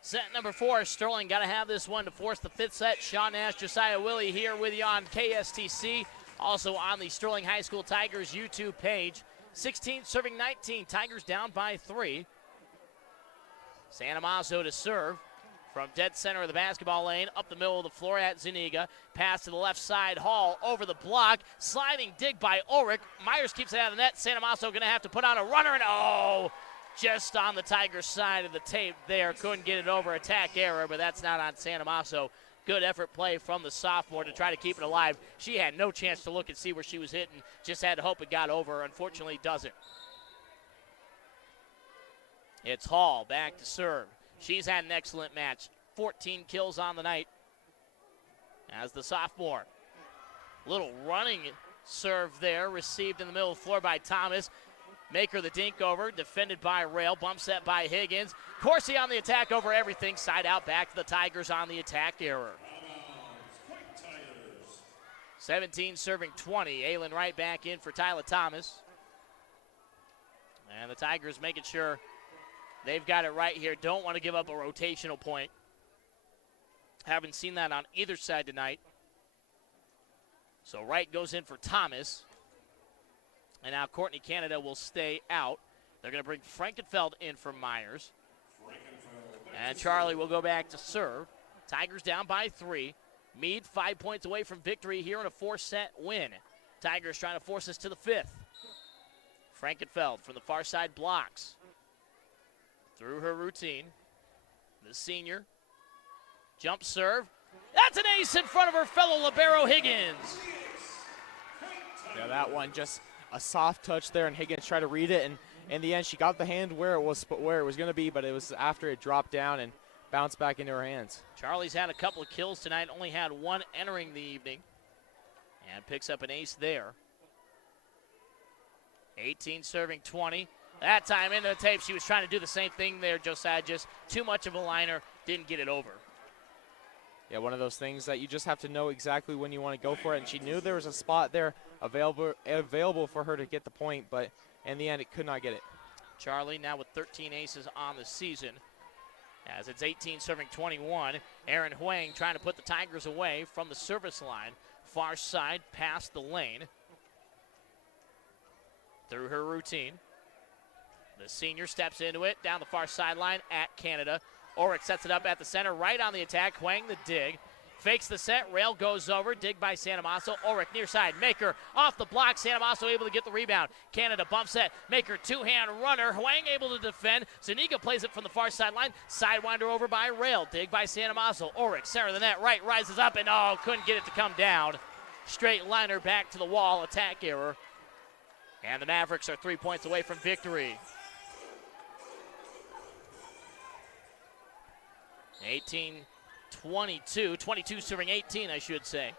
Set number 4, Sterling got to have this one to force the fifth set. Sean Nash, Josiah Willie here with you on KSTC. Also on the Sterling High School Tigers YouTube page. 16 serving 19, Tigers down by 3. Santamasso to serve from dead center of the basketball lane, up the middle of the floor at Zuniga. Pass to the left side, Hall over the block. Sliding dig by Ulrich. Myers keeps it out of the net. Santamasso going to have to put on a runner, and just on the Tigers side of the tape there. Couldn't get it over. Attack error, but that's not on Santamasso. Good effort play from the sophomore to try to keep it alive. She had no chance to look and see where she was hitting. Just had to hope it got over. Unfortunately, doesn't. It's Hall back to serve. She's had an excellent match. 14 kills on the night as the sophomore. Little running serve there, received in the middle of the floor by Thomas. Maker the dink over, defended by Rail, bump set by Higgins. Corsi on the attack over everything, side out back to the Tigers on the attack error. 17 serving 20, Aylin Wright back in for Tyler Thomas. And the Tigers making sure they've got it right here. Don't want to give up a rotational point. Haven't seen that on either side tonight. So Wright goes in for Thomas. And now Courtney Canada will stay out. They're going to bring Frankenfeld in for Myers. And Charlie will go back to serve. Tigers down by 3. Mead 5 points away from victory here in a 4-set win. Tigers trying to force us to the 5th. Frankenfeld from the far side blocks. Through her routine. The senior. Jump serve. That's an ace in front of her fellow libero Higgins. Yeah, that one just a soft touch there, and Higgins tried to read it, and in the end she got the hand where it was going to be, but it was after it dropped down and bounced back into her hands. Charlie's had a couple of kills tonight, only had one entering the evening, and picks up an ace there. 18 serving 20. That time into the tape, she was trying to do the same thing there, Josiah, just too much of a liner, didn't get it over. Yeah, one of those things that you just have to know exactly when you want to go for it, and she knew there was a spot there available for her to get the point, but in the end, it could not get it. Charlie now with 13 aces on the season, as it's 18 serving 21. Aaron Huang trying to put the Tigers away from the service line. Far side past the lane. Through her routine. The senior steps into it, down the far sideline at Canada. Ulrich sets it up at the center, right on the attack. Huang the dig. Fakes the set, rail goes over, dig by Santamasso. Ulrich near side, Maker off the block. Santamasso able to get the rebound. Canada bump set, Maker two-hand runner. Huang able to defend. Zuniga plays it from the far sideline. Sidewinder over by rail, dig by Santamasso. Ulrich, center of the net, right, rises up, and couldn't get it to come down. Straight liner back to the wall, attack error. And the Mavericks are 3 points away from victory. 18-22, 22 serving 18, I should say.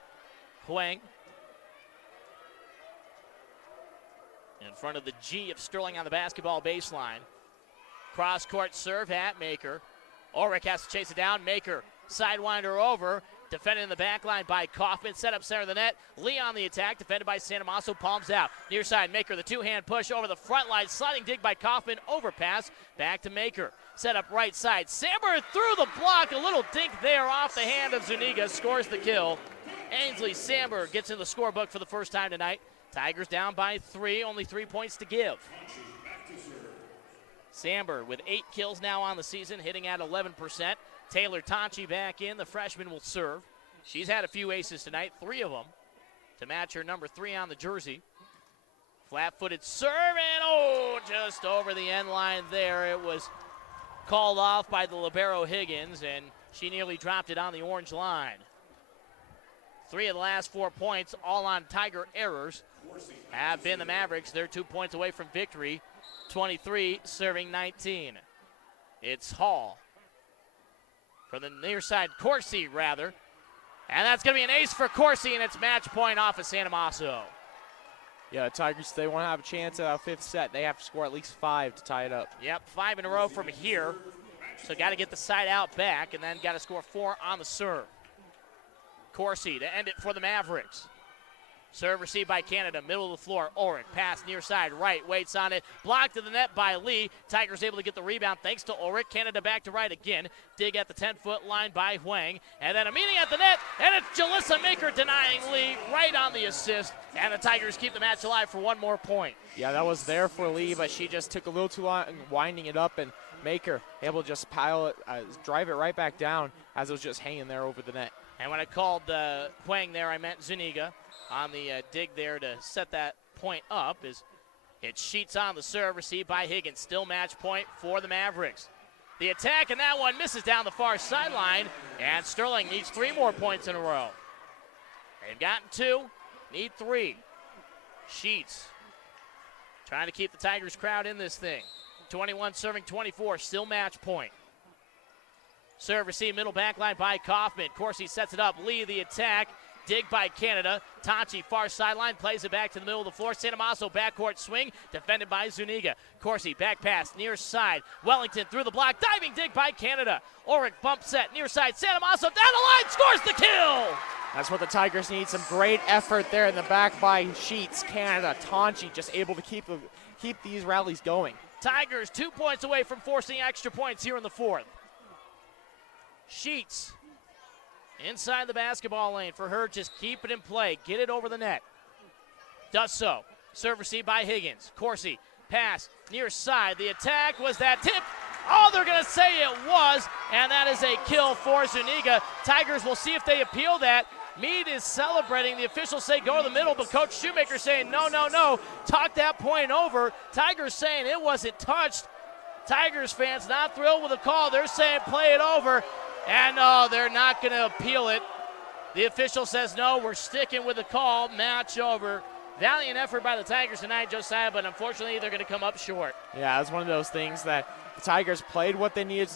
Huang in front of the G of Sterling on the basketball baseline. Cross-court serve at Maker. Ulrich has to chase it down. Maker, sidewinder over. Defended in the back line by Kaufman. Set up center of the net. Lee on the attack. Defended by Santamasso. Palms out. Near side, Maker, the two-hand push over the front line. Sliding dig by Kaufman. Overpass. Back to Maker. Set up right side. Samber through the block. A little dink there off the hand of Zuniga. Scores the kill. Ainsley Samber gets in the scorebook for the first time tonight. Tigers down by 3. Only 3 points to give. Samber with 8 kills now on the season. Hitting at 11%. Taylor Tonchi back in. The freshman will serve. She's had a few aces tonight, 3 of them, to match her number 3 on the jersey. Flat-footed serve, and just over the end line there. It was called off by the libero Higgins, and she nearly dropped it on the orange line. 3 of the last 4 points, all on Tiger errors, have been the Mavericks. They're 2 points away from victory. 23 serving 19. It's Hall. For the near side, Corsi, rather. And that's going to be an ace for Corsi, and it's match point off of Santamasso. Yeah, Tigers, they want to have a chance at a 5th set. They have to score at least 5 to tie it up. Yep, 5 in a row from here. So got to get the side out back, and then got to score 4 on the serve. Corsi to end it for the Mavericks. Serve received by Canada, middle of the floor. Ulrich, pass near side, right, waits on it. Blocked to the net by Lee. Tigers able to get the rebound thanks to Ulrich. Canada back to right again. Dig at the 10-foot line by Huang. And then a meeting at the net, and it's Jalissa Maker denying Lee right on the assist. And the Tigers keep the match alive for 1 more point. Yeah, that was there for Lee, but she just took a little too long winding it up, and Maker able to just pile it, drive it right back down as it was just hanging there over the net. And when I called Huang there, I meant Zuniga. On the dig there to set that point up is it Sheets on the serve, received by Higgins. Still match point for the Mavericks. The attack, and that one misses down the far sideline, and Sterling needs 3 more points in a row. They've gotten 2, need 3. Sheets trying to keep the Tigers crowd in this thing. 21 serving 24, still match point. Serve received middle back line by Kaufman. Corsi sets it up, Lee the attack. Dig by Canada. Tonchi, far sideline, plays it back to the middle of the floor. Santamasso, backcourt swing, defended by Zuniga. Corsi, back pass, near side. Wellington through the block, diving dig by Canada. Ulrich, bump set, near side. Santamasso, down the line, scores the kill! That's what the Tigers need, some great effort there in the back by Sheets. Canada, Tonchi just able to keep these rallies going. Tigers 2 points away from forcing extra points here in the fourth. Sheets inside the basketball lane for her. Just keep it in play. Get it over the net. Does so. Serve received by Higgins. Corsi, pass near side. The attack was that tip. Oh, they're going to say it was, and that is a kill for Zuniga. Tigers will see if they appeal that. Mead is celebrating. The officials say go to the middle, but Coach Shoemaker saying no, no, no. Talk that point over. Tigers saying it wasn't touched. Tigers fans not thrilled with the call. They're saying play it over, and no, they're not going to appeal it. The official says no, we're sticking with the call. Match over. Valiant effort by the Tigers tonight, Josiah, but unfortunately they're going to come up short. Yeah, it's one of those things that the Tigers played what they needed to